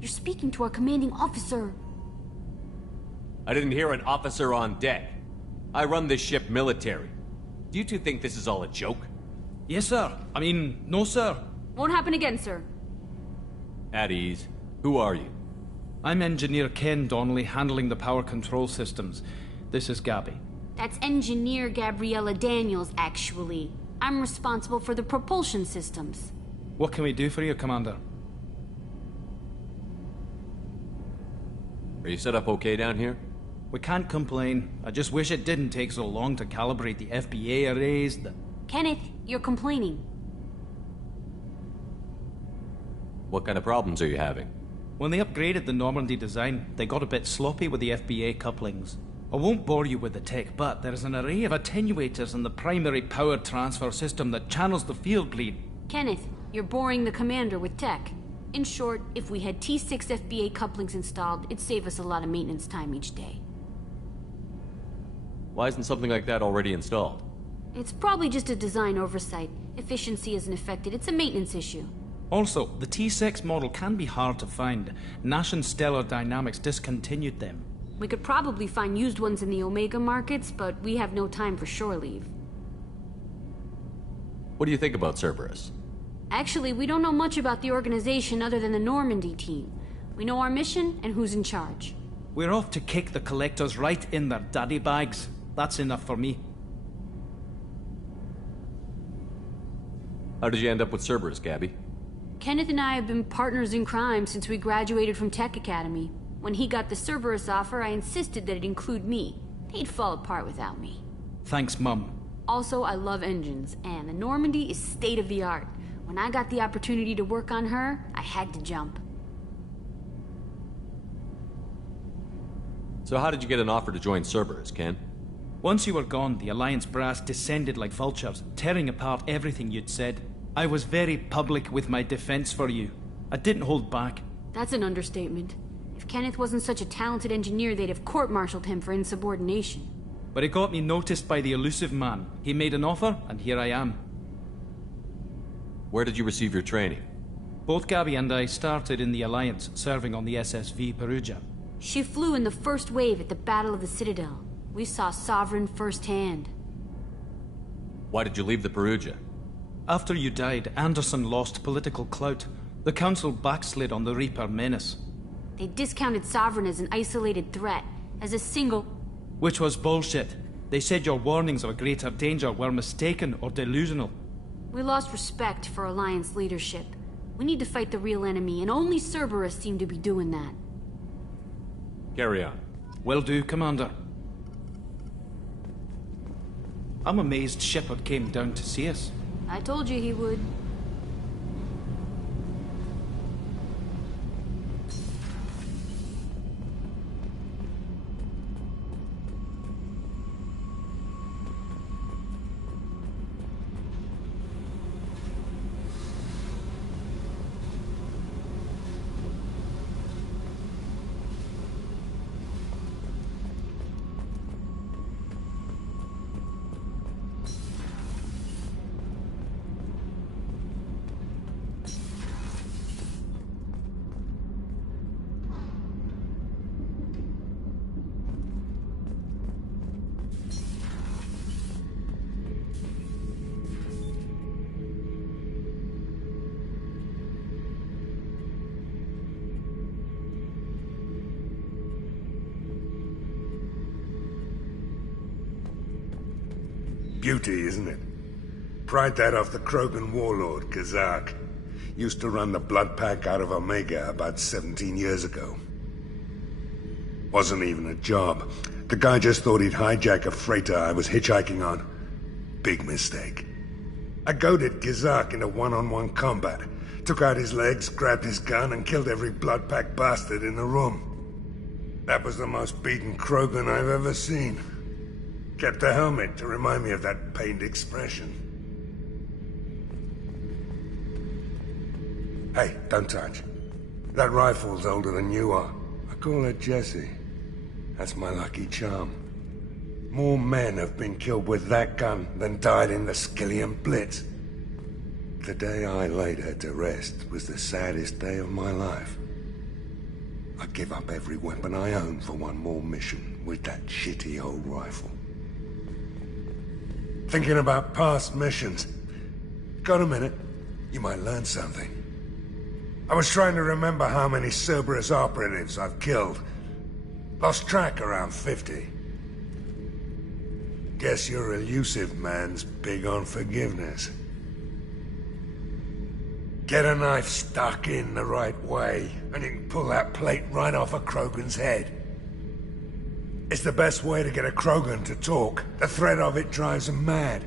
You're speaking to our commanding officer. I didn't hear an officer on deck. I run this ship military. Do you two think this is all a joke? Yes, sir. I mean, no, sir. Won't happen again, sir. At ease. Who are you? I'm Engineer Ken Donnelly, handling the power control systems. This is Gabby. That's Engineer Gabriella Daniels, actually. I'm responsible for the propulsion systems. What can we do for you, Commander? Are you set up okay down here? We can't complain. I just wish it didn't take so long to calibrate the FBA arrays. Kenneth, you're complaining. What kind of problems are you having? When they upgraded the Normandy design, they got a bit sloppy with the FBA couplings. I won't bore you with the tech, but there's an array of attenuators in the primary power transfer system that channels the field bleed. Kenneth, you're boring the commander with tech. In short, if we had T6 FBA couplings installed, it'd save us a lot of maintenance time each day. Why isn't something like that already installed? It's probably just a design oversight. Efficiency isn't affected, it's a maintenance issue. Also, the T6 model can be hard to find. Nash and Stellar Dynamics discontinued them. We could probably find used ones in the Omega markets, but we have no time for shore leave. What do you think about Cerberus? Actually, we don't know much about the organization other than the Normandy team. We know our mission and who's in charge. We're off to kick the collectors right in their daddy bags. That's enough for me. How did you end up with Cerberus, Gabby? Kenneth and I have been partners in crime since we graduated from Tech Academy. When he got the Cerberus offer, I insisted that it include me. He'd fall apart without me. Thanks, Mum. Also, I love engines, and the Normandy is state-of-the-art. When I got the opportunity to work on her, I had to jump. So how did you get an offer to join Cerberus, Ken? Once you were gone, the Alliance brass descended like vultures, tearing apart everything you'd said. I was very public with my defense for you. I didn't hold back. That's an understatement. If Kenneth wasn't such a talented engineer, they'd have court-martialed him for insubordination. But it got me noticed by the elusive man. He made an offer, and here I am. Where did you receive your training? Both Gabby and I started in the Alliance, serving on the SSV Perugia. She flew in the first wave at the Battle of the Citadel. We saw Sovereign firsthand. Why did you leave the Perugia? After you died, Anderson lost political clout. The Council backslid on the Reaper menace. They discounted Sovereign as an isolated threat, as a single... Which was bullshit. They said your warnings of a greater danger were mistaken or delusional. We lost respect for Alliance leadership. We need to fight the real enemy, and only Cerberus seemed to be doing that. Carry on. Will do, Commander. I'm amazed Shepard came down to see us. I told you he would. Beauty, isn't it? Pried that off the Krogan warlord, Kazak. Used to run the Blood Pack out of Omega about 17 years ago. Wasn't even a job. The guy just thought he'd hijack a freighter I was hitchhiking on. Big mistake. I goaded Kazak into one-on-one combat. Took out his legs, grabbed his gun, and killed every Blood Pack bastard in the room. That was the most beaten Krogan I've ever seen. Kept a helmet to remind me of that pained expression. Hey, don't touch. That rifle's older than you are. I call it Jesse. That's my lucky charm. More men have been killed with that gun than died in the Skillian Blitz. The day I laid her to rest was the saddest day of my life. I'd give up every weapon I own for one more mission with that shitty old rifle. Thinking about past missions. Got a minute? You might learn something. I was trying to remember how many Cerberus operatives I've killed. Lost track around 50. Guess your elusive man's big on forgiveness. Get a knife stuck in the right way, and you can pull that plate right off a Krogan's head. It's the best way to get a Krogan to talk. The threat of it drives them mad.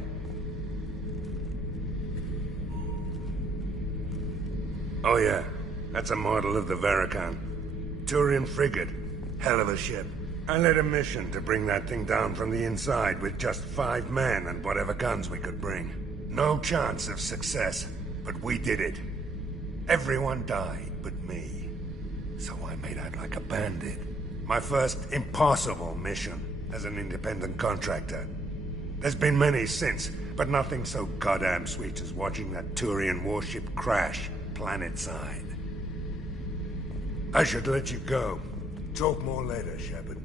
Oh yeah, that's a model of the Verikan. Turian frigate. Hell of a ship. I led a mission to bring that thing down from the inside with just 5 men and whatever guns we could bring. No chance of success, but we did it. Everyone died but me. So I made out like a bandit. My first impossible mission as an independent contractor. There's been many since, but nothing so goddamn sweet as watching that Turian warship crash planetside. I should let you go. Talk more later, Shepard.